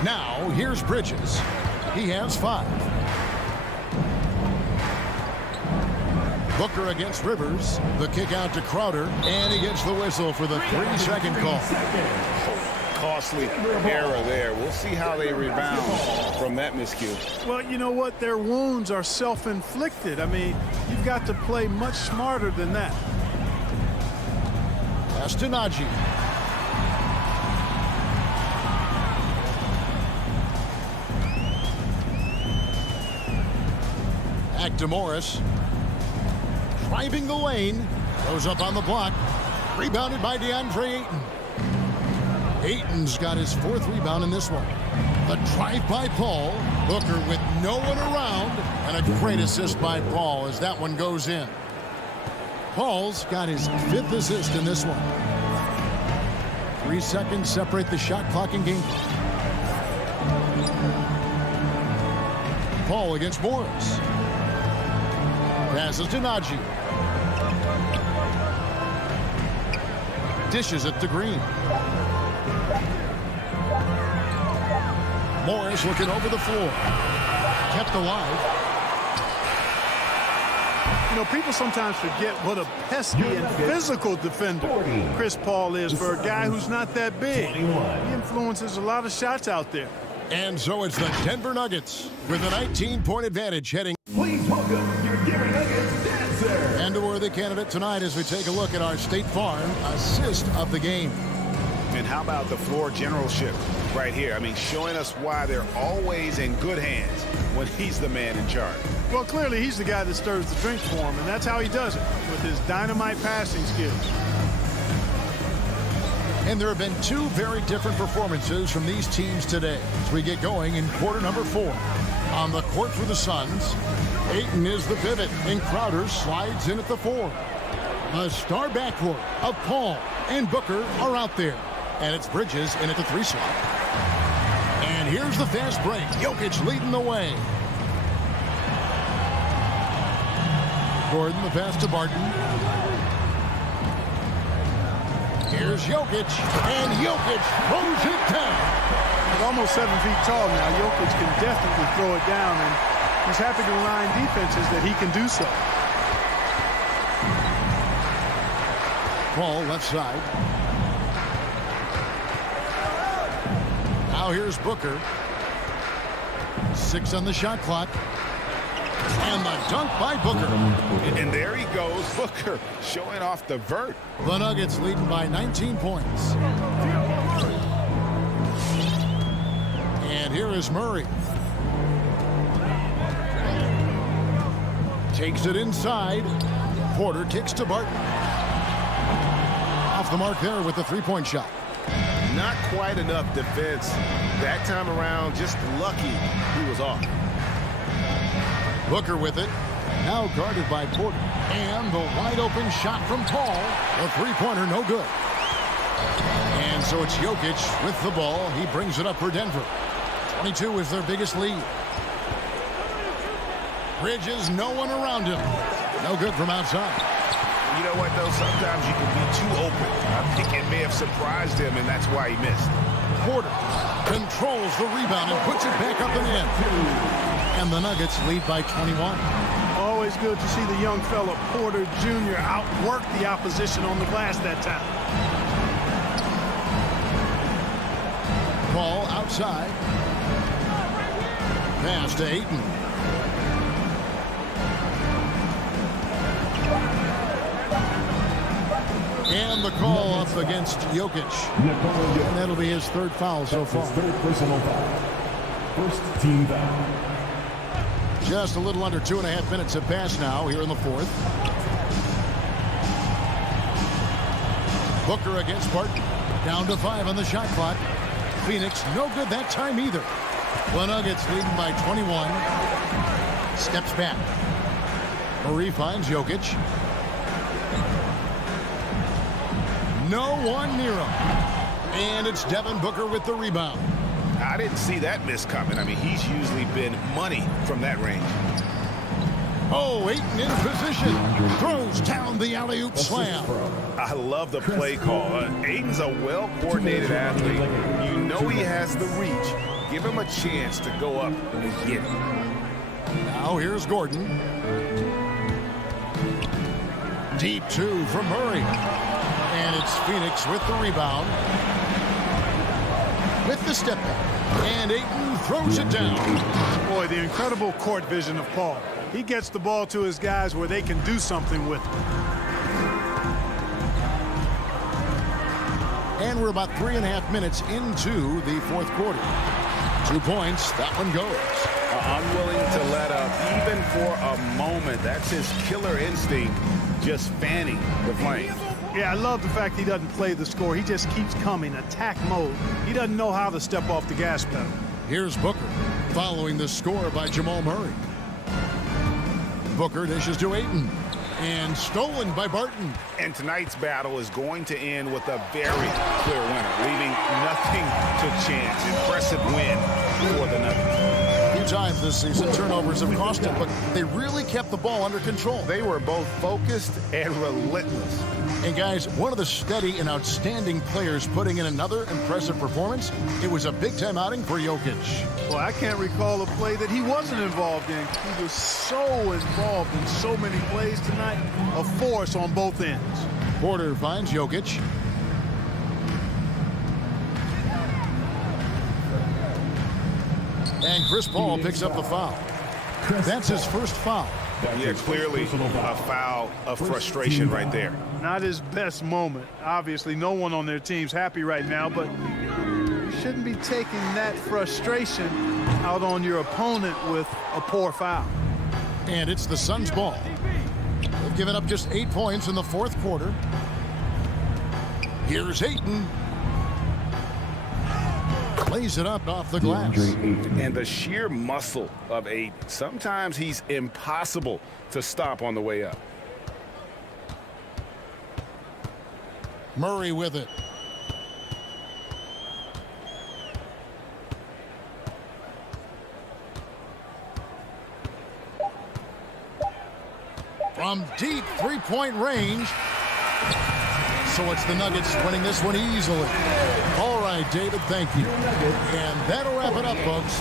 Now, here's Bridges. He has 5. Booker against Rivers. The kick out to Crowder. And he gets the whistle for the 3-second call. Costly error there. We'll see how they rebound from that miscue. Well, you know what? Their wounds are self-inflicted. I mean, you've got to play much smarter than that. Pass to Najee. Back to Morris. Driving the lane. Goes up on the block. Rebounded by DeAndre Ayton. Ayton's got his 4th rebound in this one. The drive by Paul. Booker with no one around. And a great assist by Paul as that one goes in. Paul's got his 5th assist in this one. 3 seconds separate the shot clock and game clock. Paul against Morris. Passes to Najee. Dishes it to Green. Morris looking over the floor. Kept alive. You know, people sometimes forget what a pesky and physical defender Chris Paul is for a guy who's not that big. He influences a lot of shots out there. And so it's the Denver Nuggets with a 19-point advantage heading. Please welcome your Denver Nuggets dancer. And a worthy candidate tonight as we take a look at our State Farm assist of the game. And how about the floor generalship right here? I mean, showing us why they're always in good hands when he's the man in charge. Well, clearly he's the guy that stirs the drink for him, and that's how he does it, with his dynamite passing skills. And there have been 2 very different performances from these teams today as we get going in quarter number 4. On the court for the Suns, Ayton is the pivot, and Crowder slides in at the 4. The star backcourt of Paul and Booker are out there. And it's Bridges in at the 3 slot. And here's the fast break. Jokic leading the way. Gordon, the pass to Barton. Here's Jokic, and Jokic throws it down. At almost 7 feet tall now, Jokic can definitely throw it down, and he's happy to remind defenses that he can do so. Paul left side. Now here's Booker. 6 on the shot clock. And the dunk by Booker. And there he goes, Booker, showing off the vert. The Nuggets leading by 19 points. And here is Murray. Takes it inside. Porter kicks to Barton. Off the mark there with the 3-point shot. Not quite enough defense that time around. Just lucky he was off. Booker with it. Now guarded by Porter. And the wide open shot from Paul. The 3-pointer no good. And so it's Jokic with the ball. He brings it up for Denver. 22 is their biggest lead. Bridges, no one around him. No good from outside. You know what, though? Sometimes you can be too open. I think it may have surprised him, and that's why he missed. Porter controls the rebound and puts it back up and in. And the Nuggets lead by 21. Always good to see the young fella, Porter Jr., outwork the opposition on the glass that time. Ball outside. Pass to Ayton. And the call up against Jokic. And that'll be his third foul so far. Third personal foul. First team foul. Just a little under 2.5 minutes have passed now here in the fourth. Booker against Barton. Down to 5 on the shot clock. Phoenix no good that time either. The Nuggets leading by 21. Steps back. Murray finds Jokic. No one near him. And it's Devin Booker with the rebound. I didn't see that miss coming. I mean, he's usually been money from that range. Oh, Ayton in position. Throws down the alley-oop slam. I love the play call. Ayton's a well-coordinated athlete. You know he has the reach. Give him a chance to go up and get it. Now here's Gordon. Deep 2 from Murray. And it's Phoenix with the rebound. With the step back. And Ayton throws it down. Boy, the incredible court vision of Paul. He gets the ball to his guys where they can do something with it. And we're about 3.5 minutes into the fourth quarter. 2 points. That one goes. Unwilling to let up even for a moment. That's his killer instinct, just fanning the flame. Yeah, I love the fact he doesn't play the score. He just keeps coming, attack mode. He doesn't know how to step off the gas pedal. Here's Booker following the score by Jamal Murray. Booker dishes to Ayton. And stolen by Barton. And tonight's battle is going to end with a very clear winner, leaving nothing to chance. Impressive win for the Nuggets. A few times this season, turnovers have cost him, but they really kept the ball under control. They were both focused and relentless. And guys, one of the steady and outstanding players putting in another impressive performance. It was a big-time outing for Jokic. Well, I can't recall a play that he wasn't involved in. He was so involved in so many plays tonight. A force on both ends. Porter finds Jokic. And Chris Paul picks up the foul. That's his first foul. Yeah, clearly a foul of frustration right there. Not his best moment. Obviously, no one on their team's happy right now, but you shouldn't be taking that frustration out on your opponent with a poor foul. And it's the Suns' ball. They've given up just 8 points in the fourth quarter. Here's Ayton. Plays it up off the glass. And the sheer muscle of Ayton. Sometimes he's impossible to stop on the way up. Murray with it. From deep three-point range. So it's the Nuggets winning this one easily. All right, David, thank you. And that'll wrap it up, folks.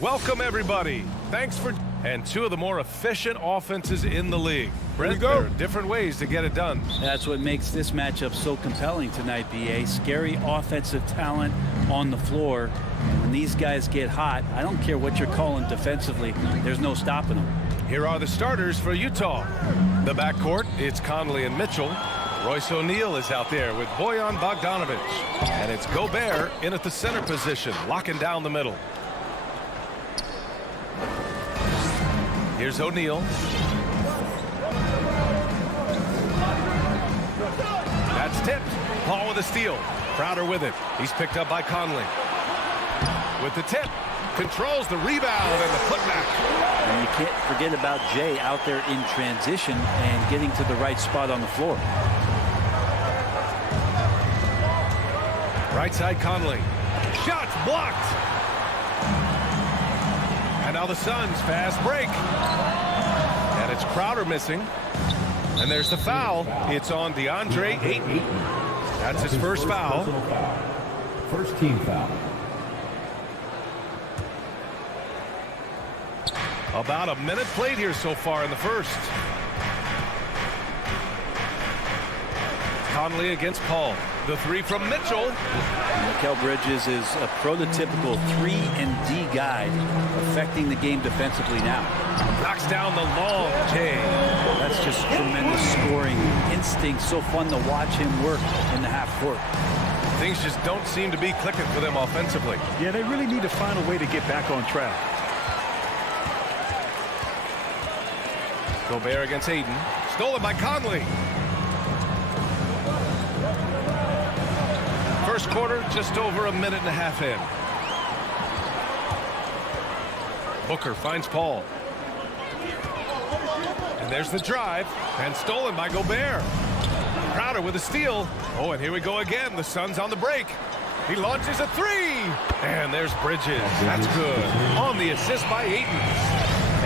Welcome, everybody. Thanks for... And two of the more efficient offenses in the league. Brent, there are different ways to get it done. That's what makes this matchup so compelling tonight, BA. Scary offensive talent on the floor. When these guys get hot, I don't care what you're calling defensively. There's no stopping them. Here are the starters for Utah. The backcourt, it's Conley and Mitchell. Royce O'Neal is out there with Bojan Bogdanovic. And it's Gobert in at the center position, locking down the middle. Here's O'Neal. That's tipped. Paul with a steal. Crowder with it. He's picked up by Conley. With the tip. Controls the rebound and the putback. And you can't forget about Jay out there in transition and getting to the right spot on the floor. Right side Conley. Shots blocked. And now the Suns fast break. And it's Crowder missing. And there's the foul. It's on DeAndre Ayton. That's his first foul. First team foul. About a minute played here so far in the first. Conley against Paul. The three from Mitchell. Mikal Bridges is a prototypical 3-and-D guy, affecting the game defensively now. Knocks down the long Jay. That's just tremendous scoring instinct. So fun to watch him work in the half court. Things just don't seem to be clicking for them offensively. Yeah, they really need to find a way to get back on track. Gobert against Ayton. Stolen by Conley. First quarter, just over a minute and a half in. Booker finds Paul. And there's the drive. And stolen by Gobert. Crowder with a steal. Oh, and here we go again. The Suns on the break. He launches a three. And there's Bridges. That's good. On the assist by Ayton.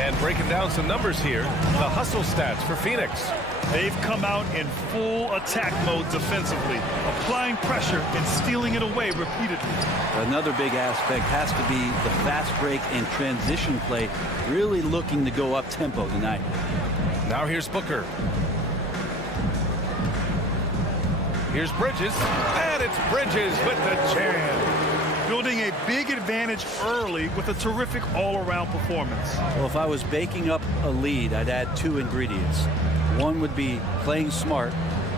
And breaking down some numbers here, the hustle stats for Phoenix. They've come out in full attack mode defensively, applying pressure and stealing it away repeatedly. Another big aspect has to be the fast break and transition play, really looking to go up tempo tonight. Now here's Booker. Here's Bridges, and it's Bridges with the jam. Building a big advantage early with a terrific all-around performance. Well, if I was baking up a lead, I'd add two ingredients. One would be playing smart.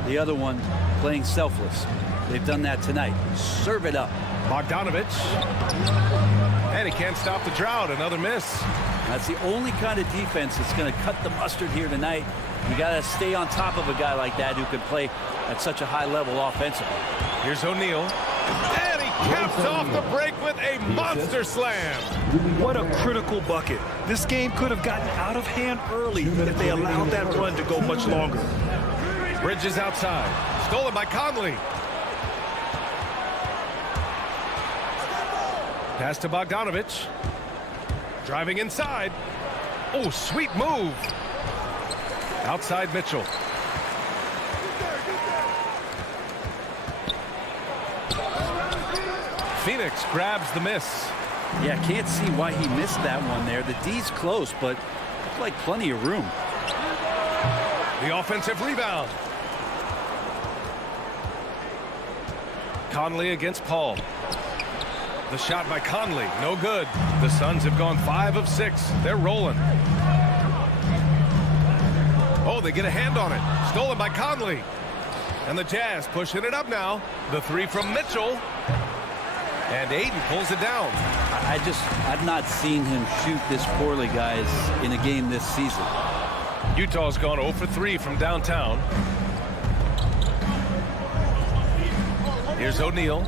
The other one, playing selfless. They've done that tonight. Serve it up. Bogdanovic. And he can't stop the drought. Another miss. That's the only kind of defense that's going to cut the mustard here tonight. You got to stay on top of a guy like that who can play at such a high level offensively. Here's O'Neal. And he caps off the break with a monster slam. What a critical bucket. This game could have gotten out of hand early if they allowed that run to go much longer. Bridges outside. Stolen by Conley. Pass to Bogdanovic. Driving inside. Oh, sweet move. Outside Mitchell. Phoenix grabs the miss. Yeah, can't see why he missed that one there. The D's close, but looks like plenty of room. The offensive rebound. Conley against Paul. The shot by Conley, no good. The Suns have gone 5 of 6. They're rolling. Oh, they get a hand on it. Stolen by Conley. And the Jazz pushing it up now. The three from Mitchell. And Ayton pulls it down. I've not seen him shoot this poorly, guys, in a game this season. Utah's gone 0 for 3 from downtown. Here's O'Neal.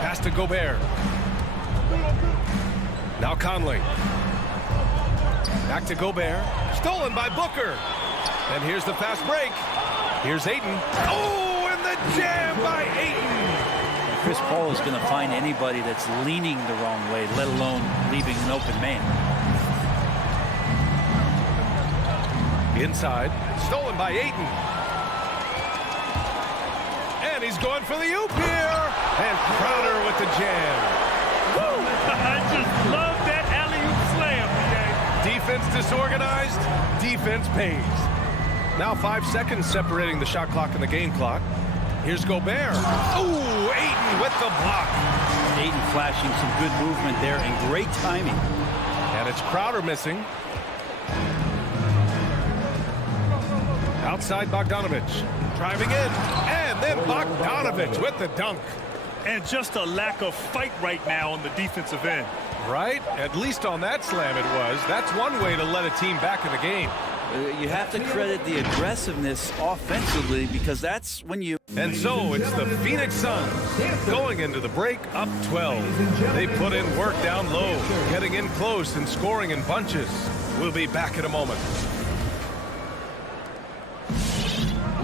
Pass to Gobert. Now Conley. Back to Gobert. Stolen by Booker. And here's the fast break. Here's Ayton. Oh, and the jam by Ayton. Chris Paul is going to find anybody that's leaning the wrong way, let alone leaving an open man. Inside. Stolen by Ayton. And he's going for the oop here. And Crowder with the jam. Woo! I just love that alley-oop slam, BA. Defense disorganized, defense pays. Now 5 seconds separating the shot clock and the game clock. Here's Gobert. Oh, Ayton with the block. Ayton flashing some good movement there and great timing. And it's Crowder missing. Outside Bogdanovich. Driving in. And then Bogdanovich with the dunk. And just a lack of fight right now on the defensive end. Right? At least on that slam it was. That's one way to let a team back in the game. You have to credit the aggressiveness offensively because that's when you... And so it's the Phoenix Suns going into the break up 12. They put in work down low, getting in close and scoring in bunches. We'll be back in a moment.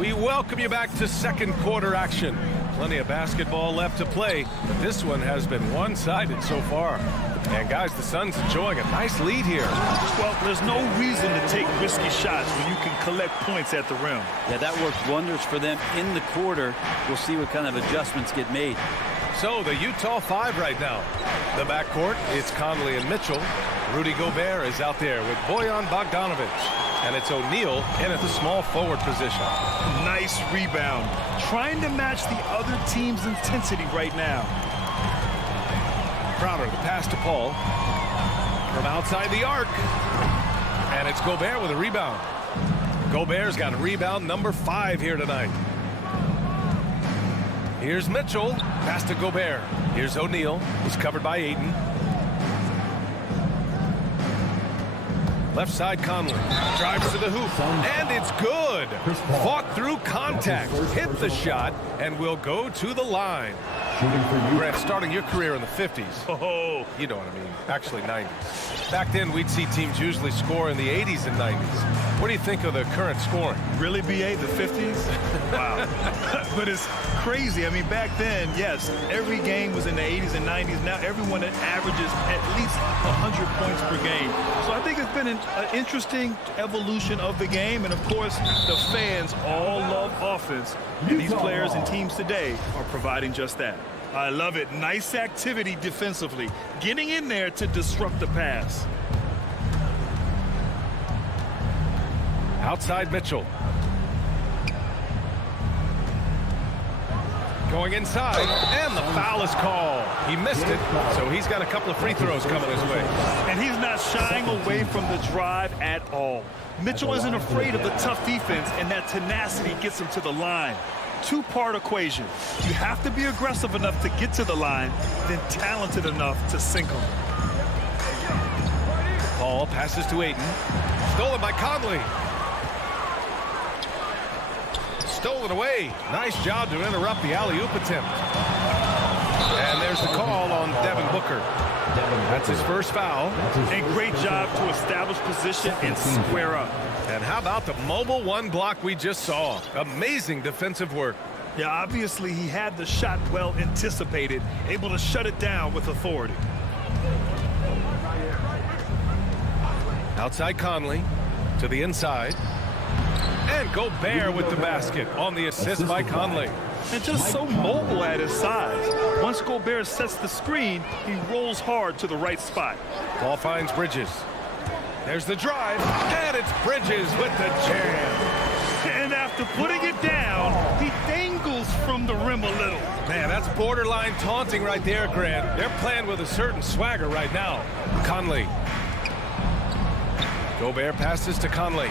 We welcome you back to second quarter action. Plenty of basketball left to play, but this one has been one-sided so far. And guys, the Suns enjoying a nice lead here. Well, there's no reason to take risky shots when you can collect points at the rim. Yeah, that worked wonders for them in the quarter. We'll see what kind of adjustments get made. So the Utah 5 right now. The backcourt, it's Conley and Mitchell. Rudy Gobert is out there with Bojan Bogdanovich. And it's O'Neal in at the small forward position. Nice rebound. Trying to match the other team's intensity right now. Crowder, the pass to Paul. From outside the arc. And it's Gobert with a rebound. Gobert's got rebound number 5 here tonight. Here's Mitchell. Pass to Gobert. Here's O'Neal. He's covered by Ayton. Left side Conley. Drives to the hoop. And it's good. Fought through contact. Hit the shot and will go to the line. Grant, starting your career in the 50s. Oh, you know what I mean. Actually, 90s. Back then, we'd see teams usually score in the 80s and 90s. What do you think of the current scoring? Really, BA, the 50s? Wow. But it's crazy. I mean, back then, yes, every game was in the 80s and 90s. Now everyone averages at least 100 points per game. So I think it's been an interesting evolution of the game. And, of course, the fans all love offense. And these players and teams today are providing just that. I love it. Nice activity defensively. Getting in there to disrupt the pass. Outside Mitchell. Going inside, and the foul is called. He missed it, so he's got a couple of free throws coming his way. And he's not shying away from the drive at all. Mitchell isn't afraid of the tough defense, and that tenacity gets him to the line. Two-part equation. You have to be aggressive enough to get to the line, then talented enough to sink them. Paul passes to Ayton. Stolen by Conley. Stolen away. Nice job to interrupt the alley-oop attempt. And there's the call on Devin Booker. That's his first foul. And great job to establish position and square up. And how about the mobile one block we just saw? Amazing defensive work. Yeah, obviously he had the shot well anticipated, able to shut it down with authority. Outside Conley to the inside. And Gobert with the basket on the assist by Conley. And just so mobile at his size. Once Gobert sets the screen, he rolls hard to the right spot. Ball finds Bridges. There's the drive, and it's Bridges with the jam. And after putting it down, he dangles from the rim a little. Man, that's borderline taunting right there, Grant. They're playing with a certain swagger right now. Conley. Gobert passes to Conley.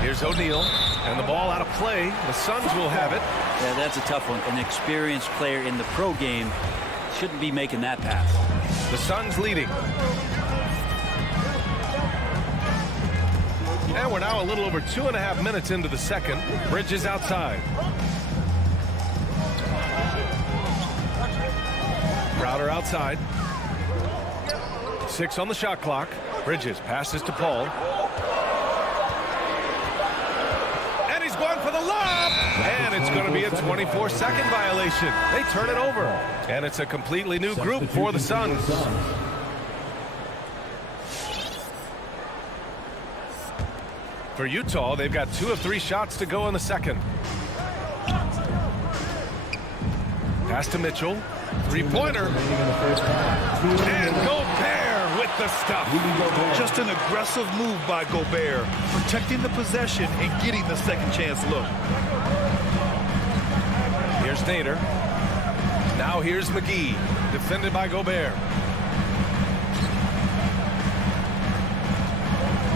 Here's O'Neal, and the ball out of play. The Suns will have it. Yeah, that's a tough one. An experienced player in the pro game shouldn't be making that pass. The Suns leading. And we're now a little over 2.5 minutes into the second. Bridges outside. Crowder outside. 6 on the shot clock. Bridges passes to Paul. And he's going for the lob. And it's going to be a 24-second violation. They turn it over. And it's a completely new group for the Suns. For Utah, they've got 2 of 3 shots to go in the second. Pass to Mitchell. Three-pointer. And Gobert with the stuff. Just an aggressive move by Gobert, protecting the possession and getting the second chance look. Here's Nader. Now here's McGee, defended by Gobert.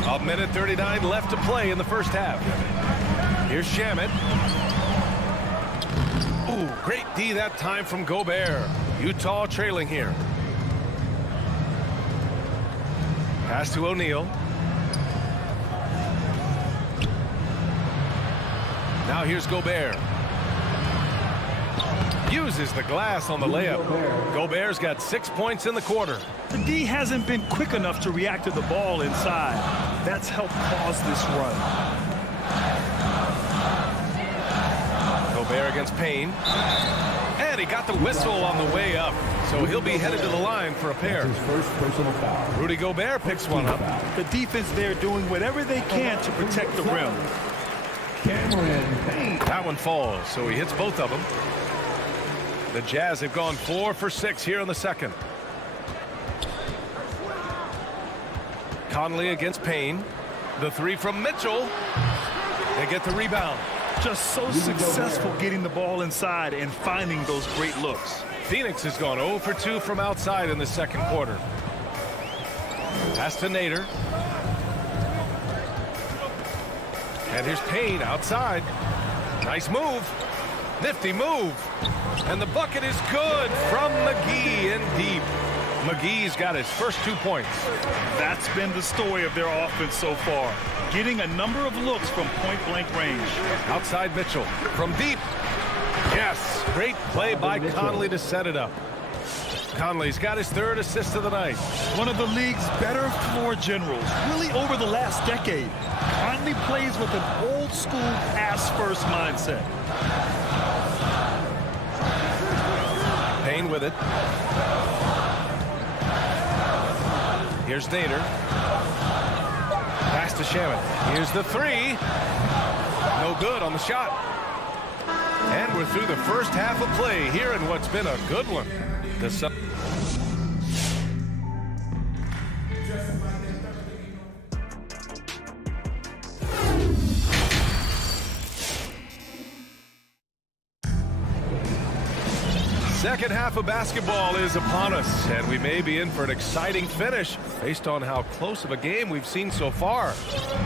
A minute 39 left to play in the first half. Here's Shamet. Ooh, great D that time from Gobert. Utah trailing here. Pass to O'Neal. Now here's Gobert. Uses the glass on the layup. Gobert's got 6 points in the quarter. The D hasn't been quick enough to react to the ball inside. That's helped cause this run. Gobert against Payne. And he got the whistle on the way up. So he'll be headed to the line for a pair. Rudy Gobert picks one up. The defense there doing whatever they can to protect the rim. That one falls, so he hits both of them. The Jazz have gone 4 for 6 here in the second. Conley against Payne. The three from Mitchell. They get the rebound. Just so successful getting the ball inside and finding those great looks. Phoenix has gone 0 for 2 from outside in the second quarter. Pass to Nader. And here's Payne outside. Nice move. Nifty move. And the bucket is good from McGee in deep. McGee's got his first 2 points. That's been the story of their offense so far. Getting a number of looks from point-blank range. Outside Mitchell from deep. Yes, great play by Conley to set it up. Conley's got his 3rd assist of the night. One of the league's better floor generals, really over the last decade. Conley plays with an old-school pass-first mindset. Payne with it. Here's Nader. Pass to Shamet. Here's the three. No good on the shot. And we're through the first half of play here in what's been a good one. The second half of basketball is upon us, and we may be in for an exciting finish based on how close of a game we've seen so far.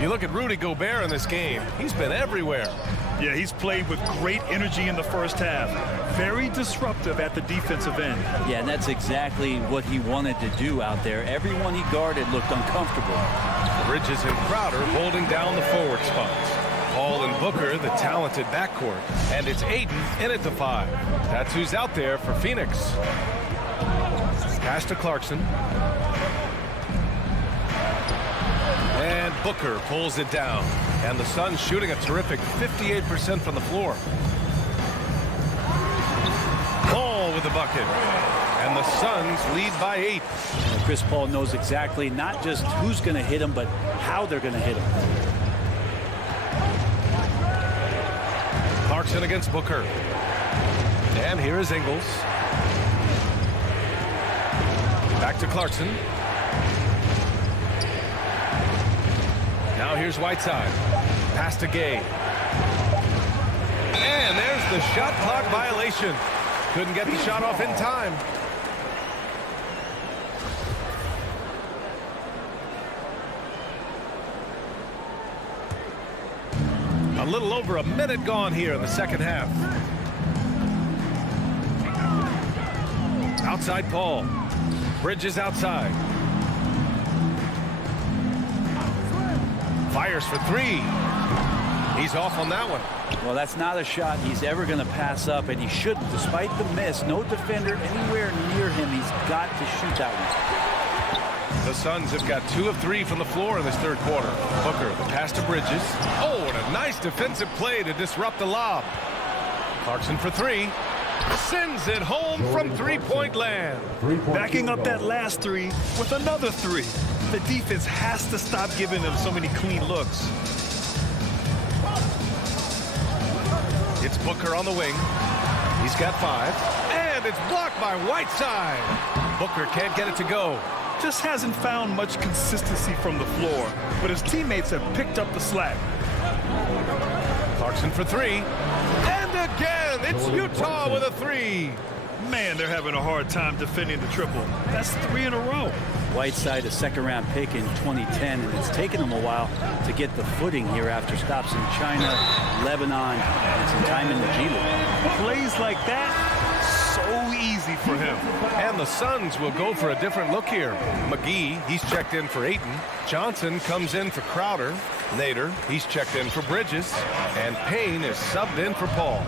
You look at Rudy Gobert in this game, he's been everywhere. Yeah, he's played with great energy in the first half. Very disruptive at the defensive end. Yeah, and that's exactly what he wanted to do out there. Everyone he guarded looked uncomfortable. Bridges and Crowder holding down the forward spots. Paul and Booker, the talented backcourt. And it's Ayton in at the 5. That's who's out there for Phoenix. Pass to Clarkson. And Booker pulls it down. And the Suns shooting a terrific 58% from the floor. Paul with the bucket. And the Suns lead by 8. Chris Paul knows exactly not just who's going to hit him, but how they're going to hit him. Clarkson against Booker. And here is Ingles. Back to Clarkson. Now here's Whiteside. Pass to Gay. And there's the shot clock violation. Couldn't get the shot off in time. A little over a minute gone here in the second half. Outside Paul. Bridges outside. Fires for 3. He's off on that one. Well, that's not a shot he's ever going to pass up, and he shouldn't. Despite the miss, no defender anywhere near him. He's got to shoot that one. The Suns have got 2 of 3 from the floor in this third quarter. Booker, the pass to Bridges. Oh, and a nice defensive play to disrupt the lob. Clarkson for 3. Sends it home from three-point land. Backing up that last 3 with another 3. The defense has to stop giving them so many clean looks. It's Booker on the wing. He's got 5. And and it's blocked by Whiteside. Booker can't get it to go. Just hasn't found much consistency from the floor, but his teammates have picked up the slack. Clarkson for three. And again, it's Utah with a three. Man, they're having a hard time defending the triple. That's 3 in a row. Whiteside, a second-round pick in 2010, and it's taken him a while to get the footing here after stops in China, Lebanon, and some time in the G League. Plays like that, so easy for him. And the Suns will go for a different look here. McGee, he's checked in for Ayton. Johnson comes in for Crowder. Nader, he's checked in for Bridges. And Payne is subbed in for Paul.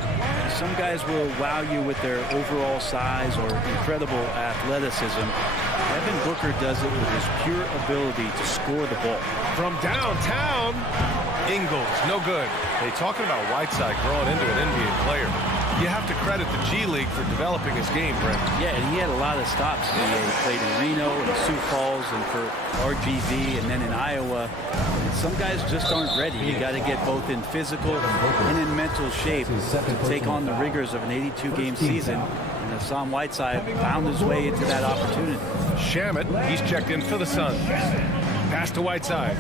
Some guys will wow you with their overall size or incredible athleticism. Devin Booker does it with his pure ability to score the ball. From downtown, Ingles, no good. Hey, talking about Whiteside growing into an NBA player. You have to credit the G League for developing his game, Brent. Yeah, and he had a lot of stops. He played in Reno and Sioux Falls and for RGV and then in Iowa. And some guys just aren't ready. You got to get both in physical and in mental shape to take on the rigors of an 82-game season. And Hassan Whiteside found his way into that opportunity. Shamet, he's checked in for the Suns. Pass to Whiteside.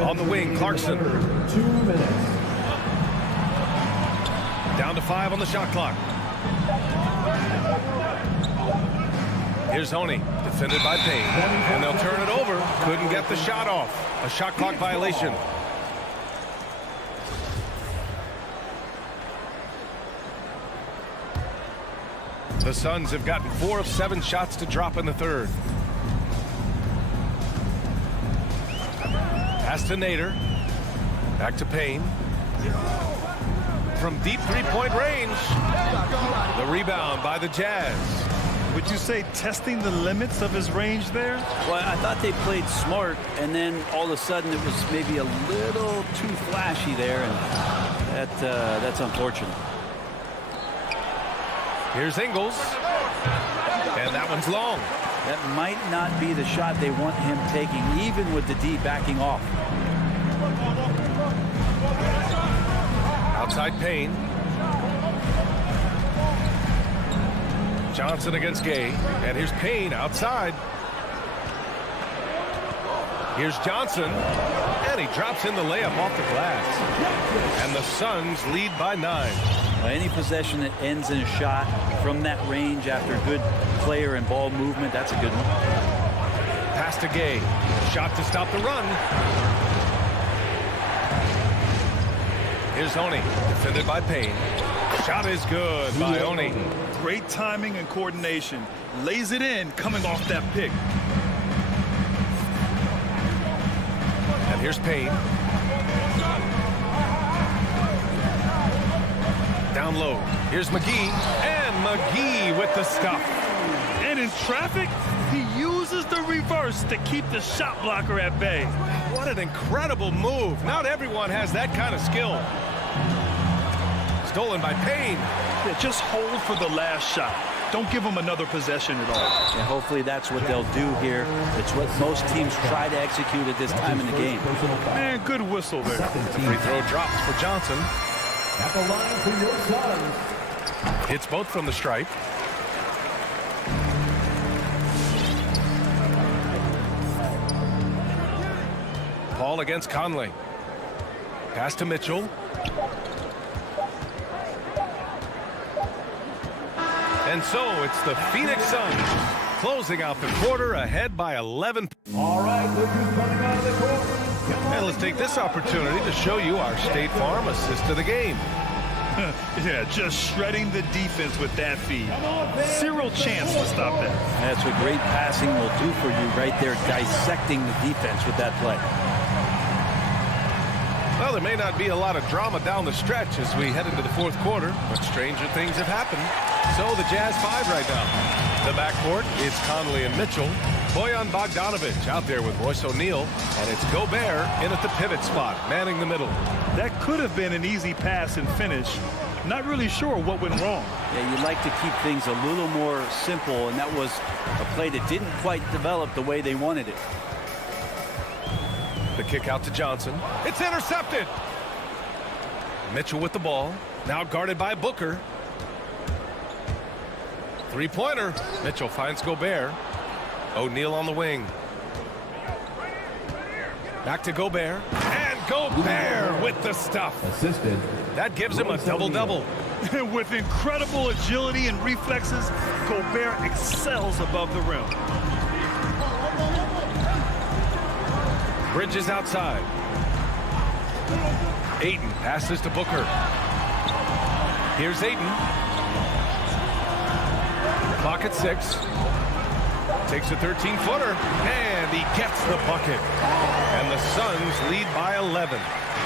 On the wing, Clarkson. 2 minutes. Down to 5 on the shot clock. Here's Honey, defended by Payne. And they'll turn it over. Couldn't get the shot off. A shot clock violation. The Suns have gotten 4 of 7 shots to drop in the third. Pass to Nader. Back to Payne. From deep three-point range. The rebound by the Jazz. Would you say testing the limits of his range there? Well, I thought they played smart, and then all of a sudden it was maybe a little too flashy there, and that's unfortunate. Here's Ingles. And that one's long. That might not be the shot they want him taking, even with the D backing off. Outside Payne. Johnson against Gay. And here's Payne outside. Here's Johnson. And he drops in the layup off the glass. And the Suns lead by 9. Any possession that ends in a shot from that range after good player and ball movement, that's a good one. Pass to Gay. Shot to stop the run. Here's Oni, defended by Payne. Shot is good by Oni. Great timing and coordination. Lays it in coming off that pick. And here's Payne. Down low. Here's McGee. And McGee with the stuff. And in traffic, he uses the reverse to keep the shot blocker at bay. What an incredible move. Not everyone has that kind of skill. Stolen by Payne. Yeah, just hold for the last shot. Don't give him another possession at all. And hopefully that's what they'll do here. It's what most teams try to execute at this time in the game. Man, good whistle there. The free throw drops for Johnson. At the line for your Suns. Hits both from the stripe. Paul against Conley. Pass to Mitchell. And so it's the Phoenix Suns closing out the quarter ahead by 11. All right, look who's coming out of the court. And let's take this opportunity to show you our State Farm assist of the game. Yeah, just shredding the defense with that feed. Zero chance to stop that. That's what great passing will do for you right there, dissecting the defense with that play. Well, there may not be a lot of drama down the stretch as we head into the fourth quarter, but stranger things have happened. So the Jazz 5 right now. The backcourt is Conley and Mitchell. Bojan Bogdanovic out there with Royce O'Neal, and it's Gobert in at the pivot spot, manning the middle. That could have been an easy pass and finish. Not really sure what went wrong. Yeah, you'd like to keep things a little more simple, and that was a play that didn't quite develop the way they wanted it. The kick out to Johnson. It's intercepted. Mitchell with the ball. Now guarded by Booker. Three-pointer. Mitchell finds Gobert. O'Neal on the wing. Back to Gobert. And Gobert with the stuff. Assisted. That gives him a double-double. With incredible agility and reflexes, Gobert excels above the rim. Bridges outside. Ayton passes to Booker. Here's Ayton. Clock at 6. Takes a 13-footer, and he gets the bucket. And the Suns lead by 11.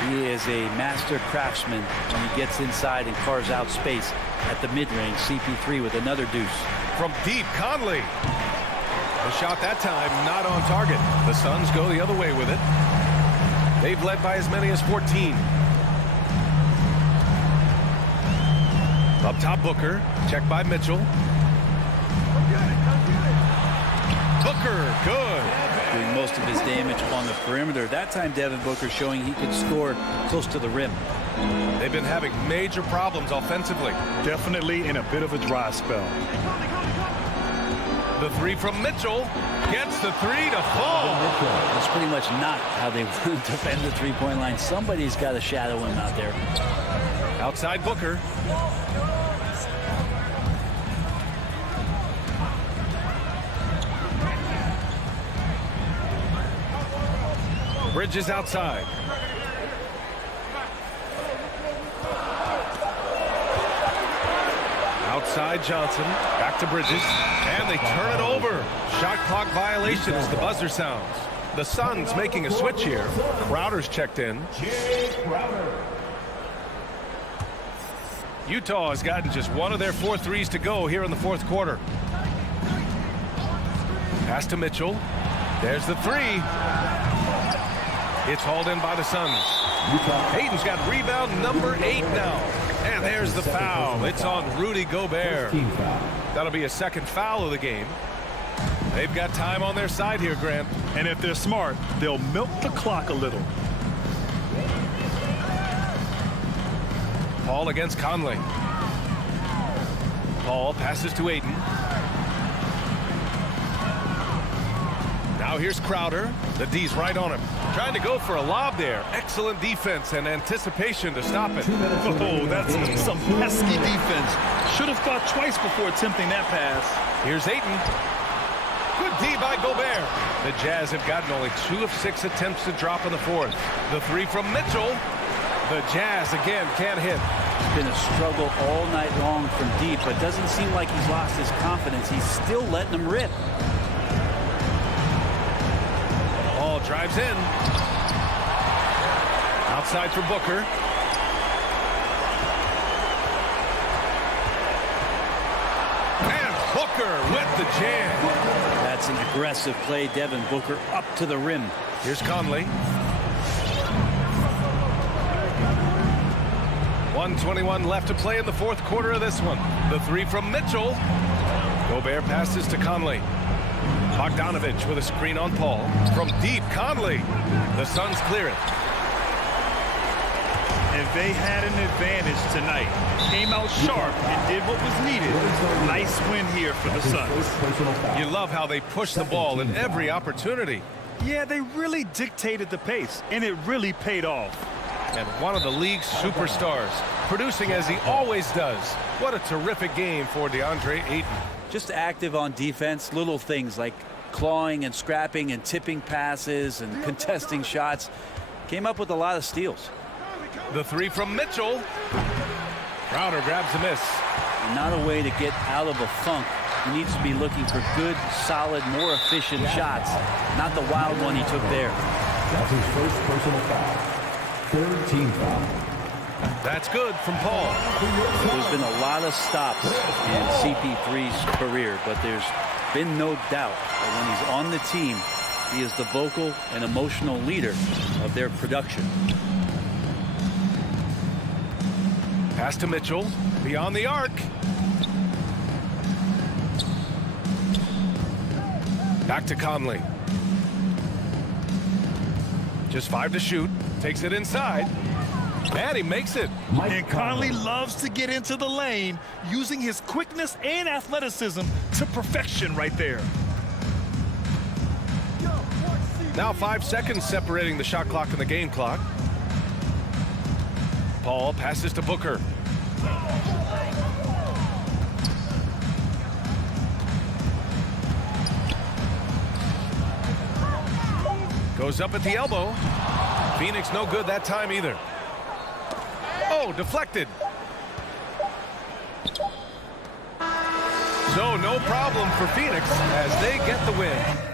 He is a master craftsman when he gets inside and carves out space at the mid-range. CP3 with another deuce. From deep, Conley. The shot that time not on target. The Suns go the other way with it. They've led by as many as 14. Up top, Booker. Checked by Mitchell. Booker, good. Doing most of his damage on the perimeter. That time, Devin Booker showing he could score close to the rim. They've been having major problems offensively. Definitely in a bit of a dry spell. The three from Mitchell gets the three to fall. That's pretty much not how they defend the three-point line. Somebody's got to shadow him out there. Outside Booker. Bridges outside. Outside Johnson. Back to Bridges. And they turn it over. Shot clock violation as the buzzer sounds. The Suns making a switch here. Crowder's checked in. Utah has gotten just one of their 4 threes to go here in the fourth quarter. Pass to Mitchell. There's the three. It's hauled in by the Suns. Hayden's got rebound number 8 now. And there's the foul. It's on Rudy Gobert. That'll be a second foul of the game. They've got time on their side here, Grant. And if they're smart, they'll milk the clock a little. Paul against Conley. Paul passes to Ayton. Now here's Crowder. The D's right on him. Trying to go for a lob there. Excellent defense and anticipation to stop it. Oh, that's some pesky defense. Should have thought twice before attempting that pass. Here's Ayton. Good D by Gobert. The Jazz have gotten only 2 of 6 attempts to drop in the fourth. The three from Mitchell. The Jazz again can't hit. It's been a struggle all night long from deep, but doesn't seem like he's lost his confidence. He's still letting them rip. Ball drives in. Outside for Booker. And Booker with the jam. That's an aggressive play. Devin Booker up to the rim. Here's Conley. 1:21 left to play in the fourth quarter of this one. The three from Mitchell. Gobert passes to Conley. Bogdanovich with a screen on Paul. From deep, Conley. The Suns clear it. And they had an advantage tonight. Came out sharp and did what was needed. Nice win here for the Suns. You love how they push the ball in every opportunity. Yeah, they really dictated the pace, and it really paid off. And one of the league's superstars, producing as he always does. What a terrific game for DeAndre Ayton. Just active on defense, little things like clawing and scrapping and tipping passes and contesting shots. Came up with a lot of steals. The three from Mitchell. Crowder grabs the miss. Not a way to get out of a funk. He needs to be looking for good, solid, more efficient shots. Not the wild one he took there. That's his first personal foul. Third team foul. That's good from Paul. There's been a lot of stops in CP3's career, but there's been no doubt that when he's on the team, he is the vocal and emotional leader of their production. Pass to Mitchell. Beyond the arc. Back to Conley. Just 5 to shoot. Takes it inside. And he makes it. And Conley loves to get into the lane, using his quickness and athleticism to perfection right there. Now 5 seconds separating the shot clock and the game clock. Paul passes to Booker. Goes up at the elbow. Phoenix no good that time either. Oh, deflected. So no problem for Phoenix as they get the win.